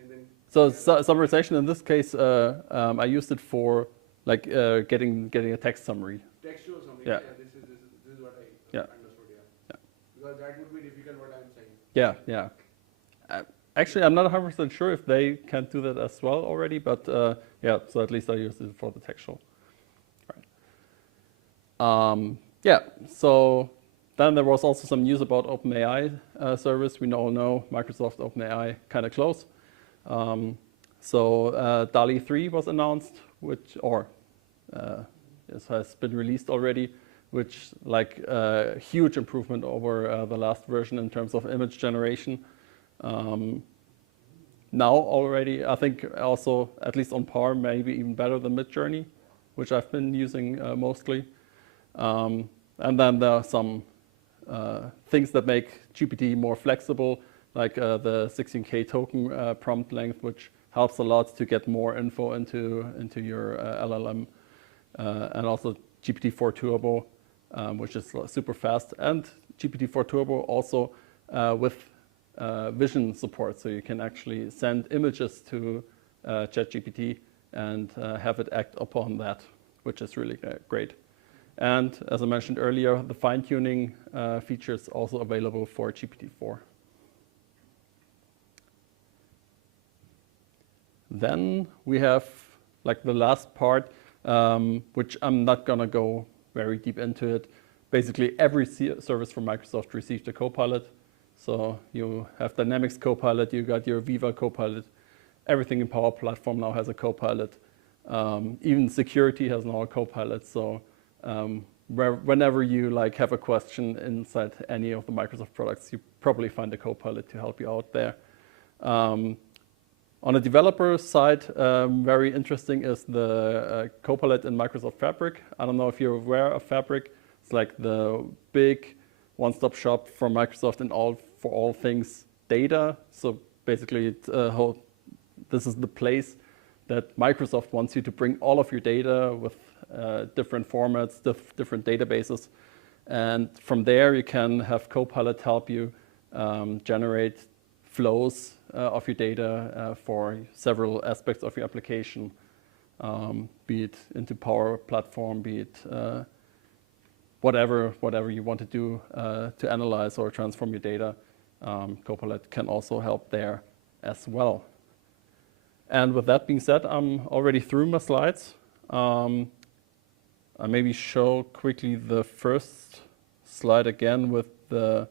and then. So summarization in this case, I used it for like getting a text summary. Textual summary. Yeah. This is what I understood. Yeah. Because that would be difficult. What I'm saying. Yeah, yeah. Actually, I'm not 100% sure if they can do that as well already, but yeah. So at least I used it for the textual. Right. Yeah. So then there was also some news about OpenAI service. We all know Microsoft OpenAI kind of close. So DALL-E 3 was announced, which this has been released already, which like a huge improvement over the last version in terms of image generation. Now already, I think also at least on par, maybe even better than Midjourney, which I've been using mostly. And then there are some things that make GPT more flexible, like the 16K token prompt length, which helps a lot to get more info into your LLM, and also GPT-4 Turbo, which is super fast, and GPT-4 Turbo also with vision support, so you can actually send images to ChatGPT and have it act upon that, which is really great. And as I mentioned earlier, the fine-tuning feature is also available for GPT-4. Then we have like the last part, which I'm not gonna go very deep into it. Basically, every service from Microsoft received a CoPilot. So you have Dynamics CoPilot, you got your Viva CoPilot. Everything in Power Platform now has a CoPilot. Even security has now a CoPilot. So whenever you like have a question inside any of the Microsoft products, you probably find a CoPilot to help you out there. On the developer side, very interesting is the CoPilot in Microsoft Fabric. I don't know if you're aware of Fabric. It's like the big one-stop shop from Microsoft for all things data. So basically, this is the place that Microsoft wants you to bring all of your data with different formats, different databases. And from there, you can have CoPilot help you generate flows of your data for several aspects of your application, be it into Power Platform, be it whatever you want to do to analyze or transform your data. CoPilot can also help there as well. And with that being said, I'm already through my slides. I maybe show quickly the first slide again with the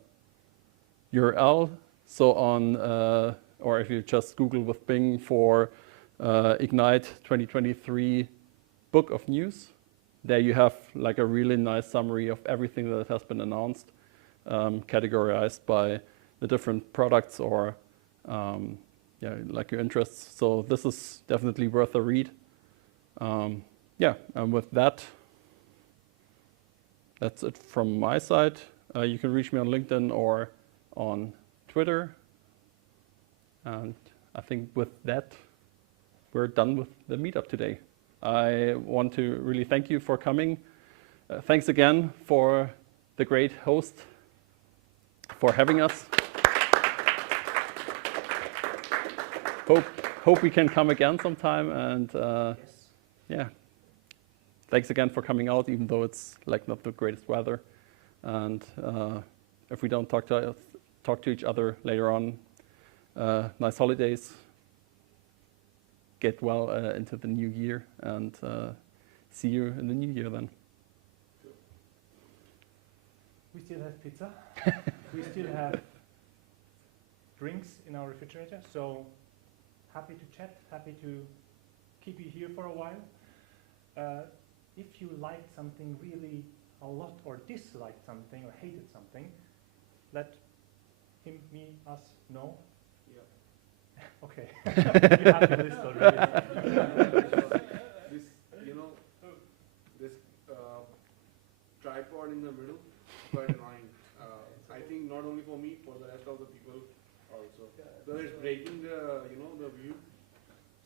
URL. So on, or if you just Google with Bing for Ignite 2023 book of news, there you have like a really nice summary of everything that has been announced, categorized by the different products or like your interests. So this is definitely worth a read. Yeah, and with that, that's it from my side. You can reach me on LinkedIn or on Twitter. And I think with that, we're done with the meetup today. I want to really thank you for coming. Thanks again for the great host for having us. Hope we can come again sometime. And yeah, thanks again for coming out, even though it's like not the greatest weather. And if we don't talk to each other later on, nice holidays. Get well into the new year, and see you in the new year then. still have pizza. We still have drinks in our refrigerator. So happy to chat, happy to keep you here for a while. If you liked something really a lot or disliked something or hated something, let him, me, us know. Yeah. Okay. You have the list already. This, this tripod in the middle, quite annoying. I think not only for me, for the rest of the people also. So it's breaking the, the view.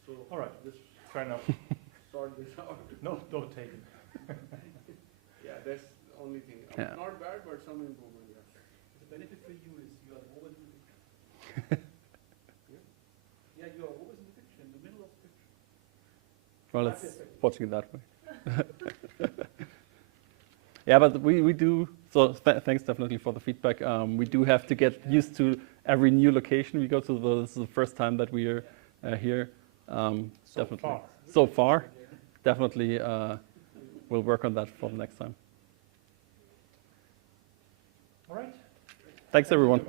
So all right. Just fair enough. sort this out. No, don't take it. Yeah, that's the only thing. Yeah. Not bad, but some improvement. Yeah. The benefit for you is you are always in the picture. Yeah, you are always in the picture, in the middle of the picture. Well, it's watching it that way. Yeah, but we do, so thanks definitely for the feedback. We do have to get used to every new location we go to. This is the first time that we are here. So far, definitely we'll work on that for the next time. All right. Thanks, everyone.